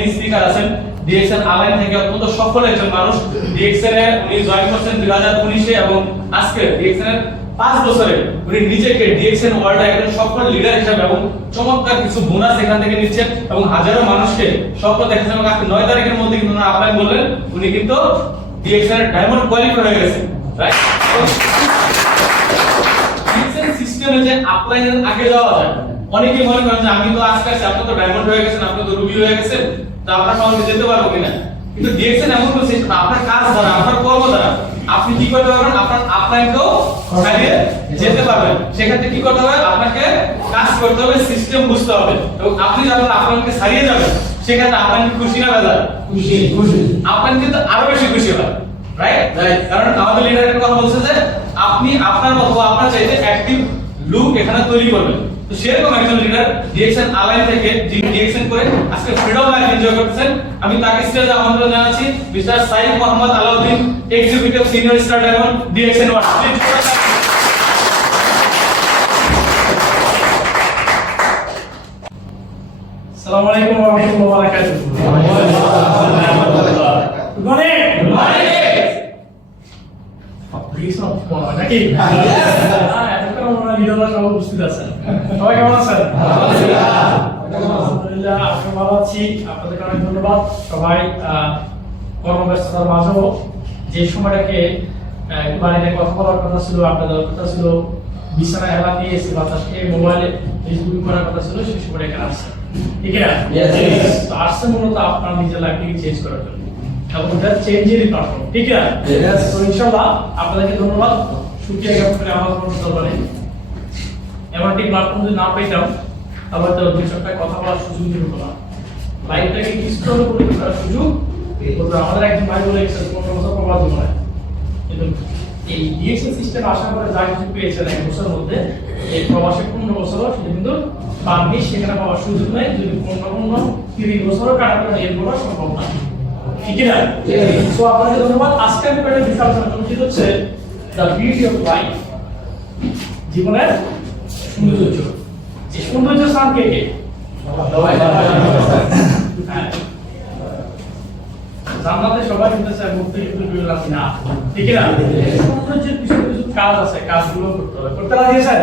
Main speaker আছেন DXN আলাইন থেকে অত্যন্ত সফল একজন মানুষ। ডিএক্সএন এ উনি জয়েন করছেন 2019 এ এবং আজকে ডিএক্সএন এর 5 বছরে উনি নিজেকে ডিএক্সএন ওয়ার্ল্ডে একজন সফল লিডার হিসেবে এবং চমৎকার কিছু বোনাস এখান থেকে নিচ্ছেন এবং হাজারো মানুষকে স্বপ্ন দেখাচ্ছেন। এবং আজকে 9 তারিখের মধ্যে কিন্তু ওনারা আলাইন বললেন উনি কিন্তু ডিএক্সএন এর ডায়মন্ড কোয়ালিফাই হয়ে গেছেন, রাইট? ডিএক্সএন সিস্টেমে যে আপলাইনের আগে যাওয়া যায়, অনেকেই মনে করেন যে আমি তো আজকে আপনি তো ডায়মন্ড হয়ে গেছেন, আপনি তো রুবি হয়ে গেছেন, তো আপনার সঙ্গে যেতে পারবো কিনা। কিন্তু ডিএক্সএন এমন কোনো সিস্টেম, আপনার কাজ দ্বারা আপনার কর্ম দ্বারা আপনি কি করতে পারবেন, আপনার আপলাইনকেও ছাড়িয়ে যেতে পারবেন। সেক্ষেত্রে কি করতে হবে, আপনাকে কাজ করতে হবে, সিস্টেম বুঝতে হবে। এবং আপনি যখন আপলাইনকে ছাড়িয়ে যাবেন সেক্ষেত্রে আপলাইন খুশি না বেজার? খুশি। আপলাইন কিন্তু আরো বেশি খুশি হয়, রাইট? কারণ আমাদের লিডার একটা কথা বলছে যে আপনি আপনার মতো আপনার চাইতে অ্যাক্টিভ লুক এখানে তৈরি করবেন। তো সেরকম একজন লিডার ডিএক্সএন আলাইন থেকে যিনি ডিএক্সএন করে আজকে ফ্রিডম লাইফ এনজয় করতেছেন, আমি তাকে স্টেজে আমন্ত্রণ জানাচ্ছি। Mister Saeed Mohammad Alauddin, executive senior star diamond DXN world. আসসালামু আলাইকুম ওয়া রাহমাতুল্লাহি ওয়া বারাকাতুহু। Good morning. Good morning. Please not phone নাকি? এতক্ষণ আমরা লিডাররা সব উপস্থিত আছেন। সবাই কেমন আছেন? আলহামদুলিল্লাহ, আমি ভালো আছি। আপনাদেরকে অনেক ধন্যবাদ। সবাই কর্মব্যস্ততার মাঝেও যে সময়টাকে একটু বাড়িতে কথা বলার কথা ছিল, আপনাদের কথা ছিল বিছানায় হেলা দিয়ে এসে বাতাসকে মোবাইলে ফেসবুক করার কথা ছিল, সেই সময় এখানে আসছে, ঠিক আছে? তো আসছে মূলত আপনার নিজের লাইফটাকে চেঞ্জ করার জন্য এবং এটা চেঞ্জেরই প্ল্যাটফর্ম, ঠিক আছে? তো ইনশাআল্লাহ আপনাদেরকে ধন্যবাদ, শুকরিয়া জ্ঞাপন করে আমার কোনো বলে এমন একটি প্ল্যাটফর্ম যদি না পেতাম আবার তো দুই চারটা কথা বলার সুযোগ হতো না, লাইফটাকে কিস্টোর করে করার সুযোগ হতো। আমাদের একজন ভাই বলে গেছে 15 বছর প্রবাদ জীবনে, কিন্তু এই ডিএক্সএন সিস্টেম আসার পরে যা কিছু পেয়েছেন এক বছরের মধ্যে, এই প্রবাসে 15 বছর সেটা কিন্তু পাননি, সেখানে পাওয়ার সুযোগ নেই। যদি 30 বছরও কাটাতে এর বড় সম্ভব না, ঠিক না? তো আপনাকে ধন্যবাদ। আজকে আমি একটা বিষয় আলোচনা করছি, হচ্ছে দ্য বিউটি অফ লাইফ, জীবনের সৌন্দর্য। এই সৌন্দর্য স্থান কে কে? জান্নাতে সবাই কিন্তু চায় মুক্তি, কিন্তু রাজি না, ঠিক না? সৌন্দর্যের পিছনে কিছু কাজ আছে, কাজগুলো করতে হবে। করতে রাজি আছেন?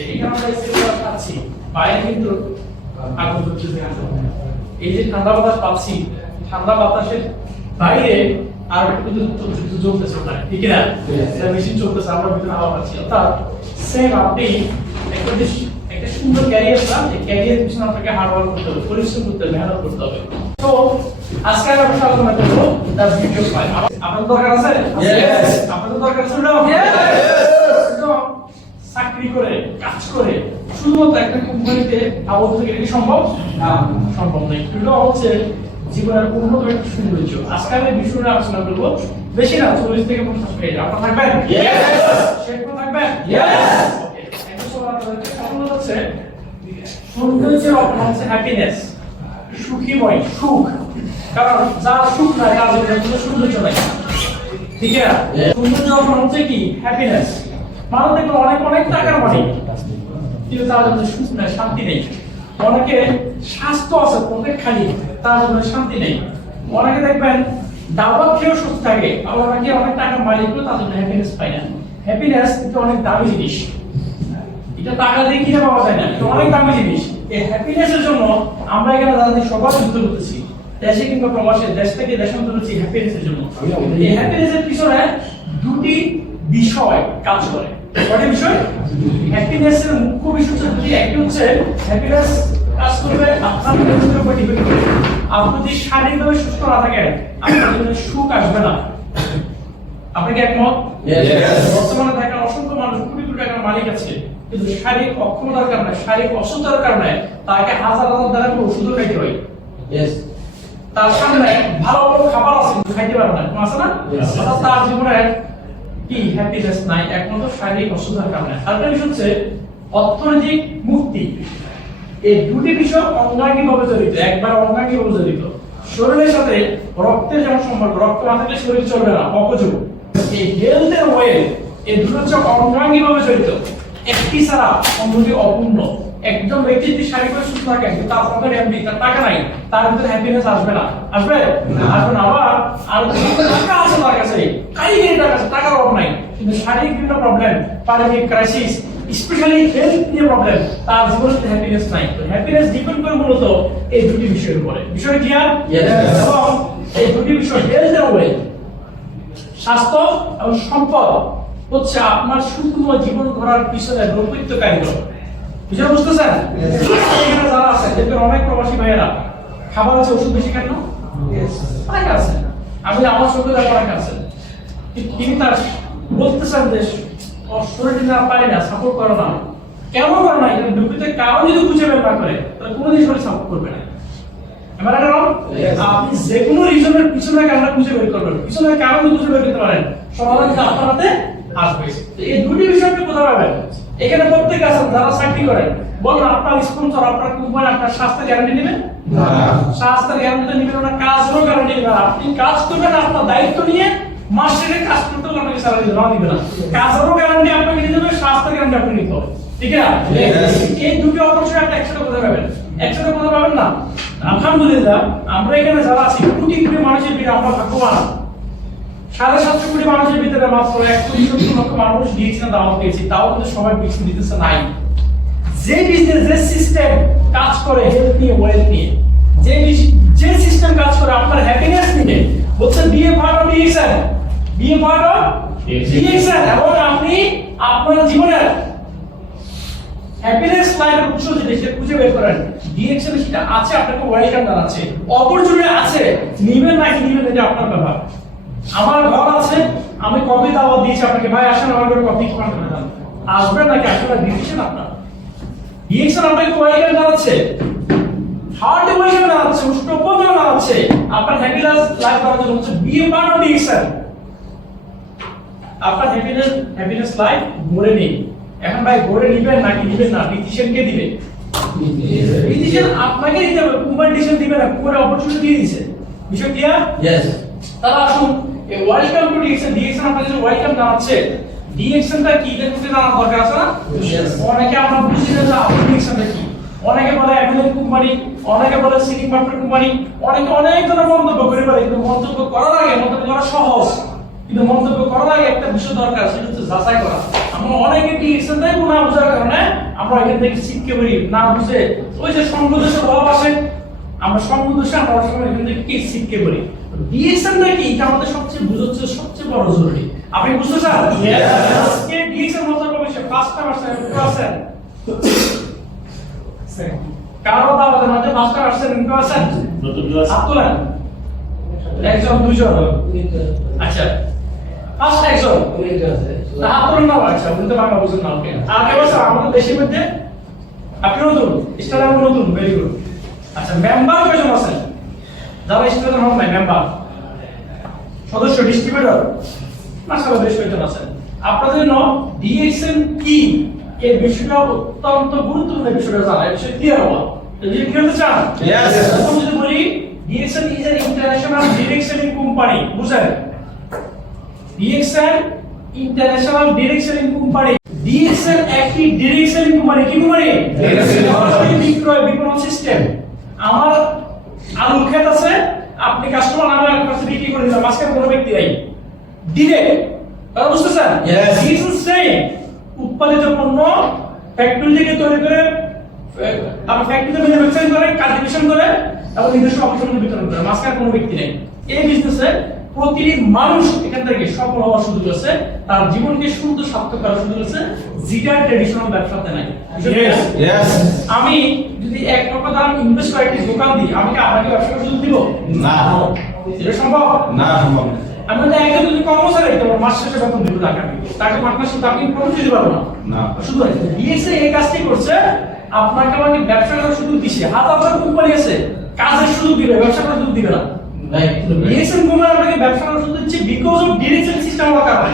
এই আমরা এসে পাচ্ছি বাইরে কিন্তু আগুন জ্বলছে, এই যে ঠান্ডা বাতাস পাচ্ছি, ঠান্ডা বাতাসের বাইরে আর কিন্তু জ্বলতেছে না, ঠিক না? মেশিন চলতেছে, আমরা ভিতরে হাওয়া পাচ্ছি। অর্থাৎ সেম আপনি একটা সুন্দর ক্যারিয়ার চান, এই ক্যারিয়ার পিছনে আপনাকে হার্ড ওয়ার্ক করতে হবে, পরিশ্রম করতে হবে, মেহনত করতে হবে। তো আজকে আমরা আলোচনা করব দ্য বিউটি অফ লাইফ। আপনাদের দরকার আছে? আপনাদের দরকার আছে না? চাকরি করে, কাজ করে শুধুমাত্র একটা কোম্পানিতে আবদ্ধ থেকে কি সম্ভব? না, সম্ভব নয়। এটা হচ্ছে জীবনের উন্নত একটা সৌন্দর্য। আজকে আমি বিষয়ে আলোচনা করব, বেশি না 40 থেকে 50 মিনিট। আপনারা থাকবেন? শেখো থাকবেন? ওকে, একটা সময় আপনাদের সামনে হচ্ছে সৌন্দর্যের অর্থ হচ্ছে হ্যাপিনেস, সুখীময়, সুখ। কারণ যার সুখ নাই তার জীবনে কোনো সৌন্দর্য নাই, ঠিক আছে? সৌন্দর্য অর্থ হচ্ছে কি? হ্যাপিনেস। মানুষ দেখবেন অনেক অনেক টাকার মালিক, কিন্তু তার জন্য সুখ নেই, শান্তি নেই। অনেকে স্বাস্থ্য আছে প্রত্যেকখানি, তার জন্য শান্তি নেই। অনেকে দেখবেন দাবা খেয়েও সুখ থাকে, আবার অনেকে অনেক টাকার মালিকও তার জন্য হ্যাপিনেস পায় না। হ্যাপিনেস কিন্তু অনেক দামি জিনিস, এটা টাকা দিয়ে কিনে পাওয়া যায় না, এটা অনেক দামি জিনিস। এই হ্যাপিনেসের জন্য আমরা এখানে যারা সবাই যুদ্ধ করতেছি, দেশে কিংবা প্রবাসে, দেশ থেকে দেশান্তর হচ্ছে হ্যাপিনেসের জন্য। এই হ্যাপিনেসের পিছনে দুটি বিষয় কাজ করে। কয়টা বিষয়? হ্যাপিনেসের মুখ্য বিষয় হচ্ছে দুটি। একটি হচ্ছে হ্যাপিনেস কাজ করবে আপনার নিজের উপর ডিপেন্ড করে। আপনি যদি শারীরিকভাবে সুস্থ না থাকেন, আপনার জীবনে সুখ আসবে না। আপনি কি একমত? বর্তমানে দেখেন অসংখ্য মানুষ কোটি কোটি টাকার মালিক আছে, কিন্তু শারীরিক অক্ষমতার কারণে, শারীরিক অসুস্থতার কারণে তাকে হাজার হাজার টাকা করে ওষুধ খাইতে হয়। তার সামনে ভালো ভালো খাবার আছে, খাইতে পারবে না, আছে না? অর্থাৎ তার জীবনে কি হ্যাপিনেস নাই, একমাত্র শারীরিক অসুস্থতার কারণে। আরেকটা বিষয় হচ্ছে অর্থনৈতিক মুক্তি। এই দুটি বিষয় অঙ্গাঙ্গিভাবে জড়িত, একবার অঙ্গাঙ্গিভাবে জড়িত। শরীরের সাথে রক্তের যেমন সম্পর্ক, রক্ত না থাকলে শরীর চলবে না, অপযোগ। এই হেলথ এর ওয়েল, এই দুটো হচ্ছে অঙ্গাঙ্গিভাবে জড়িত। একটি ছাড়া অন্যটি অপূর্ণ, একজন ব্যক্তি যদি শারীরিকভাবে সুস্থ থাকে কিন্তু তার পকেট এমডি, তার টাকা নাই, তার ভিতরে হ্যাপিনেস আসবে না। আসবে না। আবার আর টাকা আছে তার কাছে, কারিগরি টাকা আছে, টাকার অভাব নাই, কিন্তু শারীরিক বিভিন্ন প্রবলেম, পারিবারিক ক্রাইসিস, স্পেশালি হেলথ নিয়ে প্রবলেম, তার জীবনে হ্যাপিনেস নাই। তো হ্যাপিনেস ডিপেন্ড করে মূলত এই দুটি বিষয়ের উপরে। বিষয় ক্লিয়ার? এবং এই দুটি বিষয় হেলথ এন্ড ওয়েলথ, স্বাস্থ্য এবং সম্পদ হচ্ছে আপনার সুন্দর জীবন গড়ার পিছনে নৈমিত্য কারিগর। বিষয় বুঝতেছেন? এখানে যারা আছে দেখবেন অনেক প্রবাসী ভাইয়েরা খাবার আছে, ওষুধ বেশি খান না? অনেক আছে, আমি আমার চোখে দেখা অনেক আছে। তিনি তার বলতেছেন যে শরীর না পারে না, সাপোর্ট করে না। কেন করে না? এটা দুঃখিতের কারণ যদি খুঁজে বের না করে তাহলে কোনোদিন শরীর সাপোর্ট করবে না। আপনি যে কোনো রিজনের পিছনে কারণ খুঁজে বের করবেন, পিছনের কারণ খুঁজে বের করতে পারেন, সমাধান আপনার হাতে আসবে। এই দুটি বিষয়কে কোথায় পাবেন? এখানে প্রত্যেক আছেন যারা চাকরি করেন, বলুন আপনার স্পন্সর, আপনার কোম্পানি আপনার স্বাস্থ্যের গ্যারান্টি নেবেন না? স্বাস্থ্যের গ্যারান্টি নেবেন না, কাজেরও গ্যারান্টি নেবেন। আপনি কাজ করবেন, আপনার দায়িত্ব নিয়ে মাস শেষে কাজ করতে হলে আপনাকে স্যালারি দিবে না। কাজেরও গ্যারান্টি আপনাকে নিতে হবে, স্বাস্থ্যের গ্যারান্টি আপনি নিতে হবে, ঠিক আছে? এই দুটি অবশ্যই একটা একসাথে কোথায় পাবেন? একসাথে কোথায় পাবেন না? আলহামদুলিল্লাহ আমরা এখানে যারা আছি কোটি কোটি মানুষের ভিতরে আমরা ভাগ্যবান। 7.5 কোটি মানুষের ভিতরে মাত্র 170 লক্ষ মানুষ দিয়েছেন দাওয়াত পেয়েছি, তাও কিন্তু সবাই বিক্রি দিতেছে নাই। যে বিজনেস, যে সিস্টেম কাজ করে হেলথ নিয়ে, ওয়েলথ নিয়ে, যে সিস্টেম কাজ করে আপনার হ্যাপিনেস নিয়ে, বলছে বিয়ে পার্ট অফ ডিএক্সএন, বিয়ে পার্ট অফ ডিএক্সএন, এবং আপনি আপনার জীবনের হ্যাপিনেস লাইফের উৎস যেটা সেটা খুঁজে বের করেন। ডিএক্সএন সেটা আছে, আপনাকে ওয়েলকাম জানাচ্ছে, অপরচুনিটি আছে, নিবেন নাকি নিবেন এটা আপনার ব্যাপার। আমার ঘর আছে, আমি কফি দাওয়াত দিয়েছি আপনাকে, ভাই আসেন আমার ঘরে কফি খাওয়ান, আসবেন নাকি আসবেন না ডিসিশন আপনার। ডিএক্সএন আপনাকে ওয়েলকাম জানাচ্ছে, হার্ট ওয়েলকাম জানাচ্ছে, উষ্ণপদ জানাচ্ছে, আপনার হ্যাপি লাইফ করার জন্য হচ্ছে be a part of DXN. আপনার হ্যাপিনেস লাইফ গড়ে নিন। এখন ভাই গড়ে নিবেন নাকি নিবেন না, ডিসিশন কে দিবে? ডিসিশন আপনাকে দিতে হবে, কোম্পানি ডিসিশন দিবে না, কোম্পানি অপরচুনিটি দিয়ে দিয়েছে। বিষয় ক্লিয়ার? Yes. তাহলে আসুন এই ওয়েলকাম টু ডিএক্সএন, ডিএক্সএন আপনাদের যে ওয়েলকাম জানাচ্ছে, ডিএক্সএনটা কি এটা কিন্তু জানার দরকার আছে না? Yes. অনেকে আমরা বুঝি না যে আপনার ডিএক্সএনটা কি। অনেকে বলে অ্যামিনেন্ট কোম্পানি, অনেকে বলে সিলিং পার্টনার কোম্পানি, অনেকে অনেক ধরনের মন্তব্য করে পারে, কিন্তু মন্তব্য করার আগে মন্তব্য করা সহজ, কিন্তু মন্তব্য করার আগে একটা বিষয় দরকার, সেটা হচ্ছে যাচাই করা। আমরা অনেকে ডিএক্সএনটাই না বোঝার কারণে আমরা এখান থেকে শিখতে পারি না বুঝে, ওই যে সংঘর্ষের অভাব আসে, আমরা সংঘর্ষে আমরা সময় এখান থেকে কি শিখতে পারি। ডিএক্সএনটা কি এটা আমাদের সবচেয়ে বুঝতে সবচেয়ে বড় জরুরি। আপনি বুঝতে চান? আজকে ডিএক্সএন মজার বিষয় পাঁচটা ভার্সন আছে, কারো দাওয়াতের মধ্যে পাঁচটা ভার্সন ইনফো আছে, আব্দুল্লাহ একজন দুইজন, আচ্ছা পাঁচটা একজন আব্দুল্লাহ নাও, আচ্ছা উনি তো বাংলা বুঝেন না, ওকে। আর কেউ আছে আমাদের দেশের মধ্যে? আপনি নতুন স্টার, নতুন, ভেরি গুড। আচ্ছা মেম্বার কয়জন আছেন যারা স্টুডেন্ট হন নাই? মেম্বার সদস্য ডিস্ট্রিবিউটর মাশাআল্লাহ বেশ কয়েকজন আছেন। আপনাদের জন্য ডিএক্সএন কি এই বিষয়টা অত্যন্ত গুরুত্বপূর্ণ, বিষয়টা জানা, এই বিষয়ে ক্লিয়ার হওয়া। যদি ক্লিয়ার হতে চান, Yes. এখন যদি বলি DXN is an international direct selling company, বুঝেন? DXN international direct selling company. DXN একটি ডিরেক্ট সেলিং কোম্পানি। কি কোম্পানি? বিক্রয় বিপণন সিস্টেম। আমার আলুর ক্ষেত আছে, আপনি কাস্টমার নামে আপনার কাছে বিক্রি করে দিলেন, মাঝখানে কোনো ব্যক্তি নাই, ডিরেক্ট। তাহলে বুঝতেছেন? Yes. দিস ইজ সেইম উৎপাদিত পণ্য ফ্যাক্টরি থেকে তৈরি করে আমরা ফ্যাক্টরিতে ম্যানুফ্যাকচারিং করে, কাল্টিভেশন করে এবং নিজস্ব অপশন বিতরণ করে, মাঝখানে কোনো ব্যক্তি নেই। এই বিজনেসে প্রতিটি মানুষ এখান থেকে সফল হওয়ার সুযোগ আছে, তার জীবনকে সুন্দর সার্থক করার সুযোগ আছে, যেটা ট্রেডিশনাল ব্যবসাতে নাই। Yes. আমি যদি 1 টাকা দাম ইনভেস্ট করে একটি দোকান দিই, আমি কি আপনাকে ব্যবসা করার সুযোগ দিব? না। এটা সম্ভব না, সম্ভব না। আমি যদি একজন যদি কর্মচারী দিতে পারবো, মাস শেষে বেতন দিব তাকে পার্টনারশিপ আপনি প্রমোট দিতে পারবো না। না। শুধু ডিএক্সএ এই কাজটি করছে, আপনাকে আমাকে ব্যবসা করার সুযোগ দিছে। হাজার কোম্পানি আছে কাজের সুযোগ দিবে, ব্যবসা করার সুযোগ দিবে না। ডিএক্সএন কোম্পানি আপনাকে ব্যবসা করার সুযোগ দিচ্ছে বিকজ অফ ডিরেকশন সিস্টেম হওয়ার কারণে।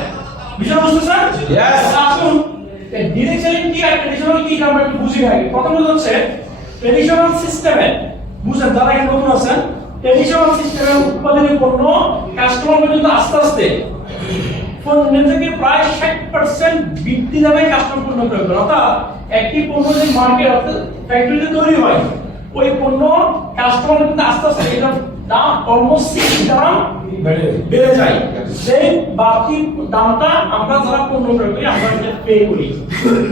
বিষয় বুঝতেছেন? Yes. আসুন ডিরেকশন কি আর ট্রেডিশনাল কি আমরা একটু বুঝি আগে। প্রথমত হচ্ছে ট্রেডিশনাল সিস্টেমে, বুঝেন যারা এখানে নতুন আছেন, ট্রেডিশনাল সিস্টেমে উৎপাদনের পণ্য কাস্টমার পর্যন্ত আস্তে আস্তে পণ্য থেকে প্রায় 60% বৃদ্ধি দামে কাস্টমার পণ্য ক্রয় করে। অর্থাৎ একটি পণ্য যে মার্কেট অর্থাৎ ফ্যাক্টরিতে তৈরি হয়, ওই পণ্য কাস্টমার কিন্তু আস্তে আস্তে এটার দাম অলমোস্ট 6 দাম বেড়ে যায়। সেই বাকি দামটা আমরা যারা পণ্য ক্রয় করি আমরা এটা পে করি।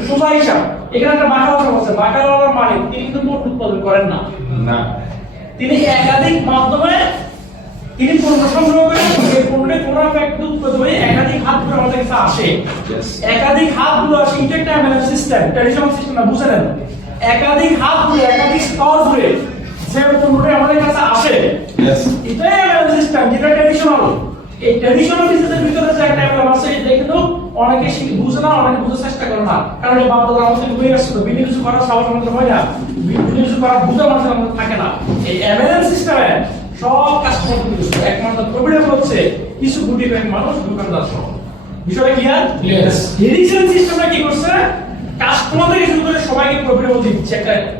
সোজা হিসাব। এখানে একটা বাঁকাওয়ালা আছে, বাঁকাওয়ালার মালিক তিনি কিন্তু মোট উৎপাদন করেন না, তিনি একাধিক মাধ্যমে তিনি পণ্য সংগ্রহ করেন। এই পণ্যে কোন ফ্যাক্টরি উৎপাদন হয়ে একাধিক হাতগুলো আমাদের কাছে আসে। একাধিক হাতগুলো আসে, এটা একটা এমএলএম সিস্টেম, ট্র্যাডিশনাল সিস্টেম না, বুঝলেন? একাধিক হাতগুলো একাধিক স্তর ধরে যে পণ্যটা আমাদের কাছে আসে, এটাই এমএলএম সিস্টেম, যেটা ট্র্যাডিশনাল। এই ট্র্যাডিশনাল বিজনেসের ভিতরে যে একটা এমএলএম আছে, এটা কিন্তু অনেকে বুঝে না, অনেকে বুঝার চেষ্টা করে না, কারণ এই বাপদাদা আমাদের হয়ে আসছিল, বিভিন্ন কিছু করার সাহস আমাদের হয় না, বিভিন্ন কিছু করার বুঝা মানুষের আমাদের থাকে না। এই এমএলএম সিস্টেমে সব কাস্টমার কিন্তু একমাত্র প্রফিটেবল হচ্ছে কিছু গুটি কয়েক মানুষ, দোকানদার সহ। বিষয়টা ক্লিয়ার? ডিরেকশন সিস্টেমটা কি করছে? কাস্টমারদের শুরু করে সবাইকে প্রফিটেবল দিচ্ছে,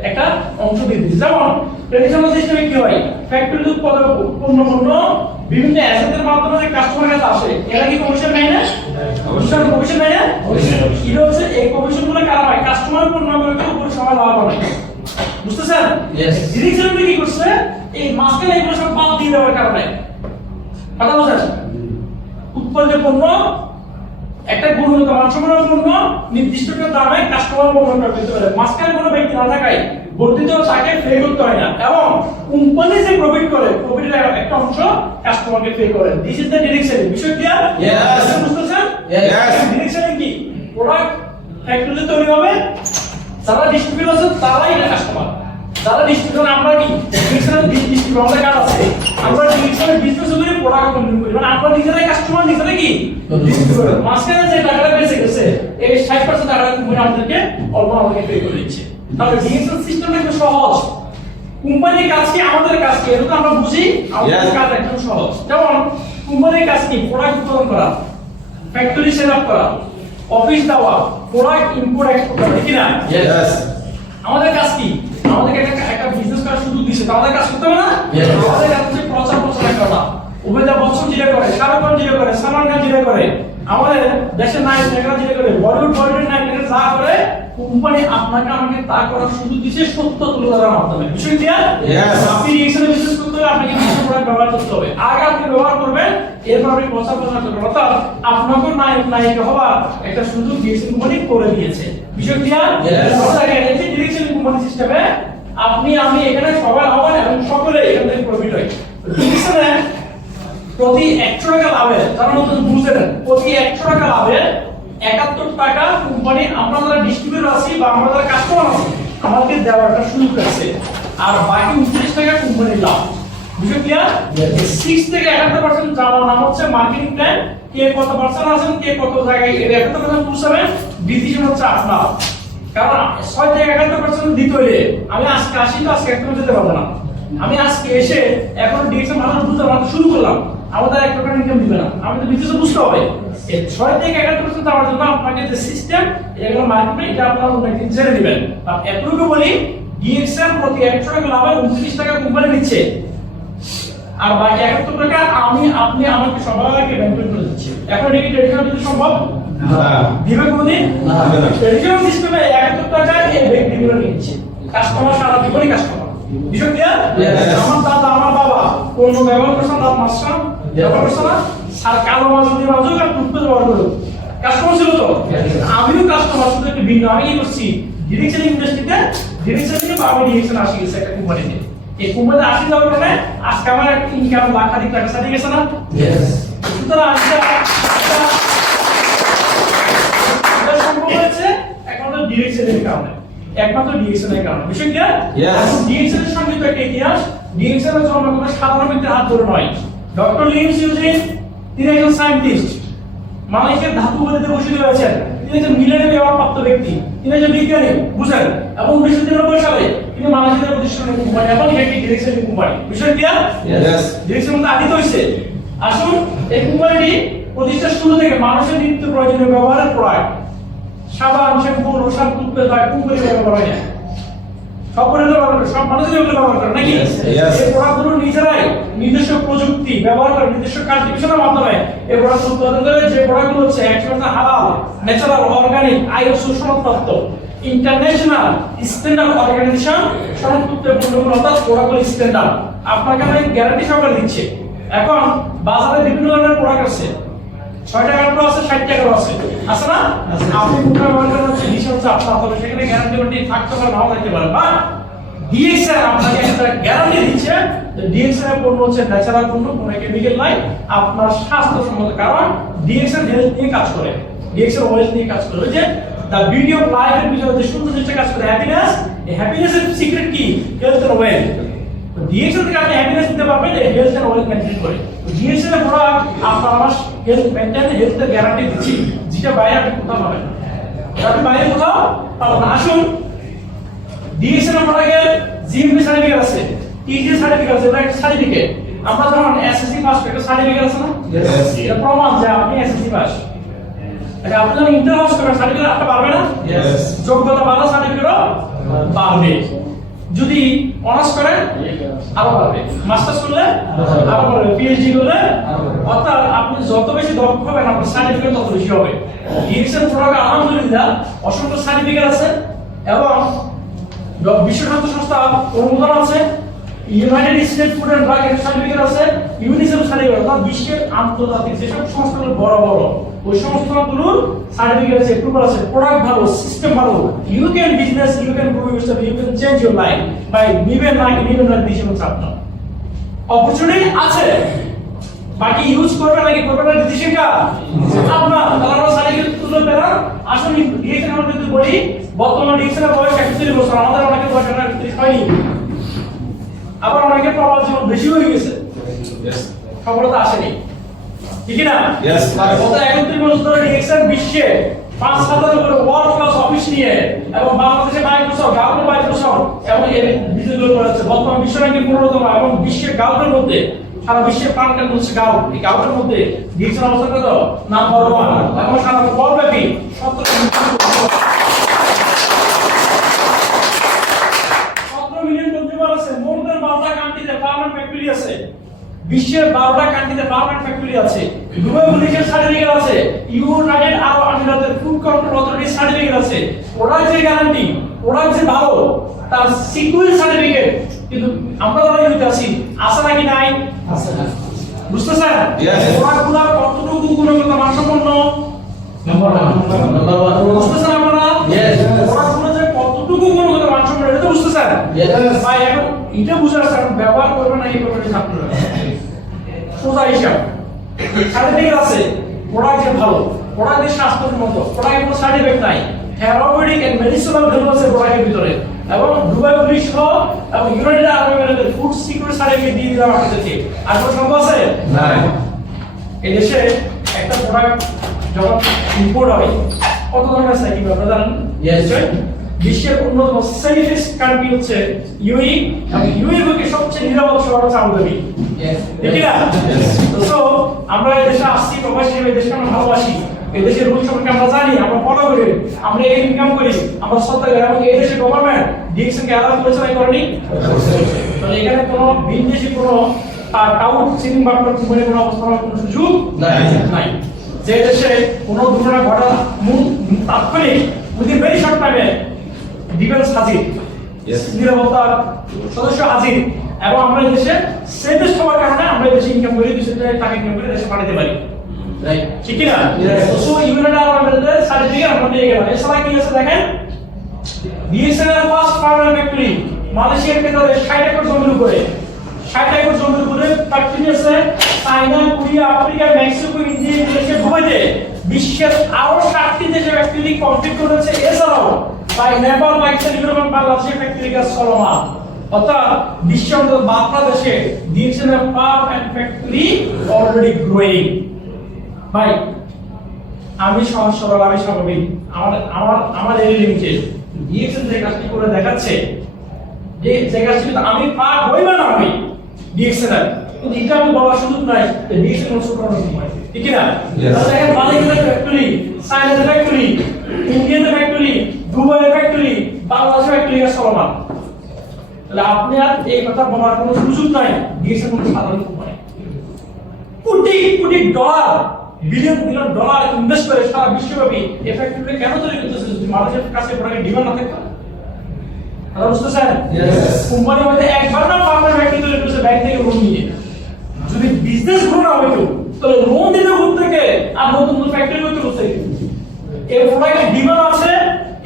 একটা অংশ দিয়ে দিচ্ছে। যেমন ট্র্যাডিশনাল সিস্টেমে কি হয়, ফ্যাক্টরি উৎপাদন পণ্য বিভিন্ন অ্যাসেটের মাধ্যমে যে কাস্টমারের কাছে আসে, এরা কি কমিশন নেয় না? কমিশন নেয় না? এটা হচ্ছে এই কমিশনগুলো কারা হয়? কাস্টমার পণ্যগুলোর উপর সবাই লাভ হয়। বুঝতেছেন? ডিরেকশনটা কি করছে? এই মাঝখানে এগুলো সব বাদ দিয়ে দেওয়ার কারণে কথা বুঝছেন? উৎপাদিত পণ্য একটা গুণগত মানসম্পন্ন পণ্য নির্দিষ্ট একটা দামে কাস্টমার পণ্য করতে পারে, মাঝখানে কোনো ব্যক্তি না থাকায় বর্ধিত তাকে পে করতে হয় না, এবং কোম্পানি যে প্রফিট করে প্রফিটের একটা অংশ কাস্টমারকে পে করে। This is the direction. বিষয় ক্লিয়ার? Yes. বুঝতেছেন? Yes. ডিরেকশন কি? প্রোডাক্ট ফ্যাক্টরিতে তৈরি হবে, যারা ডিস্ট্রিবিউটর আছে তারাই কাস্টমার, যারা ডিস্ট্রিবিউটর আমরা কি ডিরেকশনের ডিস্ট্রিবিউটর আমাদের কাজ আছে, আমরা ডিরেকশনের বিজনেস করে প্রোডাক্ট কন্ট্রোল করি, মানে আমরা নিজেরাই কাস্টমার, নিজেরাই কি ডিস্ট্রিবিউটর। মাঝখানে যে টাকাটা বেঁচে গেছে এই 60% টাকাটা কোম্পানি আমাদেরকে অল্প আমাদেরকে পে করে দিচ্ছে। তাহলে ডিরেকশন সিস্টেমটা একটু সহজ, কোম্পানির কাজ কি আমাদের কাজ কি এটা তো আমরা বুঝি, আমাদের কাজ একদম সহজ। যেমন কোম্পানির কাজ কি? প্রোডাক্ট উৎপাদন করা, ফ্যাক্টরি সেট আপ করা, অফিস দেওয়া, প্রোডাক্ট ইম্পোর্ট এক্সপোর্ট করা, ঠিক না? আমাদের কাজ কি? আমাদেরকে একটা বিজনেস করার সুযোগ দিয়েছে, আমাদের কাজ করতে হবে না? আমাদের কাজ হচ্ছে প্রচার প্রচার করা। উভয়টা বচ্চন যেটা করে, শাহরুখ খান যেটা করে, সালমান খান যেটা করে, আমাদের দেশের নায়করা যেটা করে, বলিউড নায়করা যা করে, কোম্পানি আপনাকে আমাকে তা করার সুযোগ দিয়েছে সত্য তুলে ধরার মাধ্যমে। বিষয় ক্লিয়ার? আপনি রিয়েকশনে বিজনেস করতে হলে আপনাকে কিছু প্রোডাক্ট ব্যবহার করতে হবে, আগে আপনি ব্যবহার করবেন, এরপর আপনি প্রচার প্রচার করবেন, অর্থাৎ আপনাকে নায়িকা হওয়ার একটা সুযোগ রিয়েকশন কোম্পানি করে দিয়েছে। বিষয় ক্লিয়ার? এই ডিরেকশন কোম্পানি সিস্টেমে আপনি আমি এখানে সবাই হবেন এবং সকলে এখান থেকে প্রফিট হয়। ডিরেকশনে প্রতি 100 টাকা লাভের, তার মধ্যে বুঝে নেন, প্রতি 100 টাকা লাভের 71 টাকা কোম্পানি আমরা যারা ডিস্ট্রিবিউটর আছি বা আমরা যারা কাস্টমার আছি আমাদের দেওয়ার একটা সুযোগ আছে, আর বাকি 29 টাকা কোম্পানির লাভ। বিষয় ক্লিয়ার? 6 থেকে 71% যাওয়ার নাম হচ্ছে মার্কেটিং প্ল্যান। কে কত পার্সেন্ট আছেন, কে কত জায়গায় 71% পৌঁছাবেন, ডিসিশন হচ্ছে আপনার। কারণ 6 থেকে 71% দিতে হলে আমি আজকে আসি তো আজকে একদম যেতে পারবো না, আমি আজকে এসে এখন ডিরেকশন ভালো বুঝতে পারতে শুরু করলাম, আমাদের 1 টাকা ইনকাম দিবে না, আমাদের বিজনেস বুঝতে হবে। এই 6 থেকে 71% যাওয়ার জন্য আপনাকে যে সিস্টেম এগুলো মার্কেটে এটা আপনারা অনেকদিন জেনে নেবেন। আর এতটুকু বলি, ডিএক্সএম প্রতি 100 টাকা লাভে 29 টাকা কোম্পানি নিচ্ছে, আর বাকি 71 টাকা আমি আপনি আমাকে সবাইকে বেনিফিট করে দিচ্ছি। এখন এটা কি ট্রেডিশনাল বিজনেস সম্ভব? দিবে কোনদিন? ট্রেডিশনাল সিস্টেমে 71 টাকা এই ব্যক্তিগুলো নিচ্ছে, কাস্টমার সারা জীবনই কাস্টমার। বিষয় ক্লিয়ার? আমার দাদা আমার বাবা কোন ব্যবহার করছেন, দাঁত মাছছেন ব্যবহার করছে না, আর কালো মাছ দিয়ে মাছুক আর টুথপেস্ট ব্যবহার করুক, কাস্টমার ছিল তো। আমিও কাস্টমার, শুধু একটু ভিন্ন। আমি কি করছি? ডিরেকশন ইন্ডাস্ট্রিতে ডিরেকশন থেকে আমি ডিরেকশন আসি গেছে একটা কোম্পানিতে, এই কোম্পানিতে আসি যাওয়ার কারণে আজকে আমার ইনকাম লাখাধিক টাকা সাথে গেছে না? সুতরাং এটা সম্ভব হয়েছে একমাত্র ডিরেকশনের কারণে, একমাত্র ডিরেকশনের কারণে। বিষয় কি? ডিরেকশনের সঙ্গে তো একটা ইতিহাস। ডিরেকশনের জন্ম কোনো সাধারণ ব্যক্তির হাত ধরে নয়। ডক্টর লিমস ইউজিন তিনি একজন সায়েন্টিস্ট, মালয়েশিয়ার ধাতু গলিতে বসে রয়েছেন, তিনি একজন মিলিয়নের অ্যাওয়ার্ড ব্যক্তি, তিনি একজন বিজ্ঞানী, বুঝলেন? এবং 1993 সালে তিনি মালয়েশিয়ার প্রতিষ্ঠান কোম্পানি এবং একটি ডিরেকশন কোম্পানি। বিষয় কি? ডিরেকশন মধ্যে আদিত হয়েছে। আসুন, এই কোম্পানিটি প্রতিষ্ঠার শুরু থেকে মানুষের নিত্য প্রয়োজনীয় ব্যবহারের প্রোডাক্ট, সাবান, শ্যাম্পু, লোশন, টুথপেস্ট কোম্পানি ব্যবহার হয় না, সব মানুষের ব্যবহার করে নাকি? এই প্রোডাক্টগুলো নিজেরাই নিজস্ব প্রযুক্তি ব্যবহার করে, নিজস্ব কাল্টিভেশনের মাধ্যমে এই প্রোডাক্ট উৎপাদন করে, যে প্রোডাক্টগুলো হচ্ছে 100% হালাল, ন্যাচারাল, অর্গানিক, আইএসও সনদপ্রাপ্ত। ইন্টারন্যাশনাল স্ট্যান্ডার্ড অর্গানাইজেশন সংযুক্ত পূর্ণ অর্থাৎ ওরাকল স্ট্যান্ডার্ড আপনাকে আমি গ্যারান্টি সহকারে দিচ্ছি। এখন বাজারে বিভিন্ন ধরনের প্রোডাক্ট আছে, 6 টাকার আছে, 60 টাকার আছে না? আপনি কোনটা ব্যবহার করেন হচ্ছে হিসাব হচ্ছে আপনার, তবে সেখানে গ্যারান্টি ওয়ারেন্টি থাকতে পারে নাও থাকতে পারে। বা ডিএক্সএন আপনাকে একটা গ্যারান্টি দিচ্ছে যে ডিএক্সএন এর পণ্য হচ্ছে ন্যাচারাল পণ্য, কোনো কেমিক্যাল নাই, আপনার স্বাস্থ্যসম্মত, কারণ ডিএক্সএন হেলথ নিয়ে কাজ করে, ডিএক্সএন ওয়েলথ নিয়ে কাজ করে। ওই যে দ্য বিউটি অফ লাইফ এর পিছনে যে সুন্দর জিনিসটা কাজ করে হ্যাপিনেস, এই হ্যাপিনেসের সিক্রেট কি? Health and wealth. ডিএক্সএন থেকে আপনি হ্যাপিনেস দিতে পারবেন, এই হেলথ এন্ড ওয়েলথ মেইনটেইন করে। ডিএক্সএন এর প্রোডাক্ট আপনার আমার হেলথ মেইনটেইন, হেলথের গ্যারান্টি দিচ্ছি, যেটা বাইরে আপনি কোথাও পাবেন না। আপনি বাইরে কোথাও পাবেন না। আসুন, ডিএক্সএন এর প্রোডাক্টের জিএমপি সার্টিফিকেট আছে, টিজি সার্টিফিকেট আছে, এটা একটা সার্টিফিকেট। আমরা যখন এসএসসি পাস করি একটা সার্টিফিকেট আছে না? এটা প্রমাণ যে আপনি এসএসসি পাস। এটা আপনি যখন ইন্টার পাস করবেন সার্টিফিকেট আপনি পারবেন না? যোগ্যতা বাড়া সার্টিফিকেটও পারবে। যদি অনার্স করেন আরো পারবে, মাস্টার্স করলে আরো পারবে, পিএইচডি করলে, অর্থাৎ আপনি যত বেশি দক্ষ হবেন আপনার সার্টিফিকেট তত বেশি হবে। ডিএক্সএন প্রোডাক্ট আলহামদুলিল্লাহ অসংখ্য সার্টিফিকেট আছে এবং বিশ্ব স্বাস্থ্য সংস্থা অনুমোদন আছে, united state food and drug certificate আছে, ইউনিসেফ সার্টিফিকেট, অর্থাৎ বিশ্বের আন্তর্জাতিক যেসব সংস্থাগুলো বড় বড় ওই সংস্থাগুলোর সার্টিফিকেট আছে, অ্যাপ্রুভাল আছে, প্রোডাক্ট ভালো, সিস্টেম ভালো, you can business, you can grow yourself, you can change your life বাই নিবেন না দিশে হচ্ছে আপনার অপরচুনিটি আছে। বাকি ইউজ করবে নাকি করবে না ডিসিশনটা আপনার। তাহলে সার্টিফিকেট তুলে পেলাম। আসলে ডিএক্সএন আমরা যদি বলি বর্তমানে ডিএক্সএন এর বয়স 31 বছর, আমাদের অনেকে বয়স 31 হয়নি, আবার অনেকে প্রবাল জীবন বেশি হয়ে গেছে, সফলতা আসেনি, ঠিক না? গত 31 বছর ধরে ডিএক্সএন বিশ্বে 5,000 উপরে ওয়ার্ল্ড ক্লাস অফিস নিয়ে এবং বাংলাদেশে মাইক্রোসফট, গাউটের মাইক্রোসফট এবং এই বিজনেসগুলো করেছে। বর্তমান বিশ্ব র্যাঙ্কিং 15তম এবং বিশ্বের গাউটের মধ্যে সারা বিশ্বের প্রাণকেন্দ্র হচ্ছে গাউট। এই গাউটের মধ্যে ডিএক্সএন অবস্থান কত? নাম্বার 1 এবং সারা ওয়ার্ল্ডব্যাপী 17 মিলিয়ন কনজিউমার আছে, মোর দ্যান 12টা কান্ট্রিতে পার্মানেন্ট ফ্যাক্টরি আছে, বিশ্বের 12টা কান্ট্রিতে পার্মানেন্ট ফ্যাক্টরি আছে, দুবাই পুলিশের সার্টিফিকেট আছে, ইউনাইটেড আরব আমিরাতের ফুড কন্ট্রোল অথরিটির সার্টিফিকেট আছে। প্রোডাক্ট যে গ্যারান্টি, প্রোডাক্ট যে ভালো, তার সিকিউরিটি সার্টিফিকেট। কিন্তু আমরা যারা ইউতে আছি আছে নাকি নাই? আছে। বুঝতেছেন? প্রোডাক্টগুলোর কতটুকু গুণগত মানসম্পন্ন? নাম্বার 1। বুঝতেছেন আপনারা? প্রোডাক্টগুলো যে কতটুকু গুণগত মানসম্পন্ন এটা তো বুঝতেছেন? ভাই এখন এটা বুঝা আছে ব্যবহার করবেন না এই করবেন এটা আপনারা সোজা হিসাব। সার্টিফিকেট আছে, প্রোডাক্ট যে ভালো, প্রোডাক্টের স্বাস্থ্যসম্মত, প্রোডাক্টের কোনো সাইড এফেক্ট নাই, থেরাপিউটিক এন্ড মেডিসিনাল ভ্যালু আছে প্রোডাক্টের ভিতরে, এবং দুবাই পুলিশ সহ এবং ইউনাইটেড আরব আমিরাতের ফুড সিকিউরিটি সার্টিফিকেট দিয়ে দিলাম আপনাদেরকে। আর কোনো সম্ভব আছে? নাই। এই দেশে একটা প্রোডাক্ট যখন ইম্পোর্ট হয় কত ধরনের সাইকিং আপনারা জানেন? বিশ্বের অন্যতম সেফেস্ট কান্ট্রি হচ্ছে ইউএই, এবং ইউএই থেকে সবচেয়ে নিরাপদ শহর হচ্ছে আবুধাবি, ঠিক না? তো আমরা এই দেশে আসছি প্রবাসী, এই দেশকে আমরা ভালোবাসি, এই দেশের রুল সম্পর্কে আমরা জানি, আমরা ফলো করি, আমরা এই ইনকাম করি, আমরা শ্রদ্ধা করি, এবং এই দেশের গভর্নমেন্ট ডিএক্সএনকে অ্যালাউ করেছে না করেনি? তাহলে এখানে কোনো বিদেশি কোনো টাউট সিনিং বাট্টার কোম্পানির কোনো অবস্থা হওয়ার কোনো সুযোগ নাই। যে দেশে কোনো দুর্ঘটনা ঘটা তাৎক্ষণিক উইদিন ভেরি শর্ট টাইমে ডিফেন্স হাজির, নিরাপত্তার সদস্য হাজির, এবং আমরা এই দেশে সেফেস্ট হওয়ার কারণে আমরা এই দেশে ইনকাম করি, দেশে টাকা ইনকাম করে দেশে পাঠাতে পারি, রাইট? ঠিক কি না? সো ইউনাইটেড আরব আমিরাতের সার্টিফিকেট আমরা পেয়ে গেলাম। এছাড়া কি আছে দেখেন, ডিএক্সএন এর ফার্স্ট পার্মানেন্ট ফ্যাক্টরি মালয়েশিয়ার ভেতরে 60 একর জমির উপরে, 60 একর জমির উপরে ফ্যাক্টরি আছে। China, Korea, Africa, Mexico, India, Indonesia, দুবাইতে বিশ্বের আরো 7টি দেশে ফ্যাক্টরি কমপ্লিট করেছে। এছাড়াও তাই নেপাল, পাকিস্তান, ইউরোপ এবং বাংলাদেশের ফ্যাক্টরি কাজ চলমান। অর্থাৎ বিশ্বের মধ্যে বাংলাদেশে ডিএক্সএন এর পার্মানেন্ট ফ্যাক্টরি অলরেডি গ্রোয়িং। ভাই আমি সহজ সরল, আমি স্বাভাবিক, আমার এই লিমিটেড ডিএক্সএন যে কাজটি করে দেখাচ্ছে, যে কাজটি আমি পার্ট হই বা না হই ডিএক্সএন এর, কিন্তু এটা আমি বলার সুযোগ নাই যে ডিএক্সএন কোন ছোট নয়, ঠিক না? দেখেন মালয়েশিয়ার ফ্যাক্টরি, চায়নার ফ্যাক্টরি, ইন্ডিয়ার ফ্যাক্টরি, দুবাইয়ের ফ্যাক্টরি, বাংলাদেশের ফ্যাক্টরি কাজ চলমান। তাহলে আপনি আর এই কথা বলার কোনো সুযোগ নাই ডিএক্সএন কোন সাধারণ company. Crore crore dollar billion billion dollar invest করে সারা বিশ্বব্যাপী এই ফ্যাক্টরি কেন তৈরি করতেছে যদি মানুষের কাছে প্রোডাক্টের ডিমান্ড না থাকতো? কথা বুঝতেছেন? কোম্পানির মধ্যে একবার না ফার্মার ফ্যাক্টরি তৈরি করছে ব্যাংক থেকে লোন নিয়ে। যদি বিজনেস গ্রো না হইতো তাহলে লোন দিতে থেকে আর নতুন নতুন ফ্যাক্টরি করতে বসে এই প্রোডাক্টের ডিমান্ড আছে,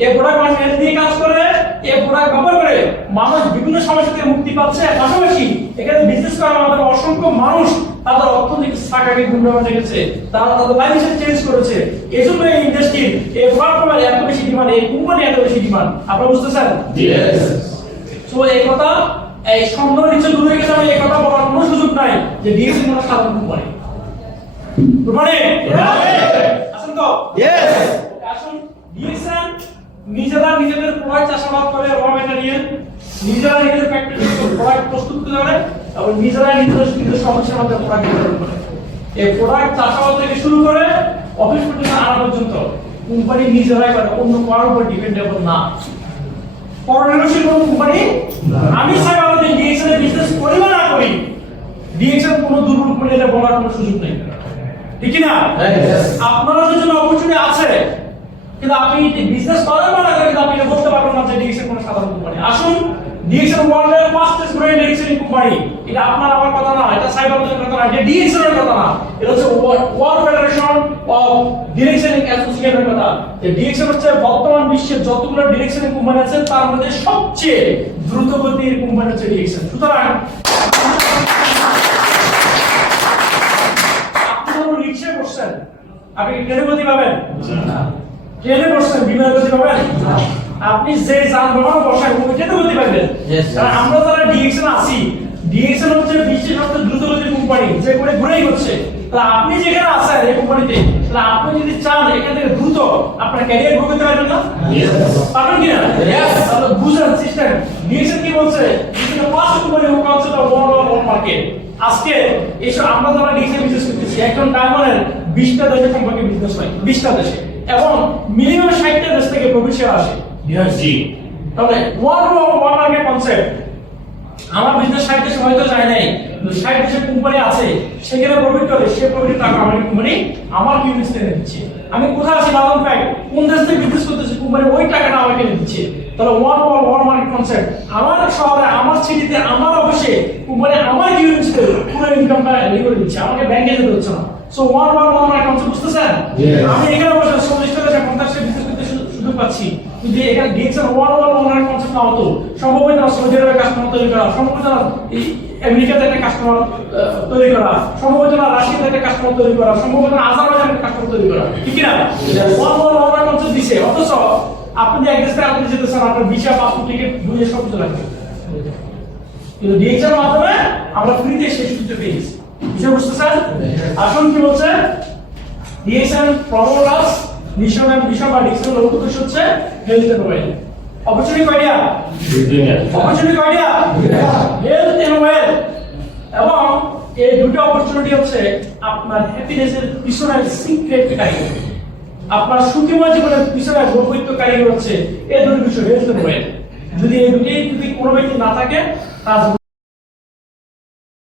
এই প্রোডাক্ট মানুষ এর দিয়ে কাজ করে, এই প্রোডাক্ট ব্যবহার করে মানুষ বিভিন্ন সমস্যা থেকে মুক্তি পাচ্ছে। পাশাপাশি এখানে বিজনেস করার মাধ্যমে অসংখ্য মানুষ তাদের অর্থনৈতিক শাখাকে গুণগত রেখেছে, তারা তাদের লাইফস্টাইল চেঞ্জ করেছে। এই জন্য এই ইন্ডাস্ট্রির এই প্ল্যাটফর্মের এত বেশি ডিমান্ড, এই কোম্পানি এত বেশি ডিমান্ড। আপনারা বুঝতেছেন? তো এই কথা এই সন্দেহ নিচে দূরে গেছে, আমি এই কথা বলার কোনো সুযোগ নাই যে ডিএসসি কোনো সাধারণ কোম্পানি। কোম্পানি আসুন তো আসুন ডিএসসি নিজেরা নিজেদের প্রোডাক্ট চাষাবাদ করে, র ম্যাটেরিয়াল নিজেরা নিজেদের ফ্যাক্টরি প্রোডাক্ট প্রস্তুত করে এবং নিজেরা নিজেদের সমস্যার মধ্যে প্রোডাক্ট তৈরি করে। এই প্রোডাক্ট চাষাবাদ থেকে শুরু করে অফিস পর্যন্ত আনা পর্যন্ত কোম্পানি নিজেরাই করে, অন্য কারোর উপর ডিপেন্ডেবল না। পরনির্ভরশীল কোনো কোম্পানি আমি চাই আমাদের ডিএক্সএল এর বিজনেস করি বা না করি, ডিএক্সএল কোনো দুর্বল কোম্পানি এটা বলার কোনো সুযোগ নেই, ঠিক কি না? আপনাদের জন্য অপরচুনিটি আছে, কিন্তু আপনি বিজনেস করেন বা না করেন কিন্তু আপনি এটা বলতে পারবেন না যে ডিএক্সএল কোনো সাধারণ কোম্পানি। আসুন, ডিএক্সএল ওয়ার্ল্ডের ফাস্টেস্ট গ্রোইং ডিরেকশন কোম্পানি। এটা আপনার আমার কথা না, এটা সাইবারের কথা না, এটা ডিএক্সএল এর কথা না, এটা হচ্ছে ওয়ার্ল্ড ফেডারেশন অফ ডিরেকশনিং অ্যাসোসিয়েশনের কথা। যে ডিএক্সএল হচ্ছে বর্তমান বিশ্বের যতগুলো ডিরেকশনিং কোম্পানি আছে তার মধ্যে সবচেয়ে দ্রুতগতির কোম্পানি হচ্ছে ডিএক্সএল। সুতরাং আপনি যখন রিকশায় বসছেন আপনি ট্রেনে গতি পাবেন না, ট্রেনে বসছেন বিমানে গতি পাবেন না, আপনি যে যানবাহনে বসেন ওইটাতে গতি পাবেন। কারণ আমরা যারা ডিএক্সএল আছি, ডিএক্সএল হচ্ছে বিশ্বের সবচেয়ে দ্রুতগতির কোম্পানি, যে করে ঘুরেই হচ্ছে। তাহলে আপনি যেখানে আছেন এই কোম্পানিতে, তাহলে আপনি যদি চান এখান থেকে দ্রুত আপনার ক্যারিয়ার গ্রো করতে পারবেন না? পারবেন কি না? তাহলে বুঝেন সিস্টেম। ডিএক্সএল কি বলছে? ডিএক্সএল ফার্স্ট কোম্পানি হওয়া হচ্ছে দা ওয়ার্ল্ড মার্কেট। আজকে এসব আমরা যারা ডিএক্সএল বিজনেস করতেছি, একজন ডায়মন্ডের 20টা দেশে কোম্পানি বিজনেস হয়, 20টা দেশে, এবং মিনিমাম 60টা দেশ থেকে প্রফিট শেয়ার আসে। তাহলে ওয়ান মার্কেট কনসেপ্ট আমার বিজনেস 60 দেশে হয়তো যায় নাই, 60 দেশের কোম্পানি আছে, সেখানে প্রফিট করে, সে প্রফিট টাকা আমার কোম্পানি আমার বিজনেস এনে দিচ্ছে। আমি কোথায় আছি লালন ফ্যাক্ট, কোন দেশ থেকে বিজনেস করতেছি, কোম্পানি ওই টাকাটা আমাকে এনে দিচ্ছে। তাহলে ওয়ান মার্কেট কনসেপ্ট আমার শহরে, আমার সিটিতে, আমার অফিসে কোম্পানি আমার ইউনিটে পুরো ইনকামটা রেডি করে দিচ্ছে, আমাকে ব্যাংকে যেতে হচ্ছে না। সো ওয়ান মার্কেট কনসেপ্ট বুঝতেছেন? আমি এখানে বসে 40 টাকা 50 টাকা বিজনেস করতে সুযোগ পাচ্ছি, যদি এখানে ডিএক্সএল ওয়ান মার্কেট কনসেপ্ট না হতো, সম্ভব না সৌদি আরবে কাস্টমার তৈরি করা, সম্ভব না আমেরিকাতে একটা কাস্টমার তৈরি করা, সম্ভব না রাশিয়াতে একটা কাস্টমার তৈরি করা, সম্ভব না আজারবাইজানে একটা কাস্টমার তৈরি করা, ঠিক না? ওয়ান মার্কেট কনসেপ্ট দিছে, অথচ আপনি যে এক দেশ থেকে আপনি যেতেছেন, আপনার ভিসা, পাসপোর্ট, টিকিট বুঝে সব কিছু লাগবে, কিন্তু ডিএক্সএল এর মাধ্যমে আমরা ফ্রিতে সেই সুযোগ পেয়ে গেছি। বুঝে বুঝতেছেন? আসুন কি বলছে DXL promoters mission and vision বা ডিএক্সএল এর উদ্দেশ্য হচ্ছে হেলথ এন্ড ওয়েলথ। অপরচুনিটি কয়টা? অপরচুনিটি কয়টা? Health and wealth. এবং এই দুটো অপরচুনিটি হচ্ছে আপনার হ্যাপিনেসের পিছনের সিক্রেট কাহিনী, আপনার সুখময় জীবনের পিছনে গর্বিত কাহিনী হচ্ছে এই দুটো বিষয়, হেলথ এন্ড ওয়েলথ। যদি এই দুটোই যদি কোনো ব্যক্তি না থাকে, তার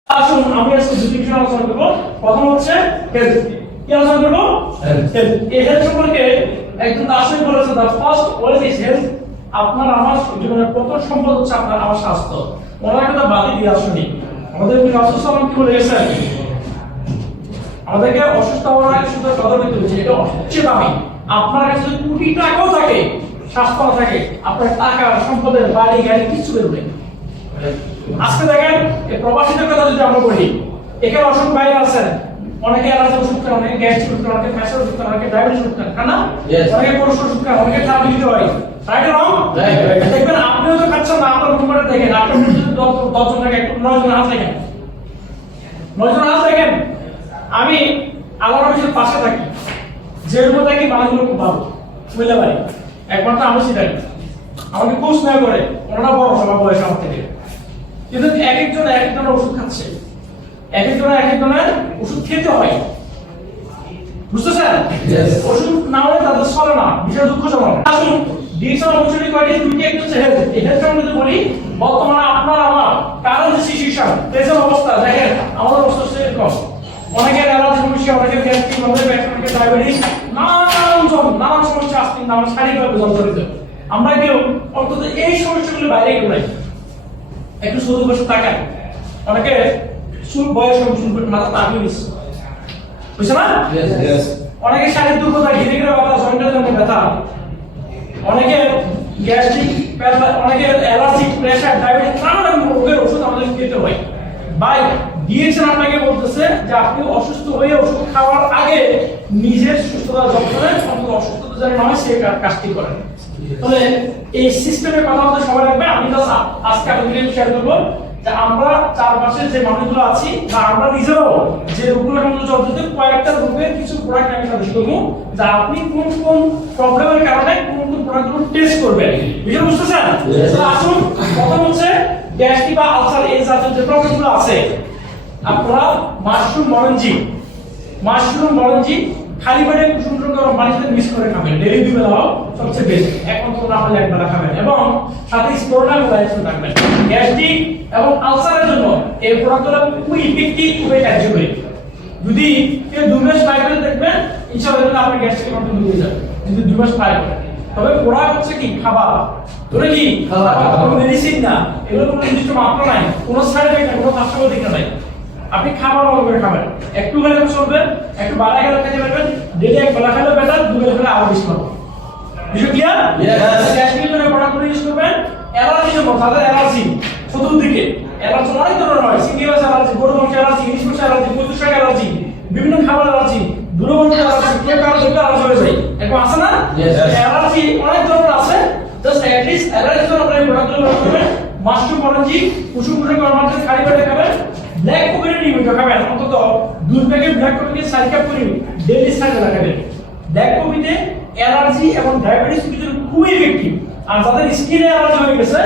আসুন আমি আজকে দুটি বিষয় আলোচনা করব। প্রথম হচ্ছে হেলথ। কি আলোচনা করব? হেলথ। এই হেলথ সম্পর্কে একজন দার্শনিক বলেছেন, the first wealth is health. আপনার আমার জীবনের প্রথম সম্পদ হচ্ছে আপনার আমার স্বাস্থ্য। ওনার কথা বাদই দিয়ে আসুন, আমাদের রাসূল সাল্লাল্লাহু আলাইহি ওয়াসাল্লাম কি বলে গেছেন? আমাদেরকে অসুস্থ হওয়ার আগে শুধু কথা বলতে হচ্ছে, এটা সবচেয়ে দামি। আপনার কাছে যদি কোটি টাকাও থাকে, স্বাস্থ্য না থাকে, আপনার টাকা, সম্পদের, বাড়ি, গাড়ি কিছু বেরোবে না। আজকে দেখেন এই প্রবাসীদের কথা যদি আমরা বলি, এখানে অসংখ্য বাইরে আছেন, অনেকে অ্যালার্জি ওষুধ খান, অনেকে গ্যাস্ট্রিক ওষুধ খান, অনেকে প্রেসার ওষুধ খান, অনেকে ডায়াবেটিস ওষুধ খান, না? অনেকে কোলেস্টেরল ওষুধ খান, অনেকে চাপ দিতে হয়, রাইট রং? দেখবেন আপনিও তো খাচ্ছেন না, আপনার রুমে দেখেন, আপনার যদি 10 জন থাকে, একটু 9 জন হাত দেখেন, 9 জন হাত দেখেন। আমি আল্লাহর অফিসের পাশে থাকি, যে রুমে থাকি মানুষগুলো খুব ভালো, বুঝতে পারি, একমাত্র আমি সেটাই, আমাকে খুব স্নেহ করে, ওনারা বড় সবার বয়স আমার থেকে, কিন্তু এক একজনের ওষুধ খাচ্ছে, এক একজনের ওষুধ খেতে হয়, বুঝতেছেন? ওষুধ না হলে তাদের চলে না, বিষয় দুঃখজনক। আসুন ডিএক্সএল অপরচুনিটি কয়টি? দুইটি, একটা হচ্ছে হেলথ। এই হেলথ সম্বন্ধে বলি, বর্তমানে আপনার আমার কারেন্ট সিচুয়েশন, প্রেজেন্ট অবস্থা দেখেন, আমাদের অবস্থা হচ্ছে এরকম, অনেকের অ্যালার্জি সমস্যা, অনেকের গ্যাস্ট্রিক, অনেকের আমরা কেউ অন্তত এই সমস্যাগুলো বাইরে কেউ নাই। একটু শুধু বসে তাকান, অনেকে চুল বয়স শুরু করে মাথা পাকিয়ে দিচ্ছে, বুঝছে না? Yes. অনেকে শারীরিক দুর্বলতা, ঘিরে ঘিরে ব্যথা, জয়েন্টের জন্য ব্যথা, অনেকে গ্যাস্ট্রিক, অনেকে অ্যালার্জি, প্রেসার, ডায়াবেটিস, নানা রকম রোগের ওষুধ আমাদের খেতে হয়। ভাই ডিএক্সএন আপনাকে বলতেছে যে আপনি অসুস্থ হয়ে ওষুধ খাওয়ার আগে নিজের সুস্থতা যত্ন নেন, অন্তত অসুস্থতা যেন না হয় সেই কাজটি করেন। তাহলে এই সিস্টেমের কথা আমাদের সবাই রাখবে। আমি জাস্ট আজকে আপনাদের শেয়ার করবো যে আমরা চারপাশে যে মানুষগুলো আছি বা আমরা নিজেরাও যে রোগগুলো সম্বন্ধে চলতে কয়েকটা রোগের কিছু প্রোডাক্ট আমি সাজেস্ট করবো যে আপনি কোন কোন প্রবলেমের কারণে কোন কোন প্রোডাক্টগুলো টেস্ট করবেন। বিষয় বুঝতেছেন? তাহলে আসুন, প্রথম হচ্ছে গ্যাস্ট্রিক বা আলসার, এই জাতীয় যে প্রবলেমগুলো আছে, আপনারা মাশরুম মরঞ্জি খালি পেটে কুসুম গরম পানিতে মিক্স করে খাবেন। ডেইলি 2 বেলা সবচেয়ে বেস্ট, এখন তো না হলে 1 বেলা খাবেন এবং সাথে স্টোরটা রাখবেন রাখবেন। গ্যাস্ট্রিক এবং আলসারের জন্য এই প্রোডাক্টগুলো খুবই ইফেক্টিভ, খুবই কার্যকরী। যদি কেউ 2 মাস ট্রাই করে দেখবেন, ইনশাআল্লাহ আপনার গ্যাস্ট্রিক কন্ট্রোল হয়ে যাবে। যদি 2 মাস ট্রাই করেন, তবে প্রোডাক্ট হচ্ছে কি খাবার, তোরা কি কোনো মেডিসিন না, এগুলো কোনো নির্দিষ্ট মাত্রা নাই, কোনো সাইড এফেক্ট নাই, কোনো পার্শ্ব প্রতিক্রিয়া নাই। আপনি খাবার করে খাবেন, একটু হলে চলবে, একটু বাড়া গেলে খেতে পারবেন। ডেলি 1 বেলা খেলে বেটার, 2 বেলা খেলে আরো বেশি ভালো। বিষয় ক্লিয়ার? গ্যাস্ট্রিকের জন্য প্রোডাক্টগুলো ইউজ করবেন। অ্যালার্জির জন্য, যাদের অ্যালার্জি চতুর্দিকে, অ্যালার্জি অনেক ধরনের হয়, সিঙ্গেল অ্যালার্জি, গরু মাংস অ্যালার্জি, ইলিশ মাছ অ্যালার্জি, কচু শাক অ্যালার্জি, বিভিন্ন খাবার অ্যালার্জি, দূরবর্তী অ্যালার্জি, কেউ কারো দেখলে অ্যালার্জি হয়ে যায়, এরকম আছে না? অ্যালার্জি অনেক ধরনের আছে। জাস্ট অ্যাট লিস্ট অ্যালার্জির জন্য আপনারা এই প্রোডাক্টগুলো ব্যবহার করবেন। মাশরুম মরঞ্জি কুসুম করে গরম পানিতে খালি পেটে খাবেন। ব্ল্যাক কফি নিয়মিত খাবেন, অন্তত 2 প্যাকেট ব্ল্যাক কফি 4 কাপ করে ডেইলি 4 বেলা খাবেন। ব্ল্যাক কফিতে অ্যালার্জি এবং ডায়াবেটিস রোগীদের খুবই ইফেক্টিভ। আর যাদের স্কিনে অ্যালার্জি হয়ে গেছে,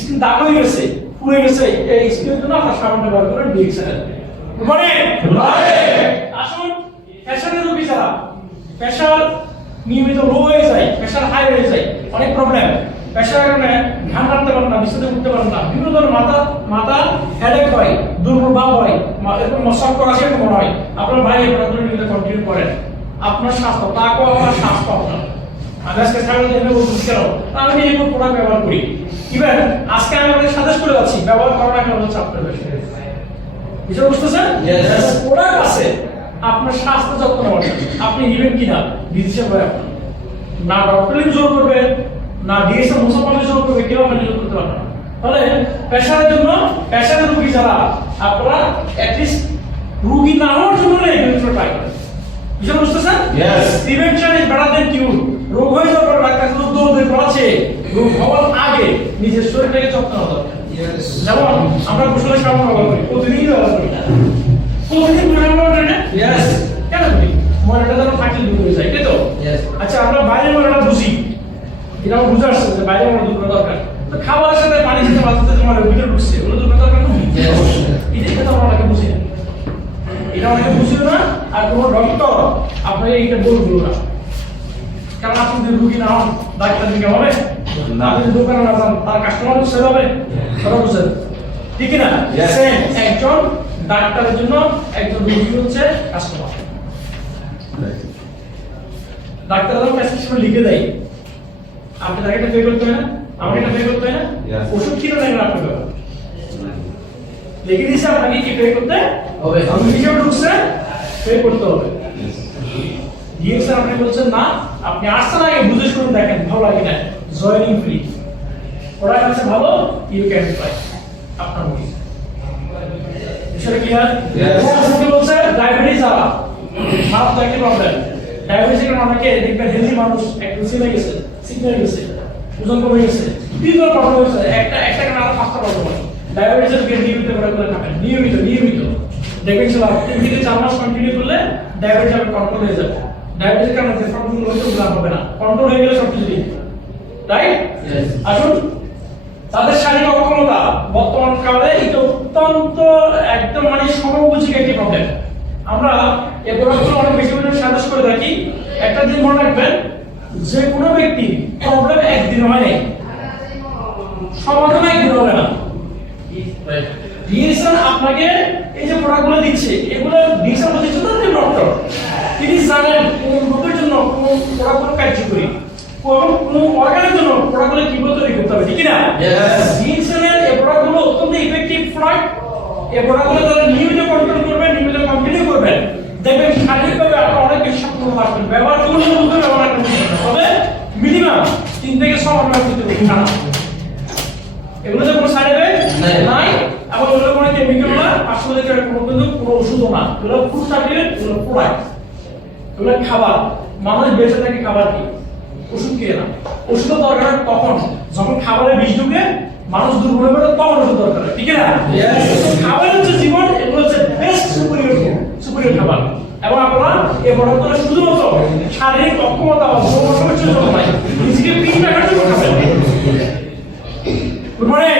স্কিন দাগ হয়ে গেছে, পুড়ে গেছে, এই স্কিনের জন্য আপনারা সামান্য ব্যবহার করেন ডিএক্সএন। মানে আসুন, প্রেসারের রোগী যারা, প্রেসার নিয়মিত লো হয়ে যায়, প্রেসার হাই হয়ে যায়, অনেক প্রবলেম, প্রেসারের কারণে ধ্যান রাখতে পারেন না, বিছানাতে উঠতে পারেন না, বিভিন্ন ধরনের মাথা হেডেক হয়, দুর্বল ভাব হয়, এরকম মশক করা সেরকম মনে হয়, আপনার ভাই এই প্রবলেম নিয়ে কন্টিনিউ করেন। আপনার স্বাস্থ্য তাকেও আমার স্বাস্থ্য আপনার। আমি আজকে সামনে এনে বলছি কেন, আমি এই প্রোডাক্ট ব্যবহার করি। ইভেন আজকে আমি আপনাদের সাজেস্ট করে যাচ্ছি ব্যবহার করার একটা হচ্ছে আপনার বেশি বিষয় বুঝতেছেন? প্রোডাক্ট আছে আপনার স্বাস্থ্য যত্ন নেওয়ার জন্য, আপনি নেবেন কিনা ডিসিশন হয় আপনার। না ডক্টর জোর করবে, না ডিএসএম মুসাফালে জোর করবে, কেউ আপনি জোর করতে পারবেন না। তাহলে প্রেসারের জন্য, প্রেসারের রোগী যারা, আপনারা অ্যাটলিস্ট রোগী না হওয়ার জন্য এগুলো ট্রাই করেন। বিষয় বুঝতেছেন? Prevention is better than cure. রোগ হয়ে যাওয়ার পর ডাক্তার শুধু দৌড় করাচ্ছে, রোগ হওয়ার আগে নিজের শরীরটাকে যত্ন নেওয়া দরকার। যেমন আমরা গোসলের সাবান ব্যবহার করি, প্রতিদিনই ব্যবহার করি, প্রতিদিন ব্যবহার করি না? কেন করি? ময়লাটা যেন থাকলে দূর হয়ে যায়, তাই তো? আচ্ছা, আমরা বাইরের ময়লাটা বুঝি, এটা আমার বুঝে আসছে যে বাইরের ময়লা দূর করা দরকার। তো খাবারের সাথে পানির সাথে বাচ্চাদের যে ময়লা ভিতরে ঢুকছে, ওগুলো দূর করা দরকার না? এটাই কথা আমরা অনেকে বুঝি না, এটা অনেকে বুঝিও না। আর কোনো ডক্টর আপনাকে এইটা বলবো না, কারণ আপনি যদি রুগী না হন ডাক্তার দিকে হবে না, আপনি দোকানে না যান তার কাস্টমার সেল হবে, কথা বুঝছেন? ঠিক না? সেম একজন ডাক্তারের জন্য একজন রোগী হচ্ছে কাস্টমার। ডাক্তার যখন প্রেসক্রিপশন লিখে দেয়, আপনি তাকে এটা পে করতে হয় না, আমাকে এটা পে করতে হয় না, ওষুধ কিনে নেবেন আপনাকে, লিখে দিয়েছে আপনাকে কি পে করতে হবে, আমি হিসাবে ঢুকছে পে করতে হবে। ডিএক্সএন আপনি বলছেন না, আপনি আসছেন আগে বুঝে শুনে দেখেন ভালো লাগে না, জয়েনিং ফ্রি, ওরা কাছে ভালো, ইউ ক্যান ট্রাই আপনার মনে। বিষয়টা ক্লিয়ার? আপনি বলছেন ডায়াবেটিস যারা, মারাত্মক একটা প্রবলেম, ডায়াবেটিসের কারণে অনেকে দেখবেন হেলদি মানুষ একটু সিনে গেছে, সিগন্যাল গেছে, ওজন কমে গেছে, বিভিন্ন প্রবলেম হয়েছে, একটা কারণে আরো 5টা প্রবলেম হয়। ডায়াবেটিসের রোগীর নিয়মিত করে খাবেন, নিয়মিত দেখবেন 3 থেকে 4 মাস কন্টিনিউ করলে ডায়াবেটিস আপনার কন্ট্রোল হয়ে যাবে। ডায়াবেটিসের কারণে যে প্রবলেমগুলো হচ্ছে ওগুলো হবে না, কন্ট্রোল হয়ে গেলে সবকিছু ঠিক, রাইট? আসুন, তাদের শারীরিক অক্ষমতা বর্তমান কালে এটা অত্যন্ত একদম মানে সময়োপযোগী একটি প্রবলেম। আমরা এই প্রবলেমগুলো অনেক বেশি সাজেস্ট করে থাকি। একটা দিন মনে রাখবেন, যে কোনো ব্যক্তি প্রবলেম একদিন হয় না, সমাধান একদিন হবে না। ডিএসএন আপনাকে এই যে প্রোডাক্টগুলো দিচ্ছে, এগুলো ডিএসএন দিচ্ছে তো ডক্টর, তিনি জানেন কোন রোগের জন্য কোন প্রোডাক্টগুলো কার্যকরী। কোন অর্গানের জন্য প্রোডাক্টগুলো কিভাবে তৈরি করতে হবে, ঠিক না? জিএসএনের এই প্রোডাক্টগুলো অত্যন্ত ইফেক্টিভ প্রোডাক্ট। এই প্রোডাক্টগুলো যারা নিয়মিত কন্ট্রোল করবেন, নিয়মিত কন্টিনিউ করবেন, দেখবেন শারীরিকভাবে আপনারা অনেক বেশি সক্ষম আসবেন। ব্যবহার করলে বুঝতে ব্যবহার করতে তবে মিনিমাম 3 থেকে 6 ঘন্টা করতে হবে না। এগুলোতে কোনো সাইড এফেক্ট নাই, এবং এগুলো কোনো কেমিক্যাল না, আসলে এটা কোনো ওষুধও না। এগুলো ফুড সার্টিফিকেট, এগুলো প্রোডাক্ট, এগুলো খাবার। মানুষ বেঁচে থাকে খাবার কি, ওষুধ খেয়ে না। ওষুধের দরকার তখন যখন খাবারে বিষ ঢুকে মানুষ দুর্বল হয়ে পড়ে, তখন ওষুধ দরকার, ঠিক না? খাবার হচ্ছে জীবন, এগুলো হচ্ছে বেস্ট সুপিরিয়র খাবার। এবং আপনারা এই প্রোডাক্টগুলো শুধুমাত্র শারীরিক অক্ষমতা বা সমস্যার জন্য নয়, নিজেকে ফিট রাখার জন্য খাবেন। Good morning.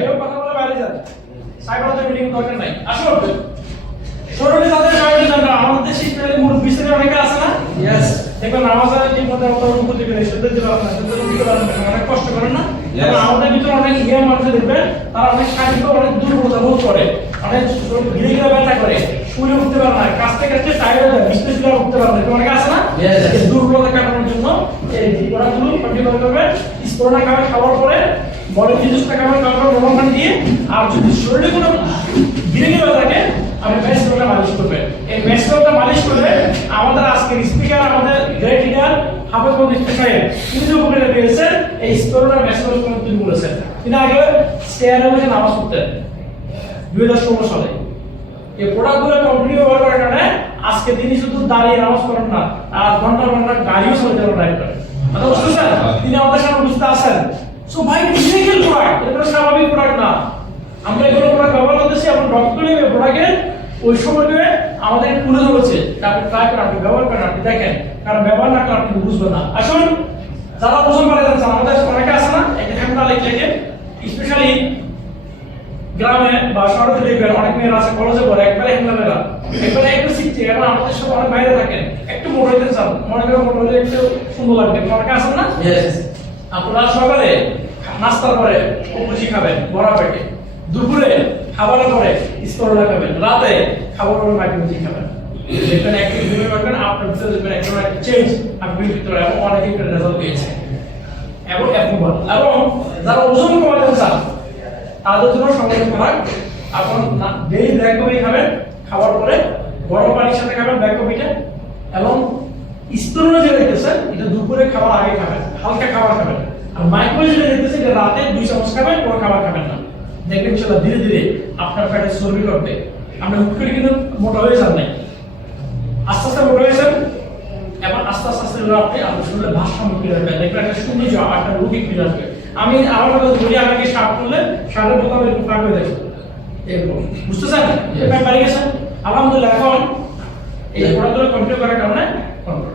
কেউ কথা বলে বাইরে যান, সাইবারতে মিটিং দরকার নাই। আসুন শরীরে যাদের বাইরে যান, আমাদের দেশে মূল বিষয় অনেকে আছে না? দেখবেন নামাজের যে মধ্যে আমরা উপস্থিত করি, সেটা যে আপনারা দিতে পারেন না, অনেক কষ্ট করেন না? এবং আমাদের ভিতরে অনেক ইয়াং মানুষ দেখবেন, তারা অনেক শারীরিক অনেক দুর্বলতা বোধ করে, অনেক ধীরে ধীরে ব্যথা করে, শুয়ে উঠতে পারে না, কাছতে কাছতে টায়ার্ড হয়ে যায়, বিছতে শুয়ে উঠতে পারে না। অনেক আছে না? এই দুর্বলতা কাটানোর জন্য এই প্রোডাক্টগুলো কন্টিনিউ করবেন। স্পোরনা খাওয়ার পরে বলে 30 টাকা গরম পানি দিয়ে, আর যদি শরীরে কোনো ধীরে ধীরে থাকে আপনি ম্যাসেলটা মালিশ করবেন। এই ম্যাসেলটা মালিশ করলে আমাদের আজকের স্পিকার, আমাদের গ্রেট লিডার হাফেজ মন্দির সাহেব তিনি যে উপকারে পেয়েছেন, এই স্পোরনা ম্যাসেল তিনি বলেছেন। তিনি আগে চেয়ারে বসে নামাজ পড়তেন 2016 সালে। এই প্রোডাক্টগুলো কন্টিনিউ ব্যবহার করার কারণে আজকে তিনি শুধু দাঁড়িয়ে নামাজ পড়েন না, আর ঘন্টা ঘন্টা গাড়িও চালাতে ড্রাইভ করেন। কথা বুঝতেছেন? তিনি আমাদের সামনে বুঝতে আসেন। সো ভাই, ফিজিক্যাল প্রোডাক্ট, এটা স্বাভাবিক প্রোডাক্ট না। আমরা এগুলো প্রোডাক্ট ব্যবহার করতেছি, আমরা ডক্টরে এই প্রোডাক্টের ওই সময়টা আমাদের তুলে ধরেছে। আপনি ট্রাই করেন, আপনি ব্যবহার করেন, আপনি দেখেন, কারণ ব্যবহার না করলে আপনি বুঝবেন না। আসুন যারা ওজন বাড়াতে চান, আমাদের অনেকে আছে না, একটা হ্যান্ডা লেগে স্পেশালি গ্রামে বা শহরে দেখবেন অনেক মেয়েরা আছে, কলেজে পড়ে, একবারে হ্যান্ডা মেয়েরা একবারে একটু শিখছে, কারণ আমাদের সব অনেক বাইরে থাকেন, একটু মোটা হইতে চান, মনে করেন মোটা হলে একটু সুন্দর লাগবে। অনেকে আছেন না? আপনারা সকালে নাস্তার পরে উপজি খাবেন বড়া পেটে, দুপুরে খাবারের পরে স্পরলা খাবেন, রাতে খাবার পরে মাইক্রোজি খাবেন। দেখবেন একটু ঘুমিয়ে পড়বেন, আপনার ভিতরে দেখবেন একটা চেঞ্জ আপনার ভিতরে, এবং অনেকে একটা রেজাল্ট পেয়েছে এবং অ্যাপ্রুভাল। এবং যারা ওজন কমাতে চান তাদের জন্য সংগ্রহ করা, আপনার ডেইলি ব্ল্যাক কফি খাবেন, খাবার পরে গরম পানির সাথে খাবেন ব্ল্যাক কফিটা। এবং স্পরলা যেটা দেখতেছেন, এটা দুপুরে খাবার আগে খাবেন, হালকা খাবার খাবেন। আর মাইক্রো যেটা দেখতেছেন, এটা রাতে 2 চামচ খাবেন, কোনো খাবার খাবেন না। দেখবেন সেটা ধীরে ধীরে আপনার পেটে চর্বি করবে। আপনি হুট করে কিন্তু মোটা হয়ে যান নাই, আস্তে আস্তে মোটা হয়েছেন, এবং আস্তে আস্তে আপনি আপনার শরীরে ভারসাম্য ফিরে আসবে। দেখবেন একটা সৌন্দর্য, একটা রুটি ফিরে আসবে। আমি আমার কথা বলি, আমাকে শার্ট করলে শার্টের বোতাম একটু ফাঁক হয়ে দেখবেন, এরকম বুঝতেছেন? প্যান্ট বাড়ি গেছেন, আলহামদুলিল্লাহ। এখন এই প্রোডাক্টগুলো কন্টিনিউ করার কারণে কন্ট্রোল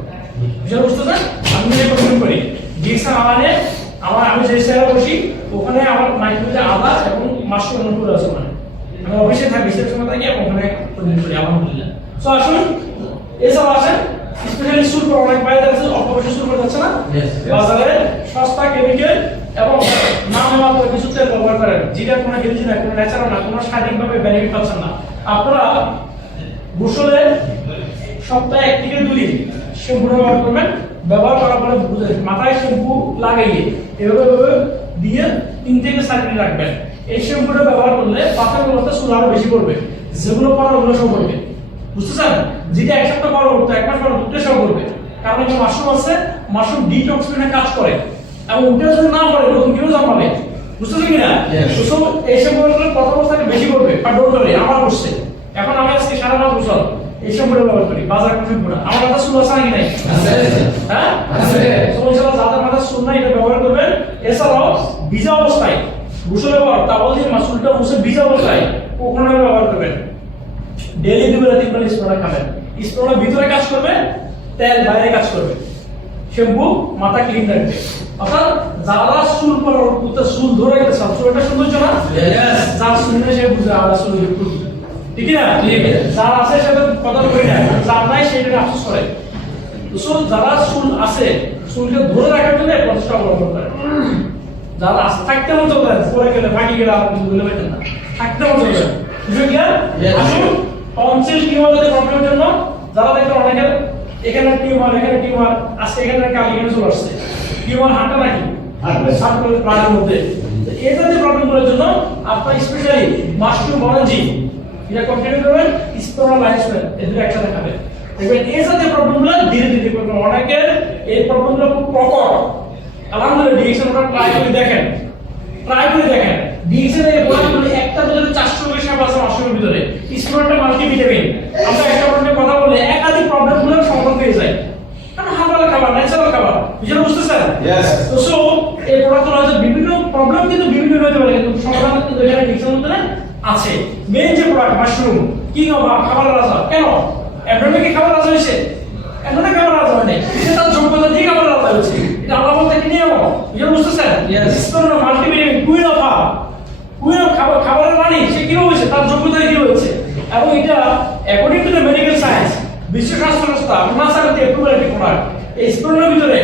বুঝতেছেন? আমি যদি কন্টিনিউ করি ডিএক্সএম আমানে আমি যে চেয়ারে বসি, ওখানে আমার মাইক্রোওয়েভে আদা এবং মাশরুম অনুকূল আছে। মানে আমি অফিসে থাকি, সেই সময় থাকি, এবং ওখানে কন্টিনিউ করি আলহামদুলিল্লাহ। সো আসুন এসব আসেন, স্পেশালি শুরু করে অনেক বাইরে আছে, অল্প বয়সে শুরু করে যাচ্ছে না, বাজারে সস্তা কেমিক্যাল এবং নামে মাত্র কিছু তেল ব্যবহার করেন, যেটা কোনো হেলদি না, কোনো ন্যাচারাল না, কোনো শারীরিকভাবে বেনিফিট পাচ্ছেন না। আপনারা গোসলে সপ্তাহে 1 থেকে 2 দিন শ্যাম্পু ব্যবহার করবেন। ব্যবহার করার পরে মাথায় শ্যাম্পু লাগাইয়ে এভাবে দিয়ে 3 থেকে 4 দিন রাখবেন। এই শ্যাম্পুটা ব্যবহার করলে পাতার মধ্যে চুল আরো বেশি পড়বে, যেগুলো পড়া ওগুলো সব পড়বে। বুঝতেছেন? যেটা এক সপ্তাহ পর করতে, 1 মাস পর দুটো সব করবে। কারণ এই মাশরুম আছে, মাশরুম ডিটক্সিফিকেশনে কাজ করে, এবং ওটা যদি না করে নতুন কেউ জন্মাবে। বুঝতেছেন কিনা? তো এই শ্যাম্পুগুলো কত বছর বেশি করবে বা ডোন্ট করে আমার করছে। এখন আমি আজকে 7.5 বছর এই শ্যাম্পুটা ব্যবহার করি, বাজার শ্যাম্পু না। আমার মাথা চুল আছে নাকি নাই? হ্যাঁ আছে। সমস্যা যাদের মাথা চুল নাই, এটা ব্যবহার করবেন। এছাড়াও ভিজা অবস্থায় গোসল ব্যবহার, তাওয়াল দিয়ে মাসুলটা মুছে ভিজা অবস্থায় ওখানে ব্যবহার করবেন। ডেইলি 2 বেলা 3 বেলা স্প্রে খাবেন। স্প্রে ভিতরে কাজ করবে, তেল বাইরে কাজ করবে। শ্যাম্পু মাথা ক্লিন রাখবে। অর্থাৎ যারা চুল পড়তে, চুল ধরে গেছে, চুলটা সৌন্দর্য না, যার চুল নেই সে বুঝে আলাদা চুল ঠিক না? যার আছে সেটা কথা বলি না, যার নাই সেটা আফসোস করে। চুল যারা চুল আছে, চুলকে ধরে রাখার জন্য প্রচেষ্টা অবলম্বন করে। যারা আছে থাকতে মন চলবে, পরে গেলে ভাগি গেলে আর কিছু বলে পাইতেন না, থাকতে মন চলবে। বুঝলেন কি? আসুন টনসিল কিভাবে প্রবলেমের জন্য যারা দেখবেন অনেকের এখানে টিউমার, এখানে টিউমার, আজকে এখানে কাল এখানে চলে আসছে। টিউমার হাঁটা নাকি হাঁটবে প্রাণের মধ্যে। এই জাতীয় প্রবলেমগুলোর জন্য আপনার স্পেশালি মাশরুম বনাজি এটা কন্টিনিউ করবেন, স্পোরা লাইফস্টাইল এই দুটো একসাথে খাবেন। দেখবেন এই জাতীয় প্রবলেমগুলো ধীরে ধীরে করবেন। অনেকের এই প্রবলেমগুলো খুব প্রকট। আলহামদুলিল্লাহ ডিএক্সএন ওটা ট্রাই করে দেখেন, ডিএক্সএন এর প্রোডাক্টগুলো একটা ভিতরে 400 বেশি আছে মাশরুমের ভিতরে। স্পোরাটা মাল্টিভিটামিন। আমরা একটা প্রবলেমের কথা বলে একাধিক প্রবলেমগুলো সমাধান পেয়ে যাই। কারণ হালকা খাবার, ন্যাচারাল খাবার, বুঝতে বুঝতেছেন? Yes. তো সো এই প্রোডাক্টগুলো হচ্ছে বিভিন্ন প্রবলেম কিন্তু বিভিন্ন হতে পারে, কিন্তু সমাধান কিন্তু এখানে ডিএক্সএন মধ্যে আছে। মেইন যে প্রোডাক্ট মাশরুম কিং অফ খাবার রাজা, কেন এভরিডে কি খাবার রাজা হয়েছে? এমন খাবার রাজা হয় নাই, এটা তার যোগ্যতা দিয়ে খাবার রাজা হয়েছে। এটা আল্লাহ বলতে কি নিয়ম, বুঝতে বুঝতেছেন? স্পোরা মাল্টিভিটামিন কুইন অফ খাবারের রানী, সে কি হয়েছে? তার যোগ্যতায় কি হয়েছে? এবং এটা according to the medical science, বিশ্ব স্বাস্থ্য সংস্থা নাসার অ্যাপ্রুভাল একটি প্রোডাক্ট। এই স্পোরার ভিতরে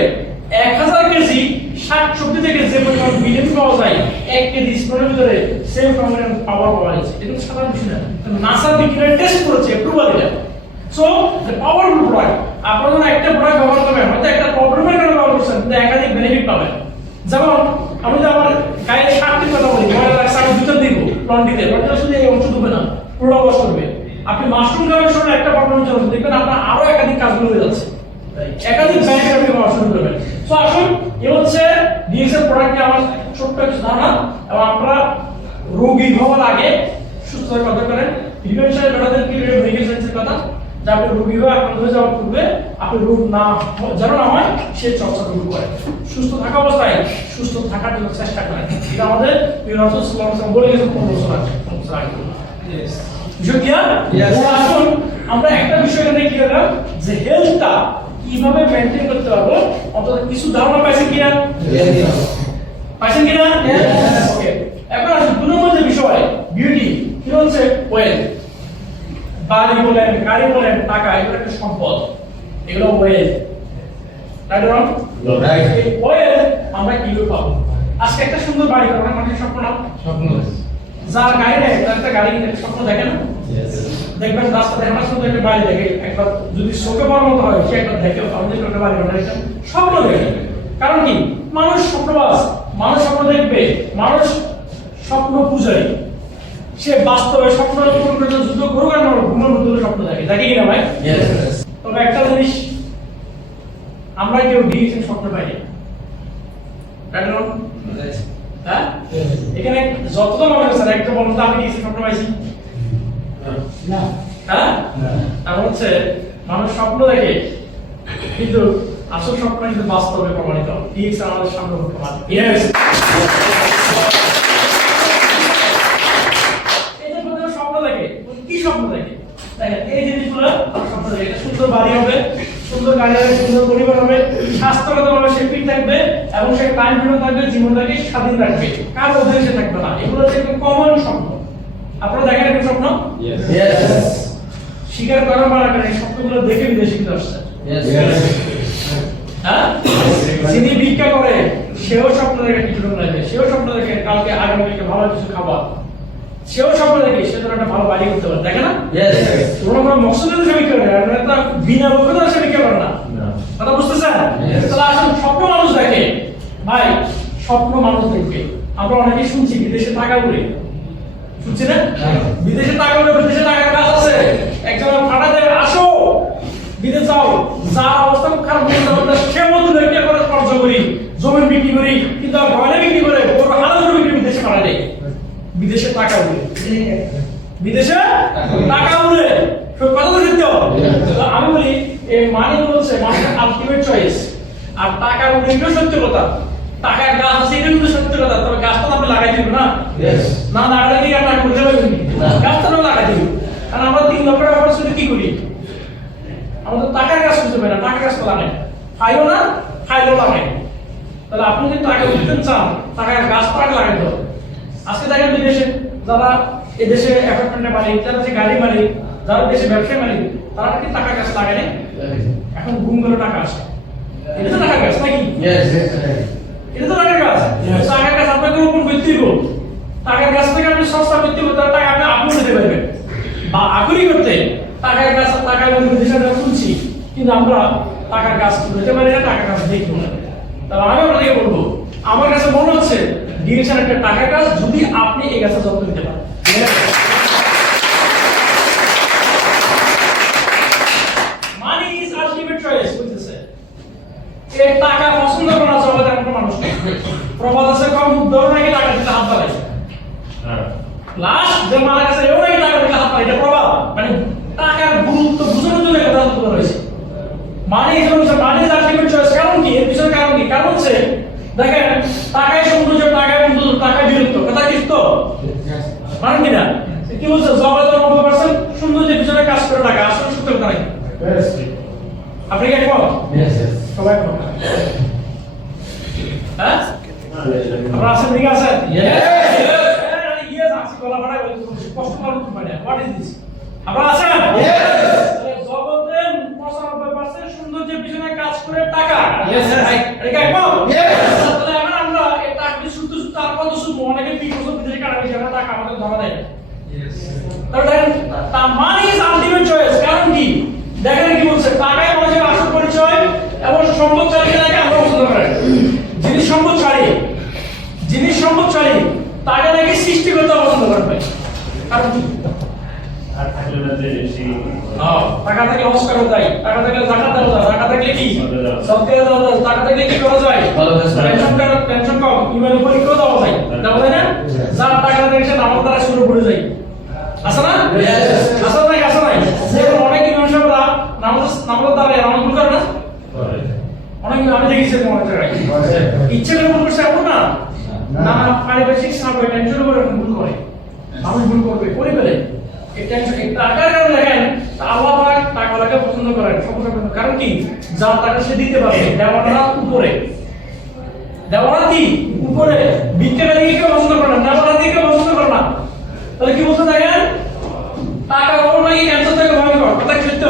1000 কেজি শাক সবজি থেকে যে পরিমাণ ভিটামিন পাওয়া যায়, 1 কেজি স্পোরার ভিতরে সেম পরিমাণ পাওয়ার পাওয়া যাচ্ছে। এটা সাধারণ বিষয় না, নাসা বিজ্ঞানীরা টেস্ট করেছে, অ্যাপ্রুভাল এটা। So the powerful product. আপনারা যখন একটা প্রোডাক্ট ব্যবহার করবেন, হয়তো একটা প্রবলেমের কারণে ব্যবহার করছেন, কিন্তু একাধিক বেনিফিট পাবেন। যেমন আমি যদি আমার গায়ে শার্টের কথা বলি, ময়লা লাগছে, আমি দুটো দিব লন্ড্রিতে, লন্ড্রিতে শুধু এই অংশ ধুবে না, পুরো ওয়াশ করবে। আপনি মাশরুম খাওয়ার সময় একটা প্রবলেম চলছে, দেখবেন আপনার আরো একাধিক কাজগুলো হয়ে যাচ্ছে, একাধিক বেনিফিট আপনি পাওয়া শুরু করবেন। সো আসুন, এ হচ্ছে ডিএক্সএল প্রোডাক্ট নিয়ে আমার ছোট্ট কিছু ধারণা। এবং আপনারা রোগী হওয়ার আগে সুস্থ হওয়ার কথা করেন, প্রিভেনশনের কথাদের কি মেডিকেল সায়েন্সের কথা, যে আপনি রোগী হয়ে আক্রান্ত হয়ে যাওয়ার পূর্বে আপনি রোগ না যেন না হয় সে চর্চা শুরু করে সুস্থ থাকা অবস্থায় সুস্থ থাকার জন্য চেষ্টা করেন। এটা আমাদের বলে গেছে 15 বছর আগে। আসুন আমরা একটা বিষয় এখানে কি করলাম, যে হেলথটা কিভাবে মেনটেন করতে পারবো, অন্তত কিছু ধারণা পাইছেন কিনা? পাইছেন কিনা? ওকে, এখন আসুন 2 নম্বর যে বিষয় বিউটি, কি হচ্ছে ওয়েলথ। বাড়ি বলেন, গাড়ি বলেন, টাকা, এগুলো একটা সম্পদ, এগুলো wealth, right or wrong? Right. এই ওয়েলথ আমরা কিভাবে পাবো? আজকে একটা সুন্দর বাড়ি করার মানে স্বপ্ন না? যার গাড়ি নেই তার একটা গাড়ি কিনে স্বপ্ন দেখে না? দেখবেন রাস্তাতে হাঁটার সময় একটা বাড়ি দেখে, একবার যদি চোখে পড়ার মতো হয় সে একটা দেখে, আমাদের একটা বাড়ি বানাই স্বপ্ন দেখে। কারণ কি? মানুষ স্বপ্নবাজ, মানুষ স্বপ্ন দেখবে, মানুষ স্বপ্ন পূজারী। সে বাস্তবে স্বপ্ন পূরণ করতে যুদ্ধ করুক আর না ঘুমের মধ্যে স্বপ্ন দেখে, দেখে কিনা ভাই? তবে একটা জিনিস, আমরা কেউ ডিএক্সএন স্বপ্ন পাই না, হ্যাঁ? এখানে যতটা মানুষ আছে একটা বলুন তো আমি ডিএক্সএন স্বপ্ন পাইছি না, হ্যাঁ? তারপর হচ্ছে মানুষ স্বপ্ন দেখে, কিন্তু আসল স্বপ্ন কিন্তু বাস্তবে প্রমাণিত। ডিএক্সএন আমাদের সামনে প্রমাণ। ইয়েস, কি স্বপ্ন দেখে? দেখেন এই জিনিসগুলো স্বপ্ন দেখে, একটা সুন্দর বাড়ি হবে, সুন্দর গাড়ি হবে, সুন্দর পরিবার হবে, স্বাস্থ্যগতভাবে সে ফিট থাকবে এবং সে টাইম ফ্রিডম থাকবে, জীবনটাকে স্বাধীন রাখবে, কার অধীনে সে থাকবে না। এগুলো হচ্ছে একটা কমন স্বপ্ন। আপনারা দেখেন একটা স্বপ্ন? স্বীকার করার মানে এই স্বপ্নগুলো দেখে বিদেশে কিন্তু আসছে। হ্যাঁ, যিনি ভিক্ষা করে সেও স্বপ্ন দেখে কিছু লাগবে, সেও স্বপ্ন দেখে কালকে আগামীকালকে ভালো কিছু খাবার, সেও স্বপ্ন দেখে সে যেন একটা ভালো বাড়ি করতে পারে, দেখে না? কোনো মকসুদে তো বিক্রি করে, একটা বিনা লক্ষ্যে সে বিক্রি করে না, কথা বুঝতেছেন? তাহলে আসলে স্বপ্ন মানুষ দেখে ভাই, স্বপ্ন মানুষ দেখবে। আমরা অনেকেই শুনছি বিদেশে টাকা উড়ে, শুনছি না? বিদেশে টাকা উড়ে, বিদেশে টাকার কাজ আছে, একজন ফাটা দেয়, আসো বিদেশ যাও, যার অবস্থা খুব খারাপ হয়ে যাবে সে মতো দেখতে করে খরচ করি, জমি বিক্রি করি, কিন্তু গয়না বিক্রি করে বড় হাজার বিক্রি বিদেশে ফাটা দেয়। বিদেশে টাকা উড়ে, বিদেশে টাকা উড়ে, কথা তো সত্য। আমি বলি এই মানি বলছে মানুষের আলটিমেট চয়েস, আর টাকা উড়ে এটাও সত্য কথা। টাকার গাছ আছে এটা কিন্তু সত্য কথা, তবে গাছটা তো আপনি লাগাই দিব না, না লাগালে কি আপনার করতে পারবেন? গাছটা না লাগাই দিব। কারণ আমরা 3 লক্ষ টাকা খরচ করে কি করি? আমাদের টাকার গাছ করতে পারি না, টাকার গাছ তো লাগাই, খাইও না, খাইলেও লাগাই। তাহলে আপনি যদি টাকা উঠতে চান, টাকার গাছ টাকা লাগাইতে হবে। আজকে দেখেন বিদেশে যারা এদেশে অ্যাপার্টমেন্টের মালিক, যারা যে গাড়ি মালিক, যারা দেশে ব্যবসায় মালিক, তারা কি টাকার গাছ লাগায়? এখন গুম করে টাকা আসে, এটা তো টাকার গাছ নাকি? এটা তো টাকার গাছ। টাকার গাছ আপনাকে উপর ভিত্তি করব, টাকার গাছ থেকে আপনি সস্তা ভিত্তি করতে টাকা আপনি আপনি দিতে পারবেন। বা আগুরি করতে টাকার গাছ, টাকার বিদেশে আমরা শুনছি কিন্তু আমরা টাকার কাজ করতে পারি না, টাকার কাজ দেখবো না। তাহলে আমি আপনাদেরকে বলবো, আমার কাছে মনে হচ্ছে ডিরেকশন একটা টাকার কাজ, যদি আপনি এই গাছের যত্ন নিতে পারেন। মানি ইজ আলটিমেট চয়েস বুঝতেছে। এই টাকা পছন্দ করে না জগতের কোনো মানুষ নেই। প্রবাদ আছে, কম ধরো নাকি টাকা দিতে হাত বাড়াই, লাস্ট যে মারা গেছে এও নাকি টাকা দিতে হাত বাড়াই, এটা প্রবাদ। মানে টাকার গুরুত্ব বোঝানোর জন্য এটা বলা হয়েছে। Money is ultimate choice. কারণ কি? এর পিছনে কারণ কি? কারণ হচ্ছে দেখেন, টাকায় সৌন্দর্য, টাকায় বন্ধু, টাকায় বিরক্ত, কথা কি তো মানে কি না? কি বলছে? জগতের 90% সৌন্দর্যের পিছনে কাজ করে টাকা, আসলে সত্য কথা নাকি? আপনি কি একমত? সবাই একমত? হ্যাঁ, আমরা আছেন, ঠিক আছে? ইয়েস, আসি গলা বাড়াই কষ্ট করে উঠতে পারি। What is this? আমরা আছেন? জগতের 95% সৌন্দর্যের পিছনে কাজ করে টাকা। এটা কি একমত? তাহলে এখন আমরা এই টাকা শুদ্ধ শুদ্ধ আর কত শুদ্ধ অনেকে 20 বছর ভিতরে কাটা গেছে, আমরা টাকা আমাদের ধরা দেয়। তাহলে তার মানি ইজ আলটিমেট চয়েস। কারণ কি? দেখেন কি বলছে, টাকাই মানুষের আসল পরিচয় এবং সম্পদশালী টাকা আমরা পছন্দ করি। যিনি সম্পদশালী তাকে নাকি সৃষ্টিকর্তা পছন্দ করবে। কারণ কি? টাকা থাকলে অস্কারও দেয়, টাকা থাকলে জাকাত দেওয়া যায়, টাকা থাকলে কি সদকা দেওয়া যায়, টাকা থাকলে কি করা যায়, পেনশন কম, ইমেল পরীক্ষা দেওয়া যায়, দেওয়া যায় না? যার টাকা থাকে সে নামাজ দ্বারা শুরু করে যায়, আছে না? আছে নাই? যেমন অনেক ইমাম সাহেবরা নামাজ দ্বারা নামাজ ভুল করে না? অনেক আমি দেখেছি অনেক জায়গায় ইচ্ছে করে ভুল করছে এমন না, না পারিপার্শ্বিক চাপ হয়, টেনশন করে ভুল করে, মানুষ ভুল করবে, করে ফেলে। টাকার কারণে দেখেন আল্লাহ পাক টাকাওয়ালাকে পছন্দ করেন, কারণ কি? যার টাকা সে দিতে পারবে, দেওয়াটা উপরে, দেওয়াটা কি উপরে, ভিক্ষাকারীকে কেউ পছন্দ করে না, দেওয়াটা দিয়ে কেউ পছন্দ করে না। তাহলে কি বলতে দেখেন, টাকার অভাব নাকি ক্যান্সার থেকে ভয়ঙ্কর, কথা কি সত্য?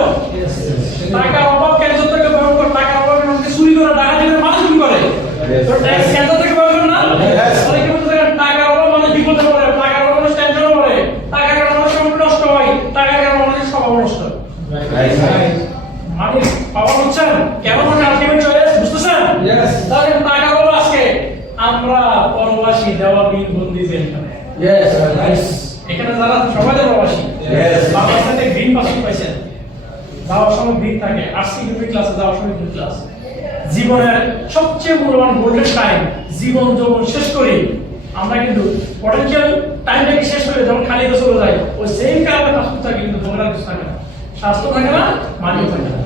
টাকার অভাব ক্যান্সার থেকে ভয়ঙ্কর, টাকার অভাব মানুষকে চুরি করে, ডাকাতি করে, মানুষ চুরি করে, তো ট্যাক্স ক্যান্সার থেকে ভয়ঙ্কর না? তাহলে কি বলতে দেখেন, টাকার অভাব মানুষ বিপদে পড়ে, টাকার অভাব মানুষ টেনশনে পড়ে, টাকার কারণে মানুষ সম্পর্ক নষ্ট হয়, টাকার কারণে মানুষের স্বভাব নষ্ট হয়। মানে পাওয়া হচ্ছেন কেন? মানে আলটিমেট চয়েস, বুঝতেছেন? তাহলে টাকার অভাব আজকে আমরা পরবাসী, দেওয়া বিল বন্দি জেলখানে। এখানে যারা সবাই প্রবাসী, বাংলাদেশ থেকে গ্রিন পাসপোর্ট পাইছেন, যাওয়ার সময় গ্রিন থাকে, আসছি গ্রিন ক্লাসে, যাওয়ার সময় গ্রিন ক্লাস। জীবনের সবচেয়ে মূল্যবান গোল্ডেন টাইম, জীবন যৌবন শেষ করে আমরা কিন্তু পটেনশিয়াল টাইমটাকে শেষ করে যখন খালিতে চলে যাই, ওই সেম কারণে পাসপোর্ট থাকে, কিন্তু তোমার কিছু থাকে না, স্বাস্থ্য থাকে না, মানিও থাকে না।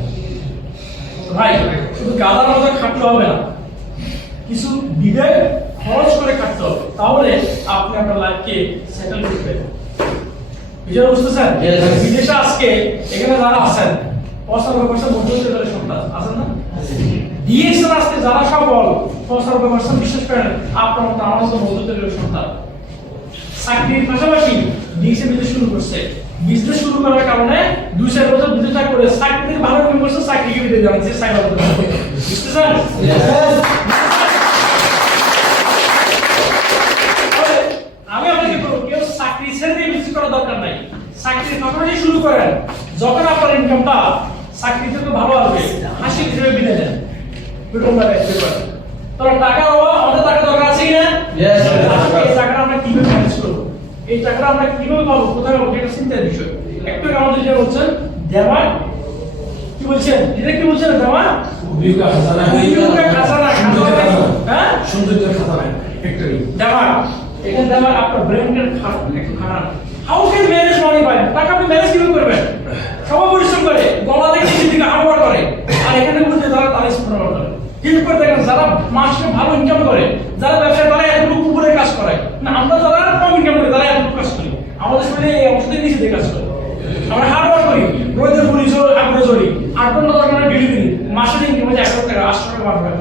ভাই শুধু গাদার মতো খাটতে হবে না, কিছু বিবেক খরচ করে খাটতে হবে, তাহলে আপনি আপনার লাইফকে সেটেল করতে পারবেন। বিষয় বুঝতেছেন? বিদেশে আজকে এখানে যারা আছেন 95% মধ্যবিত্তের সন্তান আছেন না? ডিএসএন আজকে যারা সফল 95% বিশেষ করে আপনার মতো আমার মতো মধ্যবিত্তের সন্তান চাকরির পাশাপাশি ডিএসএন বিজনেস শুরু করছে। বিজনেস শুরু করার কারণে 2-4 বছর বিজনেসটা করে চাকরি থেকে ভালো ইনকাম করছে, চাকরিকে বিদায় দেওয়া যে সাইবার বুঝতেছেন? আমি আপনাকে বলবো, কেউ চাকরি ছেড়ে দিয়ে বিজনেস করার দরকার নাই। চাকরি তখনই শুরু করেন যখন আপনার ইনকামটা চাকরি থেকে ভালো আসবে, হাসি হিসেবে বিদায় দেন। তোর টাকা আমাদের টাকা দরকার আছে কিনা? এই টাকাটা আমরা কিভাবে ম্যানেজ করবো, এই টাকাটা আমরা কিভাবে পাবো, কোথায় পাবো, এটা চিন্তার বিষয়। একটু আমাদের যে বলছেন দেওয়া, কি বলছেন, এটা কি বলছেন? দেওয়া হ্যাঁ, সৌন্দর্যের খাতা নাই, দেওয়া এটা দেওয়া আপনার ব্রেনকে একটু খাটান। হাউ ক্যান ম্যানেজ মানি ভাই? টাকা আপনি ম্যানেজ কিভাবে করবেন? সবাই পরিশ্রম করে, গলা থেকে নিচের দিকে হাওয়া করে, আর এখানে বলতে যারা তারা স্পন্সর করে, কিন্তু করে দেখেন যারা মাসে ভালো ইনকাম করে, যারা ব্যবসায় তারা এতটুকু উপরে কাজ করে না, আমরা যারা কম ইনকাম করি তারা এতটুকু কাজ করি, আমাদের শরীরে এই অংশতে নিচে দিয়ে কাজ করে, আমরা হার্ড ওয়ার্ক করি, রোদে পুলিশ আগ্রহ চলি, 8 ঘন্টা 10 ঘন্টা ডিউটি করি, মাসের ইনকাম হচ্ছে 1 লাখ টাকা, 800 টাকা বাড়বে।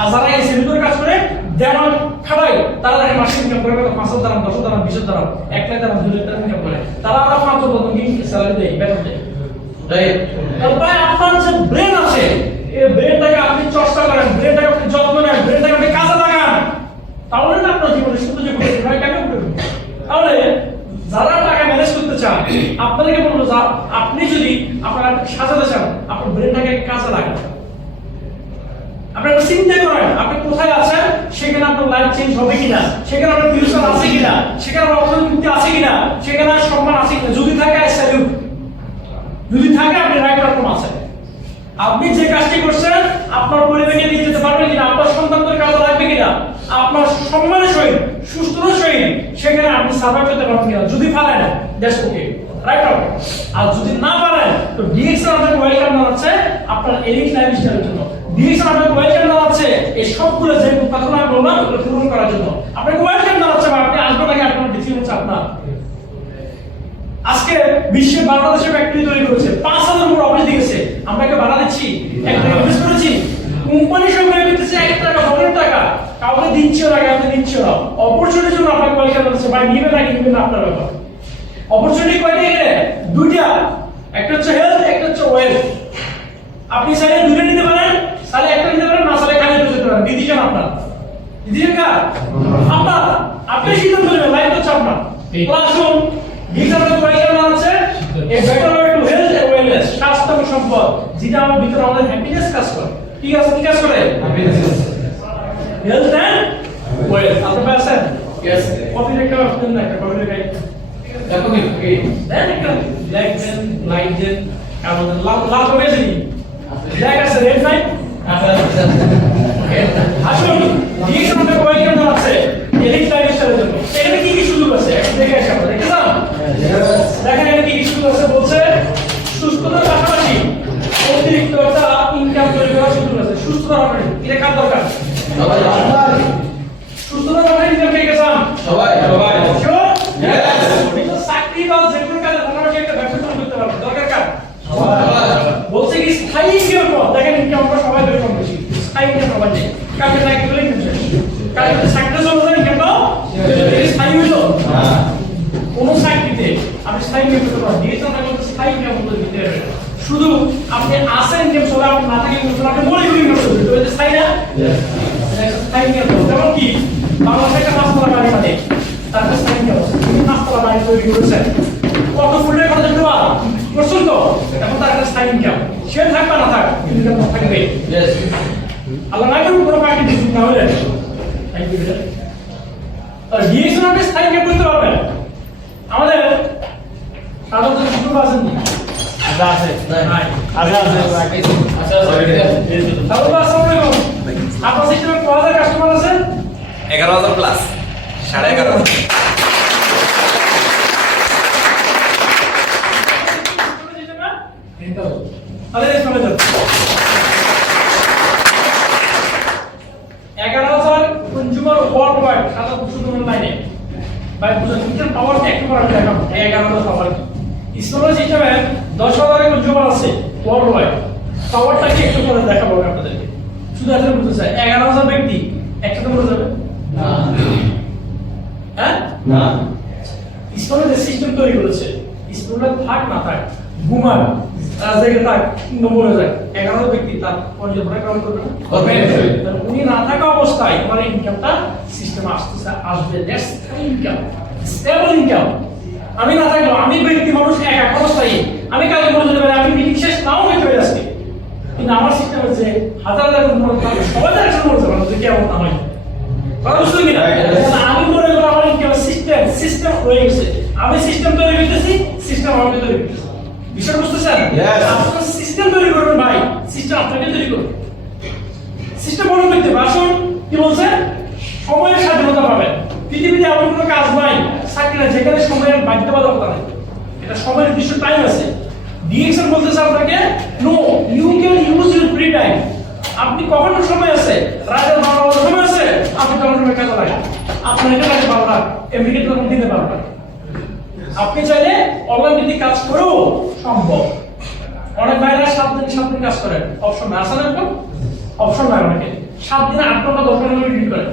আর যারা এই সেমিনার কাজ করে দেওয়ার খাবাই, তারা দেখেন মাসে ইনকাম করে 5,000 দাম, 10,000 দাম, 20,000 দাম, 1 লাখ দাম, 2 লাখ টাকা ইনকাম করে, তারা আমরা 5,000 দিন স্যালারি দেয়, বেতন দেয়। তারপরে আপনার যে ব্রেন আছে, এই ব্রেনটাকে আপনি চর্চা করেন, ব্রেনটাকে আপনি যত্ন নেন, ব্রেনটাকে আপনি কাজে লাগান, তাহলে না আপনার জীবনে সৌন্দর্য ঘটে, কেন ঘটবে? তাহলে যারা টাকা ম্যানেজ করতে চান আপনাদেরকে বলবো যে আপনি যদি আপনারা সাজাতে চান আপনার ব্রেনটাকে কাজে লাগান, আপনারা চিন্তা করেন আপনি কোথায় আছেন, সেখানে আপনার লাইফ চেঞ্জ হবে কিনা, সেখানে আপনার ফিউচার আছে কিনা, সেখানে আপনার অর্থনীতি আছে কিনা, সেখানে সম্মান আছে কিনা। যদি থাকে স্যালুট, যদি থাকে আপনি রাইট রকম আছেন। আপনি যে কাজটি করছেন আপনার পরিবারকে নিয়ে যেতে পারবেন কিনা, আপনার সন্তানদের কাজে লাগবে কিনা, আপনার সম্মানের সহিত সুস্থতার সহিত সেখানে আপনি সার্ভাইভ করতে পারবেন কিনা। যদি পারেন দ্যাটস ওকে, রাইট আউট। আর যদি না পারেন তো ডিএক্সএন আপনাকে ওয়েলকাম জানাচ্ছে আপনার এলিট লাইফস্টাইলের জন্য। ডিএক্সএন আপনাকে ওয়েলকাম জানাচ্ছে এই সবগুলো যে কথা আমি বললাম ওগুলো পূরণ করার জন্য আপনাকে ওয়েলকাম জানাচ্ছে। আপনি আসবেন নাকি আপনার ডিসিশন হচ্ছে আপনার। আজকে বিশ্বে বাংলাদেশে ফ্যাক্টরি তৈরি করেছে, 5,000 উপর অফিস দিয়েছে, আমরা কি ভাড়া দিচ্ছি? একটা ইনভেস্ট করেছি, কোম্পানি সরকার দিতেছে 1 টাকা 100 টাকা, কাউকে দিচ্ছে না, কাউকে দিচ্ছে না। অপরচুনিটির জন্য আপনাকে ওয়েলকাম জানাচ্ছে, ভাই নিবে নাকি নিবে না আপনার ব্যাপার। অপরচুনিটি কয়টা এখানে? দুইটা, একটা হচ্ছে হেলথ, একটা হচ্ছে ওয়েলথ। আপনি চাইলে দুইটা নিতে পারেন, চাইলে একটা নিতে পারেন, না চাইলে কাজে যেতে পারেন। ডিসিশন আপনার, ডিসিশন কার? আপনার। আপনি সিদ্ধান্ত নেবেন, লাইফ হচ্ছে আপনার। ক্লাসরুম ডিজিটাল কোয়ালিটি আছে a better way to health and wellness, স্বাস্থ্য এবং সম্পদ, যেটা আমার ভিতরে আমাদের হ্যাপিনেস কাজ করে। ঠিক আছে, কি কাজ করে? হ্যাপিনেস। Health and wealth. আপনি পাচ্ছেন? यस। কপি লেখা আপনি না, একটা কপি লেখাই দেখো কি দেন একটা ব্ল্যাক দেন লাইট দেন আমাদের লাল হবে জি ব্ল্যাক আছে রেড নাই আসুন ডিএক্সএন এর ওয়েলকাম আছে এলিট লাইফস্টাইলের জন্য। এখানে কি কি সুযোগ আছে দেখে আসি আমরা, দেখেছেন? দেখেন এখানে কি কি সুযোগ আছে বলছে। সুস্থতার পাশাপাশি অতিরিক্ত একটা ইনকাম তৈরি করার সুযোগ আছে। সুস্থতার ব্যাপারে এটা কার দরকার? সবাই। সুস্থতার ব্যাপারে ইনকাম পেয়ে গেছেন সবাই? সবাই শিওর? यस। এটা চাকরি বা যে কোনো কাজে পাশাপাশি একটা ব্যবসা শুরু করতে পারবে, দরকার কার? সবাই। বলছে কি স্থায়ী ইনকাম কর। দেখেন ইনকাম আমরা সবাই বের কম বেশি, স্থায়ী ইনকাম সবাই নেই। কাজে চাকরি করলে ইনকাম শেষ, কাজে চাকরি চলে যায় ইনকাম দাও স্থায়ী হইলো না। কোন চাকরিতে আপনি স্থায়ী ইনকাম করতে পারেন, ডিএক্সএন না করতে স্থায়ী ইনকাম করতে দিতে হবে। শুধু আপনি আসেন ইনকাম চলে, আপনি না থাকে ইনকাম চলে, আপনি মনে করি ইনকাম করতে হবে, স্থায়ী না? স্থায়ী ইনকাম যেমন কি বাংলাদেশে একটা 5 তলা বাড়ি মানে তারপর স্থায়ী ইনকাম আছে। 5 তলা বাড়ি তৈরি করেছেন, কত ফুলের কথা জানতে পার করছেন তো, এখন তার একটা স্থায়ী ইনকাম। সে থাকবে না থাক কিন্তু ইনকাম থাকবে। আল্লাহ না করুন কোনো পার্টি দিন না হলে ডিএক্সএন আপনি স্থায়ী ইনকাম করতে পারবেন। আমাদের সাধারণত সুযোগ আছে না? আচ্ছা আছে নাই আচ্ছা আছে আচ্ছা সালাম আসসালামু আলাইকুম। আপনার সিস্টেমে কত হাজার কাস্টমার আছে? 11,000 প্লাস 11,500। আরে চলে যান 11,000 কনজিউমার ওয়ার্ল্ড ওয়াইড সারা বিশ্ব লাইনে ভাই বুঝুন ইন্টার পাওয়ার একটু করে দেখাম। 11,000 পাওয়ার কি স্টোরেজ হিসেবে 10,000 কনজিউমার আছে ওয়ার্ল্ড ওয়াইড। পাওয়ারটা কি একটু করে দেখাবো আপনাদেরকে। শুধু আসলে বুঝতে চাই 11,000 ব্যক্তি একসাথে বলে যাবে না? হ্যাঁ না। স্টোরেজ সিস্টেম তৈরি করেছে, স্টোরেজ থাক না থাক ঘুমান জায়গা থাক মরে যায় 11,000 ব্যক্তি তার পর্যবেক্ষণ কাউন্ট করবে না। উনি না থাকা অবস্থায় আমার ইনকামটা সিস্টেম আসবে। That's income, stable income. আমি না থাকলেও আমি ব্যক্তি মানুষ একা অবস্থায় আমি কাজে করে যেতে পারি, আমি মিটিং শেষ নাও হইতে পারি আজকে, কিন্তু আমার সিস্টেম হচ্ছে হাজার হাজার মনে থাকবে, সবাই একসাথে মরে যাবে যদি কেমন না হয়। বুঝলেন কিনা? আমি মনে করি আমার ইনকাম সিস্টেম হয়ে গেছে, আমি সিস্টেম তৈরি করতেছি, সিস্টেম আমাকে তৈরি করতেছে। বিষয় বুঝতেছেন? আপনার সিস্টেম তৈরি করবেন ভাই, সিস্টেম আপনাকে তৈরি করবে। সিস্টেম বড় করতে আসুন কি বলছে সময়ের স্বাধীনতা পাবেন। পৃথিবীতে এমন কোনো কাজ নাই চাকরি না যেখানে সময়ের বাধ্যবাধকতা নেই, এটা সময়ের নির্দিষ্ট টাইম আছে। ডিএক্সএন বলতেছে আপনাকে no you can use your free time. আপনি কখনো সময় আছে রাতের 12 বাজে সময় আছে, আপনি তখন সময় কাজে লাগান। আপনার এটা লাগে 12টা এমনিকে তখন দিতে পারবেন। আপনি চাইলে অনলাইন ভিত্তিক কাজ করেও সম্ভব। অনেক ভাইরা 7 দিন কাজ করেন, অপশন না আছে না? এখন অপশন নাই অনেকে 7 দিনে 8 ঘন্টা 10 ঘন্টা ডিউটি করেন,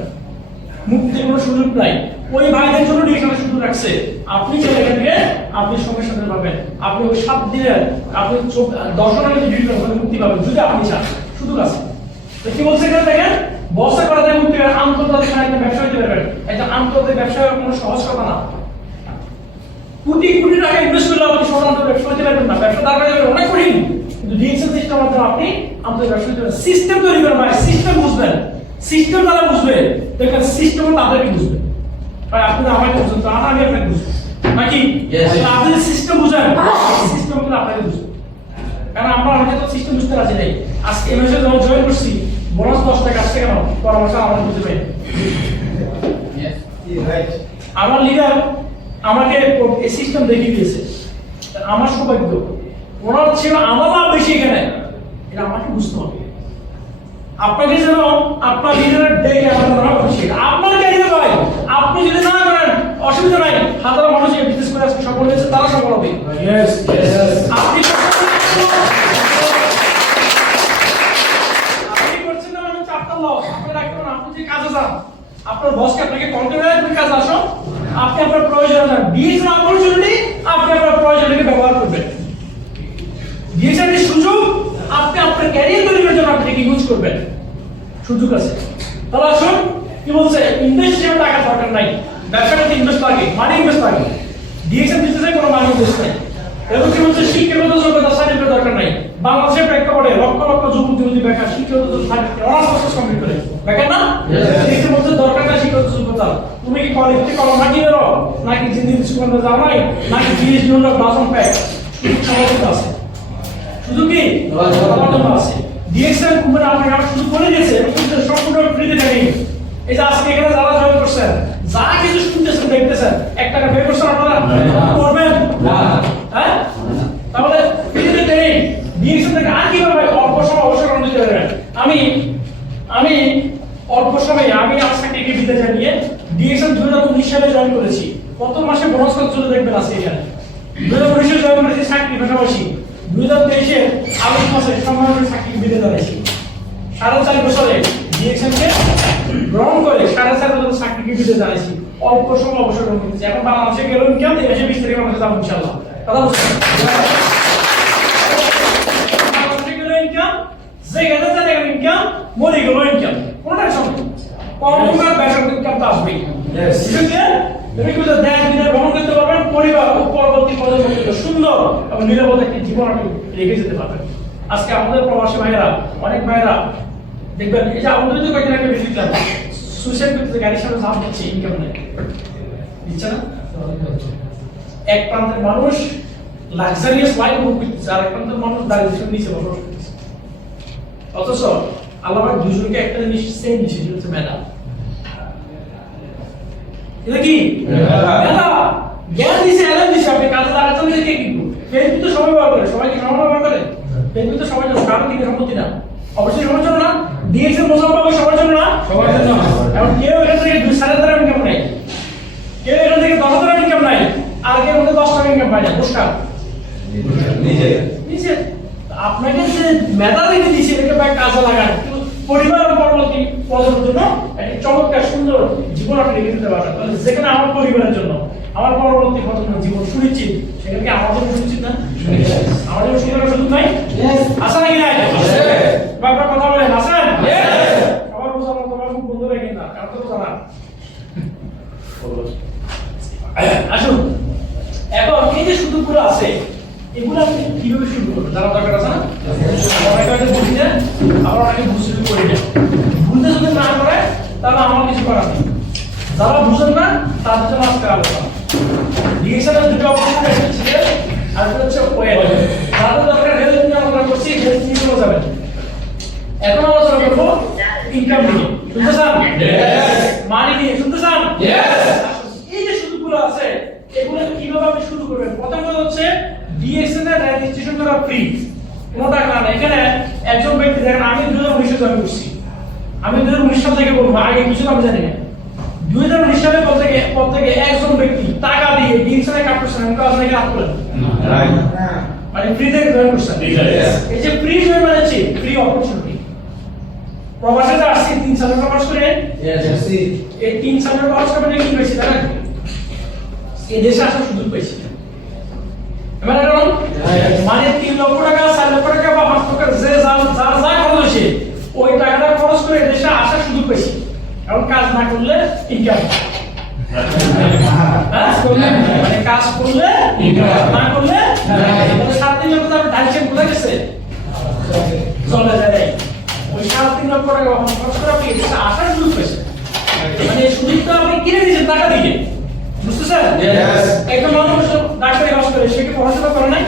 মুক্তির কোনো সুযোগ নাই। ওই ভাইদের জন্য ডিএক্সএন সুযোগ রাখছে। আপনি চাইলে এখান থেকে আপনি সঙ্গে সঙ্গে পাবেন। আপনি ওই 7 দিনে আপনি 10 ঘন্টা ডিউটি করেন, মুক্তি পাবেন যদি আপনি চান, সুযোগ আছে। তো কি বলছে এখানে দেখেন, বসে করা যায় মুক্তি পাবেন, আন্তর্জাতিক একটা ব্যবসা হইতে পারবেন। এটা আন্তর্জাতিক ব্যবসা কোনো সহজ কথা না। কোটি কোটি টাকা ইনভেস্ট করলে আপনি স্বতন্ত্র ব্যবসা করতে পারবেন না, ব্যবসা দাঁড় করাতে অনেক কঠিন। কিন্তু ডিএক্সএল সিস্টেমের মাধ্যমে আপনি আমাদের ব্যবসা করতে পারবেন। সিস্টেম তৈরি করবেন, ভাই সিস্টেম বুঝবেন, সিস্টেম তারা বুঝবে, দেখবেন সিস্টেমও তাদেরকে বুঝবে। ভাই আপনি তো আমাকে বুঝবেন, তো আমি আপনাকে বুঝবো নাকি? আপনি সিস্টেম বুঝেন, সিস্টেম কিন্তু আপনাকে বুঝবে। কারণ আমরা অনেকে তো সিস্টেম বুঝতে রাজি নেই। আজকে এই মাসে যখন জয়েন করছি বোনাস 10 টাকা আসছে কেন? পরামর্শ আমরা বুঝতে পারি। আমার লিডার আমাকে এই সিস্টেম দেখিয়ে দিয়েছে। আমার সৌভাগ্য, ওনার ছিল আমার লাভ বেশি এখানে, এটা আমাকে বুঝতে হবে। আপনাকে যেন আপনার লিডারের ডেকে আপনার লাভ বেশি, আপনার ক্যারিয়ার ভাই আপনি যদি না করেন অসুবিধা নাই। হাজারো মানুষ এই বিজনেস করে আজকে সফল হয়েছে, তারা সফল হবে। আপনি করছেন না মানে আপনার লস। আপনি রাখবেন, আপনি যে কাজে যান আপনার বসকে আপনাকে কন্টিনিউ কাজ আসো, আপনি আপনার প্রয়োজন যান ডিএস না অপরচুনিটি, আপনি আপনার প্রয়োজনকে ব্যবহার করবেন। ডিএসএর সুযোগ আপনি আপনার ক্যারিয়ার তৈরির জন্য আপনি কি ইউজ করবেন, সুযোগ আছে। তাহলে আসুন কি বলছে, ইনভেস্ট হিসেবে টাকা দরকার নাই, ব্যবসাটাতে ইনভেস্ট লাগে, মানি ইনভেস্ট লাগে। ডিএসএর বিজনেসে কোনো মানি ইনভেস্ট নাই। এবং কি বলছে, শিক্ষাগত যোগ্যতা সার্টিফিকেট দরকার নাই। বাংলাদেশের প্রেক্ষাপটে লক্ষ লক্ষ যুবক যুবতী বেকার, শিক্ষাগত সার্টিফিকেট অনার্স মাস্টার্স কমপ্লিট করে বেকার না? ডিএসএর মধ্যে দরকার না শিক্ষাগত যোগ্যতা। তুমি কি কলেজ থেকে কলম মাটিয়ে রো, নাকি জিন্দিগি সুগন্ধ যাও নাই, নাকি জিএস জন্য বাসন প্যাক, সমাজে আছে শুধু কি আছে। ডিএক্সএল কোম্পানি আপনাকে আমরা শুধু করে দিয়েছে, সম্পূর্ণ ফ্রিতে ট্রেনিং। এই যে আজকে এখানে যারা জয়েন করছেন, যা কিছু শুনতেছেন দেখতেছেন, 1 টাকা পে করছেন আপনারা করবেন না? হ্যাঁ, তাহলে ফ্রিতে ট্রেনিং ডিএক্সএল থেকে আর কিভাবে ভাই অল্প সময় অবসর দিতে পারবেন। আমি অল্প সময়ে আমি আজকে টিকে দিতে জানিয়ে ডিএক্সএল 2019 সালে জয়েন করেছি। প্রথম মাসে বোনাস কত চলে দেখবেন আজকে এখানে। 2019 সালে জয়েন করেছি চাকরির পাশাপাশি 2023 আগস্ট মাসে সম্মানের চাকরি দিতে দাঁড়িয়েছি। 4.5 বছরে ডিএক্সএলকে গ্রহণ করে 4.5 বছর চাকরি দিতে দাঁড়িয়েছি। অল্প সময় অবসর গ্রহণ করেছি। এখন বাংলাদেশে গেল ইনকাম, দেশে 20 তারিখে আমাদের যাবো ইনশাআল্লাহ। কথা বলছেন? বাংলাদেশে গেল ইনকাম, যেখানে যাতে ইনকাম, মরে গেল ইনকাম, কোনটাই সম্ভব। কমকার বেসরকারি ইনকাম তো আসবেই। তুমি কিন্তু দেশ বিদেশ ভ্রমণ করতে পারবেন, পরিবার ও পরবর্তী প্রজন্মকে সুন্দর এবং নিরাপদ একটি জীবন আপনি রেখে যেতে পারবেন। আজকে আমাদের প্রবাসী ভাইয়েরা, অনেক ভাইয়েরা দেখবেন, এই যে আমাদের তো কয়েকদিন আগে দেখলাম সুইসাইড করতে গাড়ির সামনে ঝাঁপ দিচ্ছে, ইনকাম নেই, দিচ্ছে না। এক প্রান্তের মানুষ লাক্সারিয়াস লাইফ উপভোগ করতেছে, আর এক প্রান্তের মানুষ দারিদ্র্যের নিচে বসবাস করতেছে। অথচ আল্লাহ পাক দুজনকে একটা জিনিস সেম দিয়েছে, যেটা হচ্ছে মেধা। এটা কি মেধা? জ্ঞান দিছে, এলএম দিছে, আপনি কাজে লাগাতে হলে কে কিনবো? ফেসবুক তো সবাই ব্যবহার করে, সবাই কি সমান ব্যবহার করে? ফেসবুক তো সবার জন্য, কারণ দিকে সম্পত্তি না, অবশ্যই সবার জন্য না। ডিএক্সএল মোসাফ পাবে সবার জন্য না, সবার জন্য। এখন কেউ এখান থেকে 2,500 ইনকাম নাই, কেউ এখান থেকে 10,000 ইনকাম নাই, আর কেউ 10 টাকা ইনকাম পায় না। পুরস্কার নিজে আপনাকে যে মেধা রেখে দিয়েছে, এটাকে ভাই কাজে লাগান, পরিবার পরবর্তী প্রজন্মের জন্য একটি চমৎকার সুন্দর জীবন আপনি রেখে দিতে পারবেন। তাহলে যেখানে আমার পরিবারের জন্য, আমার পরবর্তী প্রজন্মের জীবন সুনিশ্চিত, সেখানে কি আমার জন্য সুনিশ্চিত না? আমার জন্য সুন্দর সুযোগ নাই? আসা নাকি নাই? আপনার কথা বলেন, আসেন? সবার বোঝানো তোমার খুব বন্ধু রেখে না, কারণ তো জানা। আসুন, এখন এই যে সুযোগগুলো আছে, এগুলো আপনি কিভাবে শুরু করবেন জানা দরকার আছে না? অনেকে বুঝি না, আবার অনেকে বুঝতে করি না। বুঝতে যদি না করে তাহলে আমার কিছু করার নেই। যারা বুঝেন না তাদের জন্য আজকে আলোচনা। ডিএক্সএলের দুটো অপশন আছে, আর একটা হচ্ছে ওয়েল। যাদের দরকার হেলথ নিয়ে আলোচনা করছি, হেলথ নিয়ে চলে যাবেন। এখন আলোচনা করবো ইনকাম নিয়ে। শুনতে চান? মানি নিয়ে শুনতে চান? এই যে সুযোগগুলো আছে, এগুলো কিভাবে আপনি শুরু করবেন? প্রথম কথা হচ্ছে ডিএক্সএল এর রেজিস্ট্রেশন করা ফ্রি, কোনো টাকা না। এখানে একজন ব্যক্তি দেখেন, আমি 2019 জয়েন করছি, আমি 2019 সাল থেকে বলবো, আগে কিছু আমি জানি না। 2019 সালে প্রত্যেকে একজন ব্যক্তি টাকা দিয়ে ডিএক্সএল এ কাজ করছেন, আমি কাজ নাকি আপলোড মানে ফ্রি থেকে জয়েন করছেন। এই যে ফ্রি জয়েন মানে হচ্ছে ফ্রি অপরচুনিটি। প্রবাসে যে আসছি 3 সালের প্রবাস করে, এই 3 সালের প্রবাস করে কি হয়েছে জানেন? এই দেশে আসার সুযোগ পেয়েছি। মানে 3 লক্ষ টাকা, 4 লক্ষ টাকা বা 5 লক্ষ যে যা খরচ হয়েছে, ওই টাকাটা খরচ করে দেশে আসার সুযোগ পেয়েছি। কারণ কাজ না করলে ইনকাম, মানে কাজ করলে খরচ করে আপনি এটা আসার সুযোগ পেয়েছেন, মানে এই সুযোগটা আপনি কিনে নিয়েছেন টাকা দিয়ে, বুঝতেছেন? Yes. একটা মানুষ ডাক্তারি পাস করে সে কি পড়াশোনা করে নাই,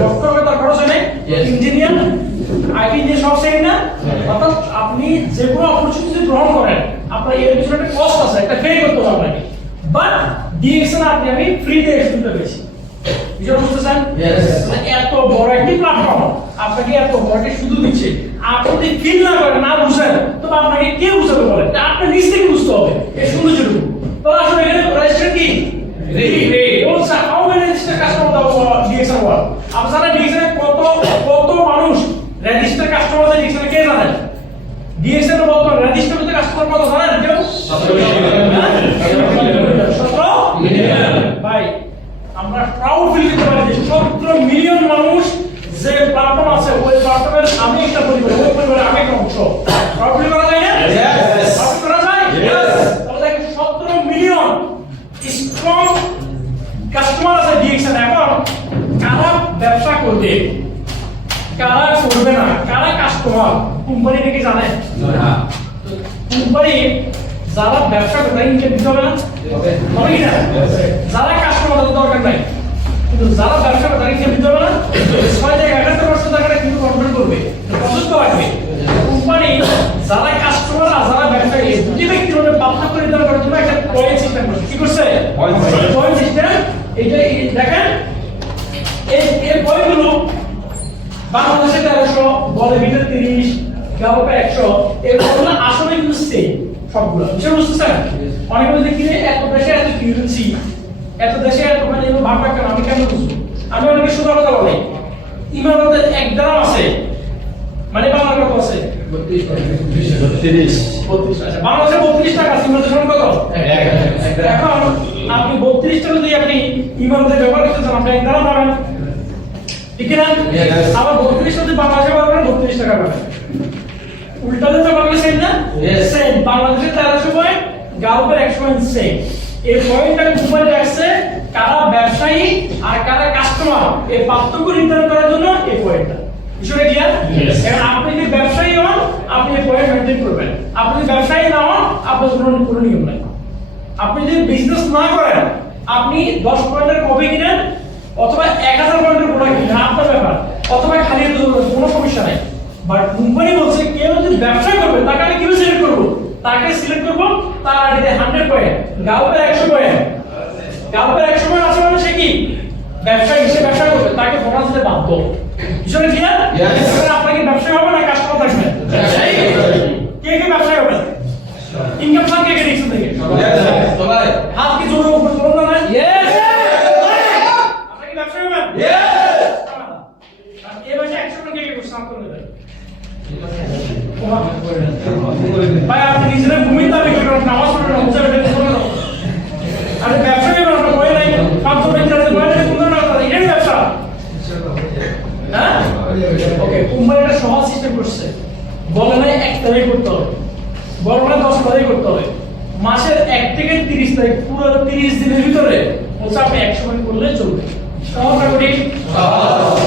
ডক্টর হবে তার খরচ হয় নাই, ইঞ্জিনিয়ার আইটি যে সব সেই না, অর্থাৎ আপনি যে কোনো অপরচুনিটি গ্রহণ করেন আপনার এর পিছনে একটা কস্ট আছে, একটা পে করতে হবে আপনাকে, বাট ডিএক্সএন আপনি আমি ফ্রিতে সুবিধা পেয়েছি, বিষয় বুঝতেছেন? এত বড় একটি প্ল্যাটফর্ম আপনাকে এত বড় একটি সুযোগ দিচ্ছে, আপনি যদি ফিল না করেন, না বুঝেন, তবে আপনাকে কে বুঝাবে বলেন? আপনি নিজ থেকে বুঝতে হবে এই সৌন্দর্যটুকু। তো আসলে এখানে রেজিস্টার কি এবং হাউ মেনি রেজিস্টার কাস্টমার দাও ডিএক্সএন ওয়ার্ড, আপনারা ডিএক্সএন কত কত মানুষ রেজিস্টার কাস্টমার আছে ডিএক্সএন কে জানেন? ডিএক্সএন বর্তমান রেজিস্টার করতে কাস্টমার কত জানেন কেউ? 17 মিলিয়ন। ভাই আমরা প্রাউড ফিল করতে পারি যে 17 মিলিয়ন মানুষ যে প্ল্যাটফর্ম আছে ওই প্ল্যাটফর্মের আমি একটা পরিবার, ওই পরিবারের আমি একটা অংশ। প্রাউড ফিল করা যায় না? Yes. প্রাউড করা যায়? Yes. তাহলে দেখেন 17 মিলিয়ন স্ট্রং কাস্টমার আছে ডিএক্সএন। এখন কারা ব্যবসা করবে, কারা করবে না, কারা কাস্টমার কোম্পানি থেকে জানে? কোম্পানি যারা ব্যবসা করে তারা ইনকাম দিতে হবে না? হবে কি না? যারা কাস্টমার তাদের দরকার নাই, কিন্তু যারা ব্যবসা করে তারা ইনকাম দিতে হবে না? 6 থেকে 11% টাকাটা কিন্তু কন্ট্রোল করবে, প্রসেস তো রাখবে। কোম্পানি যারা কাস্টমার আর যারা ব্যবসায়ী দুটি ব্যক্তির মধ্যে পার্থক্য নির্ধারণ করার জন্য একটা পয়েন্ট সিস্টেম করছে। কি করছে? Point system. এইটা দেখেন এই পয়েন্টগুলো বাংলাদেশে 1300, বলে ভিতরে 30, গাওপে 100, এগুলো আসলে কিন্তু সেম সবগুলো। বুঝতে বুঝতেছেন? অনেকে বলতে কি রে এত দেশে এত কিউরেন্সি, এত দেশে এত মানে এগুলো ভাবটা কেন, আমি কেন বুঝবো? আমি অনেকে শুধু কথা বলি ইমারতে 1 গ্রাম আছে মানে বাংলা কত আছে? 32। আচ্ছা বাংলাদেশে 32 টাকা আছে, ইমারতে সমান কত? 1। এখন আপনি 32 টাকা যদি আপনি ইমারতে ব্যবহার করতে চান আপনি 1 গ্রাম পাবেন, ঠিক না? আবার 32 যদি বাংলাদেশে পাবেন 32 টাকা পাবেন। উল্টা দিতে পারলে সেম না? সেম। বাংলাদেশে 1300 পয়েন্ট, গাওপের 100 পয়েন্ট সেম। এই পয়েন্টটা কোম্পানি রাখছে কারা ব্যবসায়ী আর কারা কাস্টমার এই পার্থক্য নির্ধারণ করার জন্য এই পয়েন্টটা। বিষয়টা ক্লিয়ার? এখন আপনি যদি ব্যবসায়ী হন আপনি এই পয়েন্ট মেইনটেইন করবেন, আপনি যদি ব্যবসায়ী না হন আপনার কোনো নিয়ম নাই। আপনি যদি বিজনেস না করেন আপনি 10 পয়েন্টের কপি কিনেন অথবা 1000 পয়েন্টের প্রোডাক্ট কিনেন, আপনার ব্যাপার, অথবা খালি কোনো সমস্যা নাই। বাট কোম্পানি বলছে কেউ যদি ব্যবসা করবে তাকে আমি কিভাবে সিলেক্ট করব? তাকে সিলেক্ট করব তার আইডিতে 100 পয়েন্ট, গাওপের 100 পয়েন্ট, গাওপের 100 পয়েন্ট আছে মানে সে কি ব্যবসা হিসেবে ব্যবসা করবে, তাকে বোনাস দিতে বাধ্য। বিষয়টা ক্লিয়ার? এবার আপনাকে ব্যবসায়ী হবে না কাস্টমার থাকবে? কে কে ব্যবসায়ী হবে? ইনকাম পান কে কে ডিএক্সএন থেকে? সবাই হাত কি জোরে উপর তোলেন না? ইয়েস। আপনি কি ব্যবসায়ী হবেন? ইয়েস। আর এই মাসে 100 টাকা কে কে করছেন আপনাদের? ভাই আপনি নিজের ভূমি দাবি করেন, নামাজ পড়েন, রোজা রাখেন, করেন। আরে ব্যবসায়ী হবেন আপনার বই নাই, 500 টাকা বই নাই, কোন না কথা এটাই ব্যবসা। হ্যাঁ ওকে, কোম্পানিটা সহজ সিস্টেম করছে, বলে নাই 1 তারিখ করতে হবে, বলে নাই 10 তারিখ করতে হবে, মাসের 1 থেকে 30 তারিখ পুরো 30 দিনের ভিতরে বলছে আপনি 100 পয়েন্ট করলে চলবে। সহজ না কঠিন? সহজ।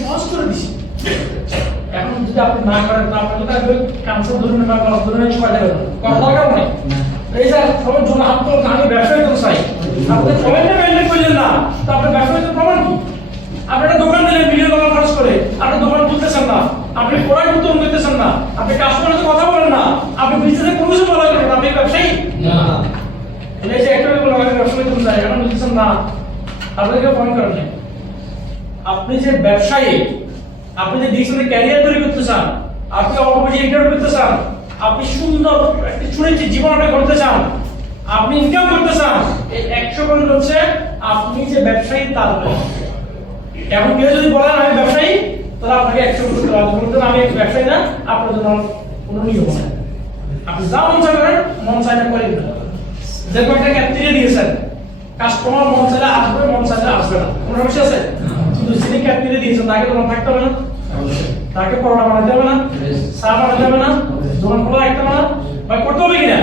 সহজ করে দিছি। এখন যদি আপনি না করেন তা আপনি তো আসলে ক্যান্সার ধরুন না বা ধরুন ছয় দেবেন কথা দরকার নাই। এই যে সবাই জন্য হাত তোলেন, আমি ব্যবসায়ী তো চাই, আপনি সবাইটা মেনটেন করলেন না তা আপনার ব্যবসায়ী তো প্রমাণ কি? আপনি একটা দোকান দিলেন $1 মিলিয়ন খরচ করে, আপনি দোকান খুলতেছেন না, আপনি প্রোডাক্ট উৎপাদন করতেছেন না, আপনি কাস্টমারের সাথে কথা বলেন না, আপনি বিজনেসে কোনো কিছু বলা করেন, আপনি ব্যবসায়ী না। এই যে একটা বলে আমি ব্যবসায়ী তো চাই, এখন বুঝতেছেন না, আপনাদেরকে পয়েন্ট করেন নাই। আপনি যে ব্যবসায়ী, আপনি যে ডিএক্সএন ক্যারিয়ার তৈরি করতে চান, আপনি অল্প বয়সে ইন্টারভিউ করতে চান, আপনি সুন্দর একটা সুনিশ্চিত জীবন আপনি করতে চান, আপনি ইনকাম করতে চান, এই 100 পয়েন্ট হচ্ছে আপনি যে ব্যবসায়ী তার উপর। এখন কেউ যদি বলেন আমি ব্যবসায়ী তাহলে আপনাকে 100 করতে হবে, বলতে আমি ব্যবসায়ী না, আপনার জন্য কোনো নিয়ম নেই। আপনি যা মন চায় করেন, মন চায় না করেন না। যে কয়েকটা ক্যাপ্টেনে দিয়েছেন কাস্টমার মন চাইলে আসবে, মন চাইলে আসবে না, কোনো সমস্যা আছে? কিন্তু যিনি ক্যাপ্টেনে দিয়েছেন তাকে তোমার থাকতে হবে না, তাকে পরোটা বানাতে হবে না, চা বানাতে হবে না, দোকান খোলা রাখতে হবে না, ভাই করতে হবে কিনা?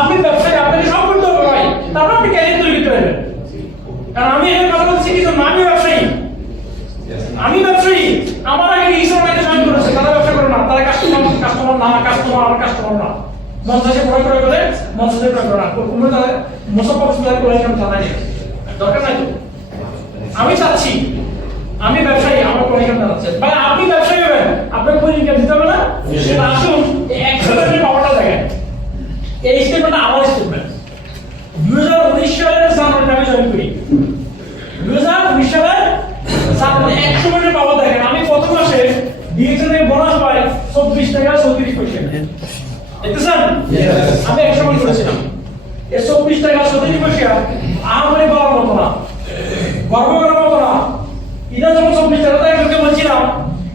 আপনি ব্যবসায়ী, আপনাকে সব করতে হবে ভাই, তারপর আপনি ক্যারিয়ার তৈরি করতে পারবেন। কারণ আমি এখানে কথা বলছি কি জন্য? আমি ব্যবসায়ী, আমি ব্যবসায়ী, আমার আগে ডিএক্সএন জয়েন করেছে, তারা ব্যবসা করে না, আপনারা কাস্টমার না, কাস্টমার না। মঞ্চাসে ক্রয় করে মঞ্চাসে ক্রয় করা কোম্পানি মোসাফা সুবিধা করে আমি জানাই দরকার নাই তো। আমি চাচ্ছি, আমি ব্যবসায়ী, আমার কোন ইনকাম জানাচ্ছে ভাই, আপনি ব্যবসায়ী হবেন, আপনার কোন ইনকাম দিতে হবে না? সেটা আসুন এই এক্সট্রা পাওয়ারটা দেখেন। এই স্টেটমেন্টটা আমার স্টেটমেন্ট। 2019 সালের জানুয়ারিতে আমি জয়েন করি। 2019 সালের জানুয়ারি 100 মিনিটের পাওয়ার দেখেন। আমি প্রথম মাসে ডিএক্সএল এর বোনাস পাই 24 টাকা 34 পয়সা। দেখতেছেন? আমি 100 মিনিট করেছিলাম। এই 24 টাকা 34 পয়সা আমারই বলার মতো না, গর্ব করার মতো না। এটা যখন 24 টাকা দেয় একজনকে বলছিলাম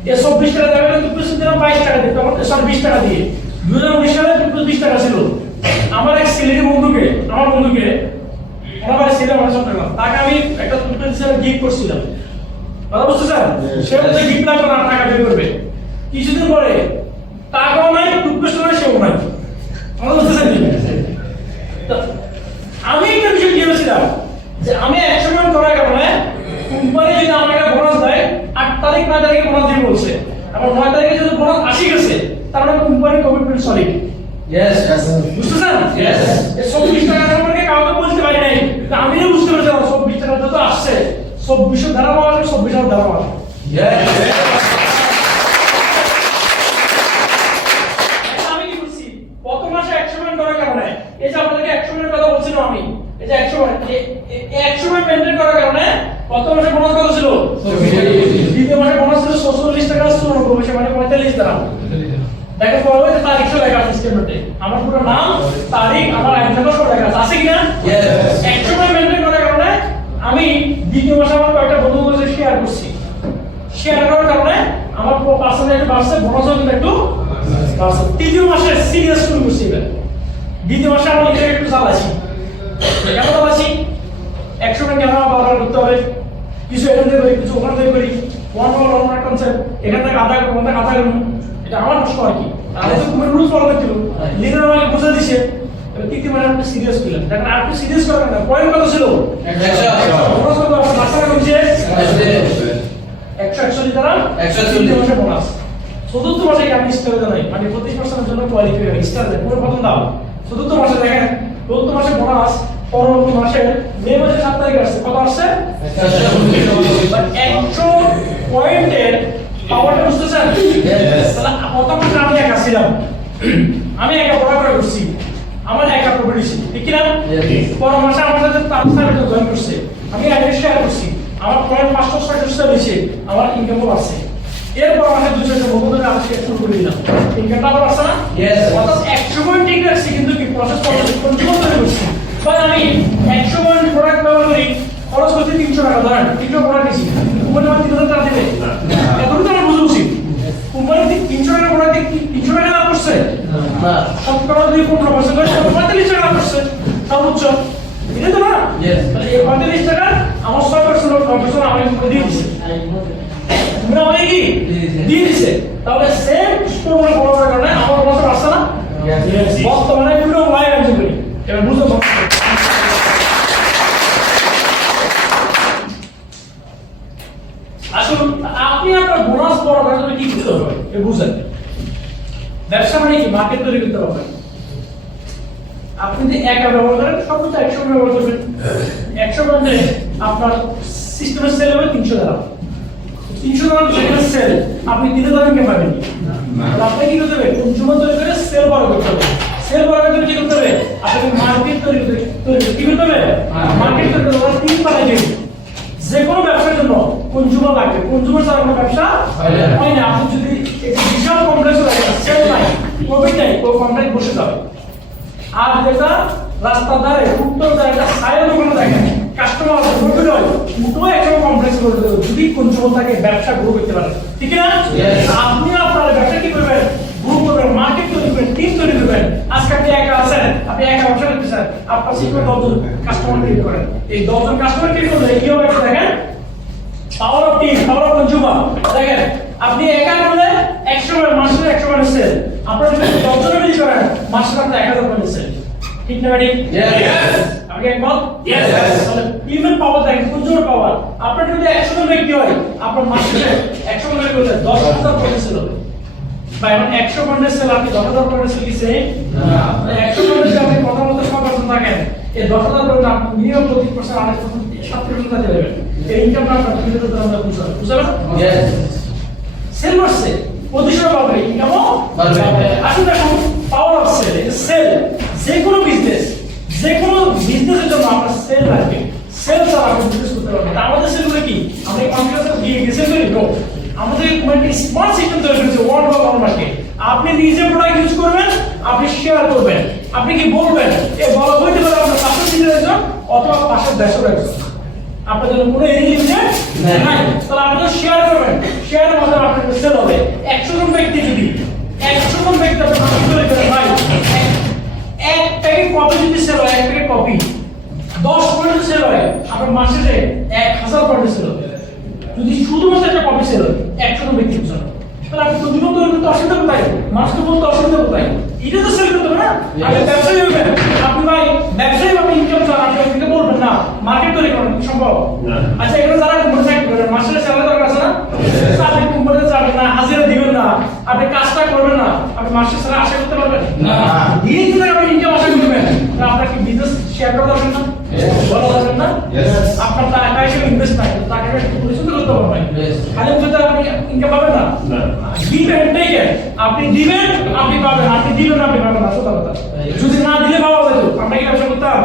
এই 24 টাকা দেবে কিন্তু কিছু দিন 22 টাকা দিতে হবে, সরি 20 টাকা দিয়ে। 2019 সালে 20 টাকা ছিল। আমার এক সিলেটি বন্ধুকে, আমার বন্ধুকে আমার ছেলে আমার সাথে তাকে আমি একটা টুথপেস্ট গিফট করছিলাম। কথা বুঝতেছেন? সে বলছে গিফট লাগবে না, টাকা বের করবে। কিছুদিন পরে টাকাও নাই, টুথপেস্টও নাই, সেও নাই। কথা বুঝতেছেন? আমি একটা বিষয় কি বলেছিলাম যে আমি 100 মিলিয়ন করার কারণে কোম্পানি যদি আমাকে বোনাস দেয় 8 তারিখ 9 তারিখে বোনাস দিবে বলছে, আবার 9 তারিখে যদি বোনাস আসি গেছে তার মানে কোম্পানির কমিটমেন্ট সলিড। Yes. বুঝতেছেন? Yes. এই 24 টাকা আমাকে কাউকে বলতে পারি নাই, আমি না বুঝতে পারছিলাম 24 টাকা যত আসছে 2400 ধারা পাওয়া যাবে, 2400 ধারা পাওয়া যাবে। Yes. আমি কি বলছি কত মাসে 100 মিলিয়ন করার কারণে এই যে আপনাদেরকে 100 মিলিয়ন কথা বলছিলাম আমি, এই যে 100 মিলিয়ন মেইনটেইন করার কারণে কত মাসে বোনাস কত ছিল? দ্বিতীয় মাসে বোনাস ছিল 46 টাকা 94 পয়সা, মানে 45 টাকা। দেখো পরে যে তারিখ সহ লেখা আছে স্টেটমেন্টে, আমার পুরো নাম, তারিখ, আমার আইডি সহ লেখা আছে, আছে কিনা? Yes. 100 মিলিয়ন মেইনটেইন করার কারণে আমি দ্বিতীয় মাসে আমার কয়েকটা বন্ধুদের সাথে শেয়ার করছি। শেয়ার করার কারণে আমার পার্সেন্টেজ একটু বাড়ছে, বোনাসও কিন্তু একটু বাড়ছে। তৃতীয় মাসে সিরিয়াস শুরু করছি এবার। দ্বিতীয় মাসে আমার নিজেকে একটু চালাচ্ছি। কেন চালাচ্ছি? 100 মিলিয়ন কেন বারবার করতে হবে? কিছু এখান থেকে করি, কিছু ওখান থেকে করি। ওয়ান কনসেপ্ট, এখান থেকে আধা করবো, ওখান থেকে আধা করবো। এটা আমার প্রশ্ন আর কি। আমি তো কোনো রুলস ফলো করছিল, লিডার আমাকে বুঝে দিছে। এবার তৃতীয় মাসে আপনি সিরিয়াস করলেন, দেখেন আর একটু সিরিয়াস করবেন না। পয়েন্ট কত ছিল? 100। বোনাস কত? আপনার রাস্তা কমছে 141 দ্বারা 140 মাসে বোনাস। চতুর্থ মাসে কি আপনি স্টার দেন নাই, মানে 25% এর জন্য কোয়ালিফাই হয় স্টার দেন পুরো প্রথম দাও। চতুর্থ মাসে দেখেন, চতুর্থ মাসে বোনাস পরবর্তী মাসে মে মাসে 7 তারিখ আসছে, কত আসছে? 100 পয়েন্টের পাওয়ারটা বুঝতেছেন? তাহলে প্রথম মাসে আমি একা ছিলাম, আমি একা পড়াশোনা করছি, আমার একা প্রফিট হইছে, ঠিক কি না? পরের মাসে আমার সাথে 5 সাইড জয়েন করছে, আমি আইডি শেয়ার করছি, আমার পয়েন্ট 560 হইছে, আমার ইনকামও বাড়ছে। এরপর মাসে 200 বন্ধুদের আমি শেয়ার শুরু করে দিলাম, ইনকামটা আবার বাড়ছে না? অর্থাৎ 100 পয়েন্ট ঠিক রাখছি, কিন্তু কি প্রসেস কন্ট্রোল করে করছি। ভাই আমি 100 পয়েন্ট প্রোডাক্ট ব্যবহার করি, খরচ করতে 300 টাকা, ধরেন 300 প্রোডাক্ট দিছি, কোম্পানি আমার 3000 টাকা দেবে, এখন তো আমার বুঝা উচিত কোম্পানি 300 টাকা প্রোডাক্ট 300 টাকা লাভ করছে না, 17 দিয়ে 15% করে 45 টাকা লাভ করছে সর্বোচ্চ, এটা তো না? তাহলে এই 45 টাকা আমার 6% আমি দিয়ে দিছি, তোমরা আমাকে কি দিয়ে দিছে। তাহলে সেম ফর্মুলা ফলো করার কারণে আমার বছর আসছে না? বর্তমানে পুরো লাইভ এনজয় করি, এবার বুঝো। আসুন আপনি আপনার বোনাস পাওয়ার জন্য কি করতে হবে এই বুঝেন। ব্যবসা মানে কি? মার্কেট তৈরি করতে হবে। আপনি যদি একা ব্যবহার করেন সর্বোচ্চ 100 ব্যবহার করবেন, 100 মানে আপনার সিস্টেমের সেল হবে 300 টাকা। 300 টাকা যেখানে সেল আপনি দিতে পারবেন কে পাবেন না। আপনি কি করতে হবে? কনজিউমার তৈরি করে সেল বড় করতে হবে। সেল বড় করতে কি করতে হবে? আপনাকে মার্কেট তৈরি কি করতে হবে? মার্কেট তৈরি করতে হবে। তিন পারে দিন যে কোনো ব্যবসার জন্য কনজিউমার লাগবে, কনজিউমার ছাড়া কোনো ব্যবসা হয় না। আপনি যদি একটা বিশাল কমপ্লেক্স রাখেন, সেল নাই, প্রফিট নাই, তো কমপ্লেক্স বসে যাবে। আর যেটা রাস্তার ধারে উত্তর ধারে একটা ছায়া দোকানে দেখেন, কাস্টমার প্রফিট হয়, দুটো একসাথে কমপ্লেক্স করে দেবে যদি কনজিউমার থাকে, ব্যবসা গ্রো করতে পারে, ঠিক না? আপনি আপনার ব্যবসা কি করবেন? গ্রো করবেন, মার্কেট তৈরি করবেন, টিম তৈরি করবেন। আজকে আপনি একা আছেন, আপনি একা ব্যবসা করতেছেন, আপনার সিস্টেমে 10 জন কাস্টমার ক্রিয়েট করেন। এই 10 জন কাস্টমার ক্রিয়েট করলে কি হবে দেখেন, power of team, power of consumer. দেখেন আপনি একা করলে 100 মাসে 100 মানে সেল, আপনারা যদি 10 জন মিলে করেন মাসে আপনি 1000 মানে সেল, ঠিক না ভাই? यस। আপনি একমত? यस। তাহলে টিমের পাওয়ার দেখেন, কনজিউমার পাওয়ার। আপনার যদি 100 জন ব্যক্তি হয়, আপনার মাসে 100 মানে করলে 10,000 করে সেল হবে। ভাই এখন 100 পয়েন্টের সেল আপনি 10,000 পয়েন্টের সেল দিছে 100 পয়েন্টের আপনি কথা মতো 100% থাকেন এই 10,000 পয়েন্ট আপনি মিনিমাম 25% 8% 7% কাজে দেবেন এই ইনকামটা আপনার ভিতরে তো আমরা বুঝাবেন Yes. সেল করছে প্রতিশত পাবে ইনকামও বাড়বে। আসলে এখন পাওয়ার অফ সেল সেল যে কোনো বিজনেসের জন্য আপনার সেল লাগবে সেল ছাড়া আপনি বিজনেস করতে পারবেন না আমাদের সেলগুলো কি আমরা কনফিডেন্স দিয়ে গেছে করি নো আমাদের মানে স্মার্ট সিস্টেম তৈরি করেছে ওয়ার্ড বা ওয়ান মার্কেট আপনি নিজে প্রোডাক্ট ইউজ করবেন আপনি শেয়ার করবেন আপনি কি বলবেন এই বলা হইতে পারে আপনার পাশের দিনের একজন অথবা পাশের দেশের একজন আপনার জন্য কোনো এলিমিনেট নাই তাহলে আপনি শেয়ার করবেন শেয়ারের মাধ্যমে আপনার সেল হবে 100 জন ব্যক্তি যদি 100 জন ব্যক্তি আপনি মার্কেট করে দেন ভাই এক প্যাকেট কপি যদি সেল হয় এক প্যাকেট কপি 10 পয়েন্ট সেল হয় আপনার মাসে 1000 পয়েন্ট সেল হবে যদি শুধুমাত্র একটা কপি সেল হয় 100 জন ব্যক্তির জন্য তাহলে আপনি প্রতিদিন তো অসুবিধা কোথায় মাস তো বলতে অসুবিধা কোথায় এটা তো সেল করতে হবে না আপনি ব্যবসায়ী হবেন আপনি ভাই ব্যবসায়ী ভাবে ইনকাম চান আপনি আপনাকে বলবেন না মার্কেট তৈরি করেন সম্ভব আচ্ছা এখানে যারা কোম্পানি চাকরি করেন মাসের স্যালারি দরকার আছে না আপনি কোম্পানিতে যাবেন না হাজিরা দিবেন না আপনি কাজটা করবেন না আপনি মাসের স্যালারি আশা করতে পারবেন না। দিয়ে দিলে আপনি ইনকাম আশা করবেন না আপনার কি বিজনেস শেয়ার করা দরকার না বলা দরকার না আপনার টাকা এসে ইনভেস্ট নাই টাকাটা একটু পরিশোধ করতে পারবেন Yes. খালি মুখে তো আপনি ইনকাম পাবেন না দিবেন টেকেন আপনি দিবেন আপনি পাবেন আপনি দিবেন আপনি পাবেন না সত্যি কথা যদি না দিলে পাওয়া যেত আমরা কি ব্যবসা করতাম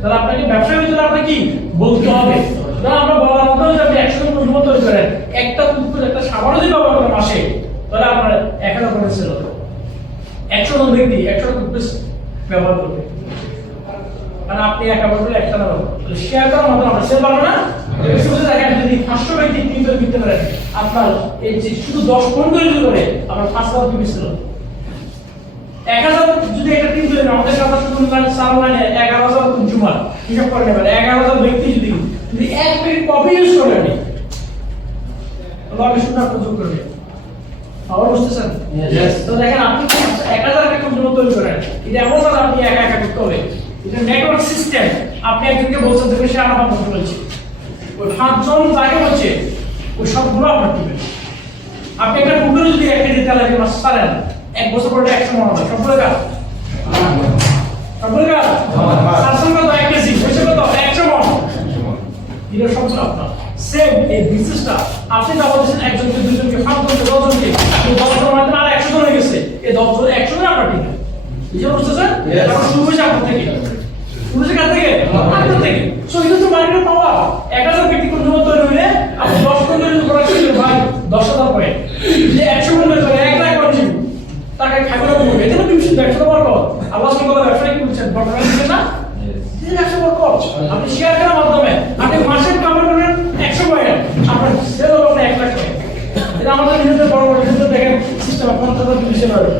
তাহলে আপনাকে ব্যবসার ভিতরে আপনাকে কি বলতে হবে না আমরা বলার মতো যে আপনি 100 জন পরিমাণ তৈরি করেন একটা টুকরো একটা সাবানও যদি ব্যবহার করেন মাসে তাহলে আপনার 1000 করে সেল হবে 100 জন ব্যক্তি 100 টুকরো ব্যবহার করবে মানে আপনি একা বললে একটা না তাহলে শেয়ার করার মতো আমরা সেল পারবো না শুধু দেখেন যদি 500 ব্যক্তি 3 করে বিকতে পারেন আপনার এই যে শুধু 10 ফোন করে যদি করে আপনার 5000 কি সেল হবে 1000 যদি একটা টিম ধরে আমাদের সাথে শুধু সারালাইনে 11000 কনজিউমার হিসাব করে নেবেন 11000 ব্যক্তি যদি এক প্যাকেট কপি ইউজ করে আপনি তাহলে আমি শুধু আপনার যোগ করবে আবার বুঝতেছেন Yes. তো দেখেন আপনি 1000 কে কনজিউমার তৈরি করেন এটা এমন না আপনি একা একা করতে হবে এটা নেটওয়ার্ক সিস্টেম আপনি একজনকে বলছেন যে সে আমার কথা বলছে ওই 5 জন যাকে বলছে ওই সবগুলো আপনার টিমে আপনি একটা কুকুরে যদি একটা দিতে লাগে মাস পারেন এক বছর পরে 100 মন হবে সবগুলো কাজ সবগুলো কাজ সাতশো কত 1 কেজি হয়েছে কত 100 মন এটা সবগুলো আপনার সেম এই বিজনেসটা আপনি যা বলছেন একজনকে দুইজনকে 5 জনকে 10 জনকে 10 জন মানে আর 100 জন হয়ে গেছে এই 10 জন 100 জন আপনার টিমে বুঝতে পারছেন এখন শুরু হয়েছে আপনার থেকে শুরু হয়েছে কার থেকে আপনার থেকে সো এটা তো মার্কেটে পাওয়া 1000 ব্যক্তি কোন জন্য তৈরি হইলে আপনি 10 জন যদি প্রোডাক্ট সেল ভাই 10000 পয়েন্ট যে 100 জন করে 1 লাখ করে দিব টাকা খাবে না বলবে এটা তো বিশেষ ব্যবসা বরকত আল্লাহ সুবহানাহু ওয়া তাআলা ব্যবসায় কি বলছেন বর্তমানে দিচ্ছেন না এই ব্যবসা বরকত আপনি শেয়ার করার মাধ্যমে আপনি মাসের কামাই করেন 100 পয়েন্ট আপনার সেল হবে 1 লাখ টাকা এটা আমাদের নিজেদের বড় বড় বিজনেস দেখেন সিস্টেম 50,000 বিজনেস হবে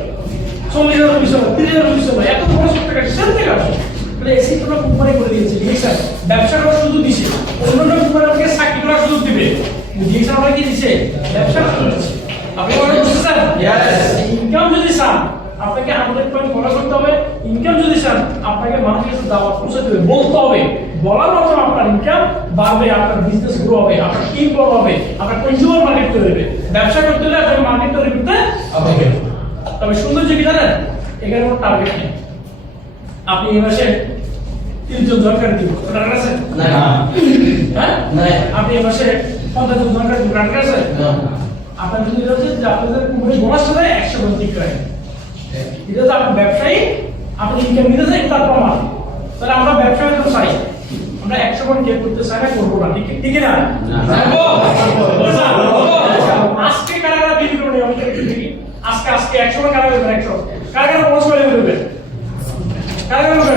40,000 বিজনেস হবে 30,000 বিজনেস হবে এত বড় সব টাকা সেল থেকে আসে তাহলে এই সিস্টেমটা কোম্পানি করে দিয়েছে ডিএক্সআর ব্যবসা করার সুযোগ দিয়েছে অন্যান্য কোম্পানি আপনাকে চাকরি করার সুযোগ দিবে ডিএক্সআর আপনাকে কি দিয়েছে ব্যবসা করার দিয়েছে আপনি মনে বুঝতেছেন ইনকাম যদি চান আপনাকে 100% ফলো করতে হবে ইনকাম যদি চান আপনাকে মানুষের কাছে দাওয়াত পৌঁছাতে হবে বলতে হবে বলার মাধ্যমে আপনার ইনকাম বাড়বে আপনার বিজনেস গ্রো হবে আপনার টিম গ্রো হবে আপনার কনজিউমার মার্কেট তৈরি হবে ব্যবসা করতে হলে আপনাকে মার্কেট তৈরি করতে হবে তবে সৌন্দর্য কি জানেন এখানে কোনো টার্গেট নেই আপনি এই মাসে 30 জন দরকার দিব টার্গেট আছে না। হ্যাঁ না। আপনি এই মাসে 50 জন দরকার দিব টার্গেট আছে আপনার যদি রয়েছে যে আপনাদের কোম্পানি বোনাস হবে 100 জন ঠিক রাখেন এটা তো আপনি ব্যবসায়ী আপনি ইনকাম নিতে চাই তার প্রমাণ তাহলে আমরা ব্যবসায় তো চাই আমরা 100 জন কে করতে চাই না করবো না ঠিক না আজকে কারা কারা বিক্রি করবে আমাদের দেখি আজকে 100 জন কারা করবে 100 কারা কারা বোনাস করে দেবে কারা কারা করবে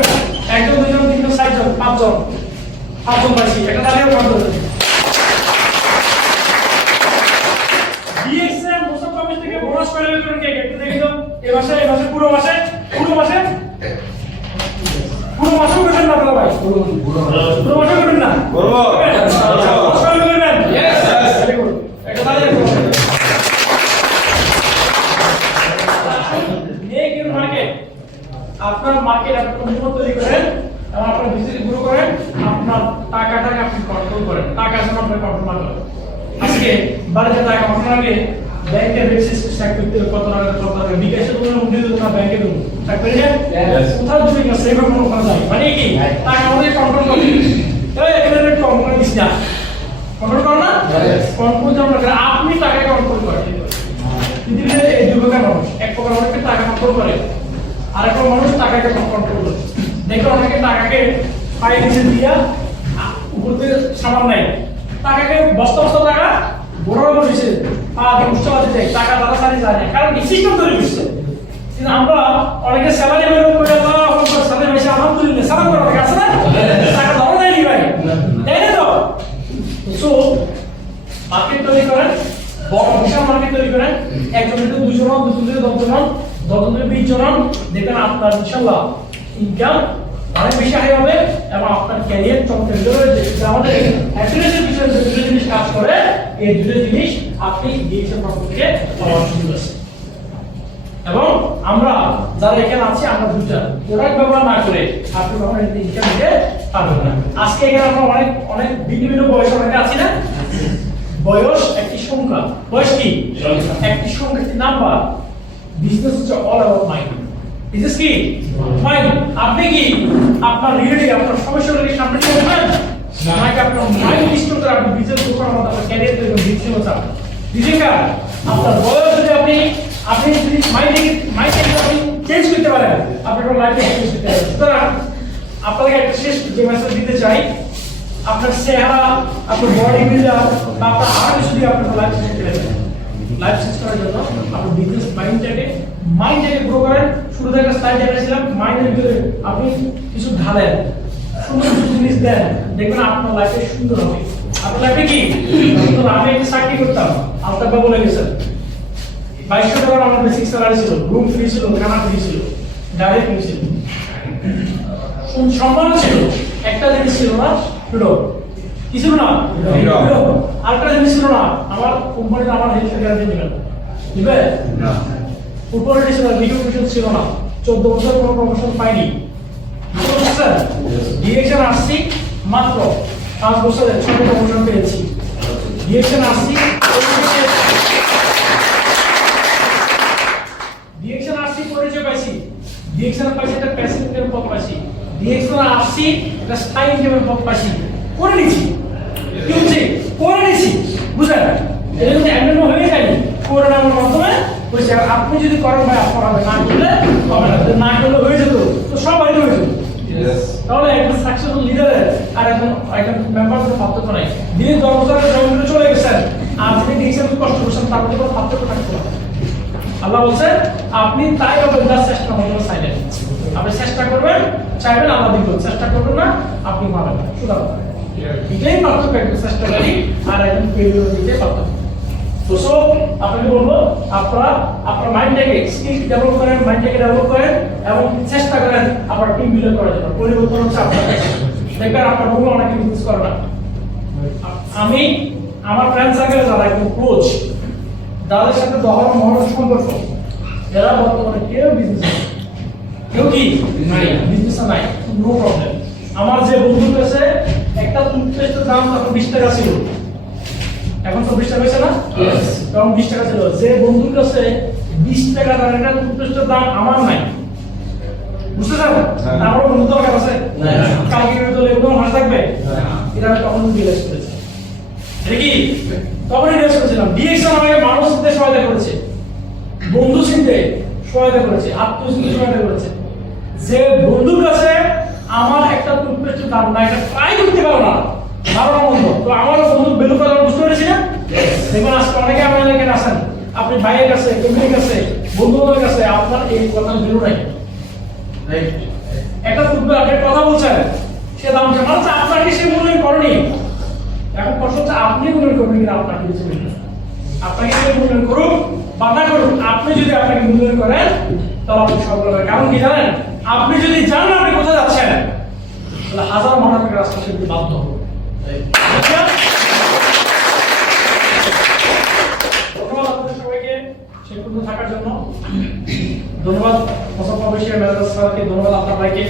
একজন দুইজন তিনজন চারজন পাঁচজন পাইছি একটা তালিকা বন্ধ করে ডিএক্সএম মোসা কমিটি থেকে বোনাস করে দেবে কে একটু দেখি তো এই মাসে পুরো মাসে করবেন না আপনারা ভাই পুরো মাসে করবেন না করব বোনাস করে করবেন यस একটা তালিকা করবেন নেকের মার্কেট আপনার মার্কেট আপনি কন্ট্রোল তৈরি করেন এবং আপনার বিজনেস গ্রো করেন আপনার টাকাটাকে আপনি কন্ট্রোল করেন টাকা যেন আপনি কন্ট্রোল করেন আজকে বাড়িতে টাকা পাঠানোর আগে ব্যাংকের বেসিস স্ট্যাক করতে কত টাকা বিকাশে তোমার উঠে দেবো না ব্যাংকে দেবো স্ট্যাক করে না কোথাও যদি না সেভ কোনো ওখানে যায় মানে কি টাকা আমাদের কন্ট্রোল করে এই এখানে রেট কম করে দিস না কন্ট্রোল কর না কন্ট্রোল যেমন করে আপনি টাকা কন্ট্রোল করেন পৃথিবীতে এই দুই প্রকার মানুষ এক প্রকার মানুষকে টাকা কন্ট্রোল করে আর এক প্রকার মানুষ টাকাকে কন্ট্রোল করে দেখো অনেকে টাকাকে পায়ে নিচে দিয়া উপর থেকে সামান নাই টাকাকে বস্তা বস্তা টাকা বড় বড় দিছে পা দিয়ে উঠতে পারতে চাই টাকা দাদা সারি যায় না কারণ সিস্টেম তৈরি করছে কিন্তু আমরা অনেকে স্যালারি বের করে স্যালারি বেশি আলহামদুলিল্লাহ সালাম করা আছে না টাকা দাও দেয়নি ভাই তাই না তো সো মার্কেট তৈরি করেন বড় বিশাল মার্কেট তৈরি করেন একজন থেকে 200 জন 200 থেকে 10 জন 10 থেকে 20 জন দেখবেন আপনার ইনশাআল্লাহ ইনকাম অনেক বেশি হাই হবে এবং আপনার ক্যারিয়ার চমৎকার হয়ে যাবে আমাদের অ্যাক্টিভিটির বিষয়ে যে দুটো জিনিস কাজ করে এই দুটো জিনিস আপনি ডিএক্সএল পক্ষ থেকে পাওয়ার সুযোগ আছে এবং আমরা যারা এখানে আছি আমরা দুটো প্রোডাক্ট ব্যবহার না করে আপনি কখনো ইনকাম দিতে পারবেন না আজকে এখানে আমরা অনেক অনেক বিভিন্ন বয়স অনেকে আছি না বয়স একটি সংখ্যা বয়স কি একটি সংখ্যা একটি নাম্বার বিজনেস হচ্ছে অল অ্যাবাউট মাইন্ড বিজনেস কি মাইন্ড আপনি কি আপনার রিয়েলি আপনার সমস্যাগুলোকে সামনে নিয়ে আসবেন নাকি আপনার মাইন্ড ডিস্ট্রয় করে আপনি বিজনেস করবেন আপনার ক্যারিয়ার তৈরি করবেন বিজনেস হচ্ছে বিজেকা আপনার বয়স যদি আপনি যদি মাইন্ডকে আপনি চেঞ্জ করতে পারেন আপনার লাইফে চেঞ্জ করতে পারেন সুতরাং আপনাকে একটা শেষ যে মেসেজ দিতে চাই আপনার চেহারা আপনার বডি বিল্ডার বা আপনার আরো কিছু দিয়ে আপনার লাইফ চেঞ্জ করে দেবেন লাইফ চেঞ্জ করার জন্য আপনার বিজনেস মাইন্ডটাকে গ্রো করেন শুরু থেকে স্টাইল দেখাচ্ছিলাম মাইন্ডের ভিতরে আপনি কিছু ঢালেন সুন্দর কিছু জিনিস দেন দেখবেন আপনার লাইফে সুন্দর হবে আপনার লাইফে কি আমি একটা চাকরি করতাম আলতাফা বলে গেছেন 2200 টাকা আমার বেসিক স্যালারি ছিল রুম ফ্রি ছিল খানা ফ্রি ছিল গাড়ি ফ্রি ছিল সম্মান ছিল একটা জিনিস ছিল না ফ্রিডম কি ছিল না আরেকটা জিনিস ছিল না আমার কোম্পানিতে আমার হেলথ কেয়ার দিবেন দিবে না উপরে ছিল রিকগনিশন ছিল না 14 বছর কোনো প্রমোশন পাইনি বুঝছেন ডিরেকশন আসছি মাত্র 5 বছরে 6 প্রমোশন পেয়েছি ডিরেকশন আসছি পরিচয় পাইছি ডিএক্সএল পাইছি একটা প্যাসিভ ইনকাম পথ পাইছি ডিএক্সএল আসছি একটা স্থায়ী ইনকামের পথ পাইছি করে নিছি কি হচ্ছে করে নিছি বুঝলেন এটা যদি এমন হয়ে যায় করে নেওয়ার মাধ্যমে বলছি আপনি যদি করেন ভাই আপনার হবে না করলে হবে না না করলে হয়ে যেত তো সবাই হয়ে যেত তাহলে একজন সাকসেসফুল লিডারের আর একজন মেম্বারদের পার্থক্য নাই দিনে 10 বছরের জমিনে চলে গেছেন আর আপনি ডিএক্সএল কষ্ট করছেন তার মধ্যে কোনো পার্থক্য থাকতো না আল্লাহ বলছেন আপনি তাই হবে যা চেষ্টা করবেন চাইলেন আপনি চেষ্টা করবেন চাইবেন আল্লাহ দিবেন চেষ্টা করবেন না আপনি পাবেন না সুতরাং এটাই পার্থক্য একজন চেষ্টাকারী আর একজন ফেলিওর দিতে পার্থক্য তো সব আপনাকে বলবো আপনার মাইন্ডটাকে স্কিল ডেভেলপ করেন মাইন্ডটাকে ডেভেলপ করেন এবং চেষ্টা করেন আপনার টিম বিল্ড করার জন্য পরিবর্তন হচ্ছে আপনার দেখবেন আপনার রুমে অনেকে বিজনেস করে না আমি আমার ফ্রেন্ড সার্কেলে যারা একদম ক্লোজ যাদের সাথে দহর মহর সম্পর্ক এরা বর্তমানে কেউ বিজনেস কেউ কি নাই বিজনেস নাই নো প্রবলেম আমার যে বন্ধুর কাছে একটা টুথপেস্টের দাম তখন 20 টাকা ছিল এখন তো 20 টাকা হয়েছে না তখন 20 টাকা ছিল যে বন্ধুর কাছে 20 টাকা দাম একটা টুথপেস্টের দাম আমার নাই বুঝতে পারছেন আমার বন্ধু তো আমার কাছে কালকে তো লেগুলো মাস থাকবে এটা আমি তখন রিয়েলাইজ করেছি এটা কি তখনই রিয়েলাইজ করেছিলাম ডিএক্সএল আমাকে মানুষ চিনতে সহায়তা করেছে বন্ধু চিনতে সহায়তা করেছে আত্মীয় চিনতে সহায়তা করেছে যে বন্ধুর কাছে আমার একটা টুথপেস্টের দাম না এটা ট্রাই করতে পারো না ভালো না বন্ধু তো আমার বন্ধু ভ্যালু কথা বুঝতে পেরেছি না দেখুন আজকে অনেকে আমাদের এখানে আসেন আপনি ভাইয়ের কাছে কমিউনির কাছে বন্ধুদের কাছে আপনার এই কথা ভ্যালু নাই একটা টুথপেস্ট আপনি কথা বলছেন সে দাম জানার আপনাকে সে মূল্যায়ন করেনি এখন প্রশ্ন হচ্ছে আপনি মূল্যায়ন করবেন কিনা আপনাকে আপনাকে মূল্যায়ন করুন বা না করুন আপনি যদি আপনাকে মূল্যায়ন করেন তাহলে আপনি সফল হবেন কারণ কি জানেন আপনি যদি জানেন আপনি কোথায় যাচ্ছেন তাহলে হাজার মানুষের রাস্তা সেটি বাধ্য হবে ধন্যবাদ আপনাদের সবাইকে সেই পর্যন্ত থাকার জন্য ধন্যবাদ মোসাফফর বশির মেহরাজ স্যারকে ধন্যবাদ আপনার ভাইকে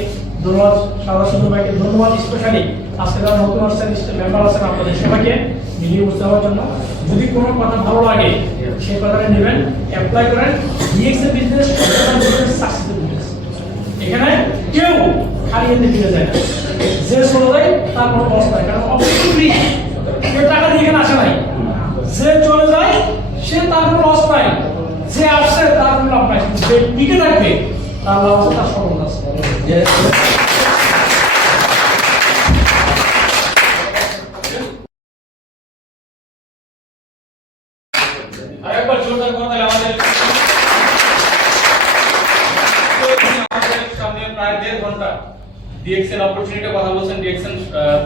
ধন্যবাদ সাদা সুন্দর ভাইকে ধন্যবাদ স্পেশালি আজকে যারা নতুন আসছেন মেম্বার আছেন আপনাদের সবাইকে মিলিয়ে বুঝতে হওয়ার জন্য যদি কোনো কথা ভালো লাগে সেই কথাটা নেবেন, অ্যাপ্লাই করেন। ডিএক্সএ বিজনেস সাকসেসফুল বিজনেস। এখানে কেউ খালি হাতে ফিরে যায় না। যে চলে যায় তার কোনো লস নাই, কারণ অবশ্যই কেউ টাকা দিয়ে এখানে আসে নাই। যে চলে যায় সে তার কোনো লস নাই, যে আসছে তার কোনো লাভ নাই। যে টিকে থাকবে তার লাভ আছে, তার সফলতা আছে। আরেকবার জোরদার করতে হলে আমাদের সামনে প্রায় 1.5 ঘন্টা ডিএক্সএন অপরচুনিটির কথা বলছেন। ডিএক্সএন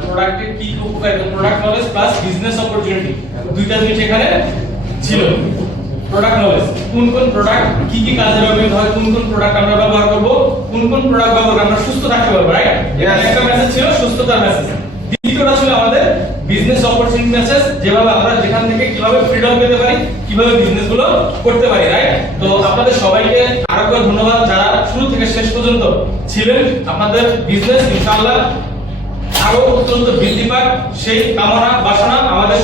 প্রোডাক্টের কি কি উপকারিতা, product knowledge plus business opportunity, দুইটা জিনিস এখানে ছিল। প্রোডাক্ট নলেজ, কোন কোন প্রোডাক্ট কি কি কাজে ব্যবহৃত হয়, কোন কোন প্রোডাক্ট আমরা ব্যবহার করব, কোন কোন প্রোডাক্ট ব্যবহার করে আমরা সুস্থ থাকতে পারবো, রাইট? এখানে একটা মেসেজ ছিল, সুস্থতার মেসেজ। দ্বিতীয়টা ছিল আমাদের বিজনেস অপরচুনিটি মেসেজ, যেভাবে আমরা যেখান থেকে কিভাবে ফ্রিডম পেতে পারি, কিভাবে বিজনেস গুলো করতে পারি, রাইট? তো আপনাদের সবাইকে আরেকবার ধন্যবাদ যারা শুরু থেকে শেষ পর্যন্ত ছিলেন। আপনাদের বিজনেস ইনশাআল্লাহ আরো অত্যন্ত বৃদ্ধি পাক সেই কামনা বাসনা আমাদের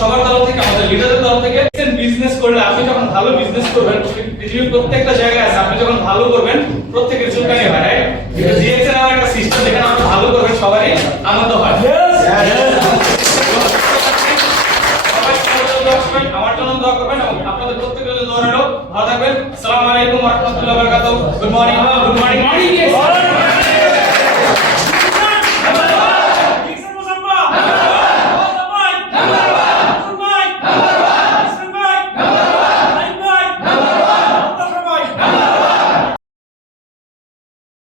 সবার তরফ থেকে, আমাদের লিডারদের তরফ থেকে। বিজনেস করলে আপনি যখন ভালো বিজনেস করবেন, পৃথিবীর প্রত্যেকটা জায়গায় আছে, আপনি যখন ভালো করবেন প্রত্যেকের চুলকানি হয়, রাইট? এটা জিএক্সএন এর একটা সিস্টেম, যেখানে আপনি ভালো করবেন সবারই আনন্দ হয়। আমার জন্য দোয়া করবেন এবং আপনাদের প্রত্যেকের জন্য দোয়া রইল। ভালো থাকবেন। আসসালামু আলাইকুম ওয়া রাহমাতুল্লাহি ওয়া বারাকাতুহু। Good morning.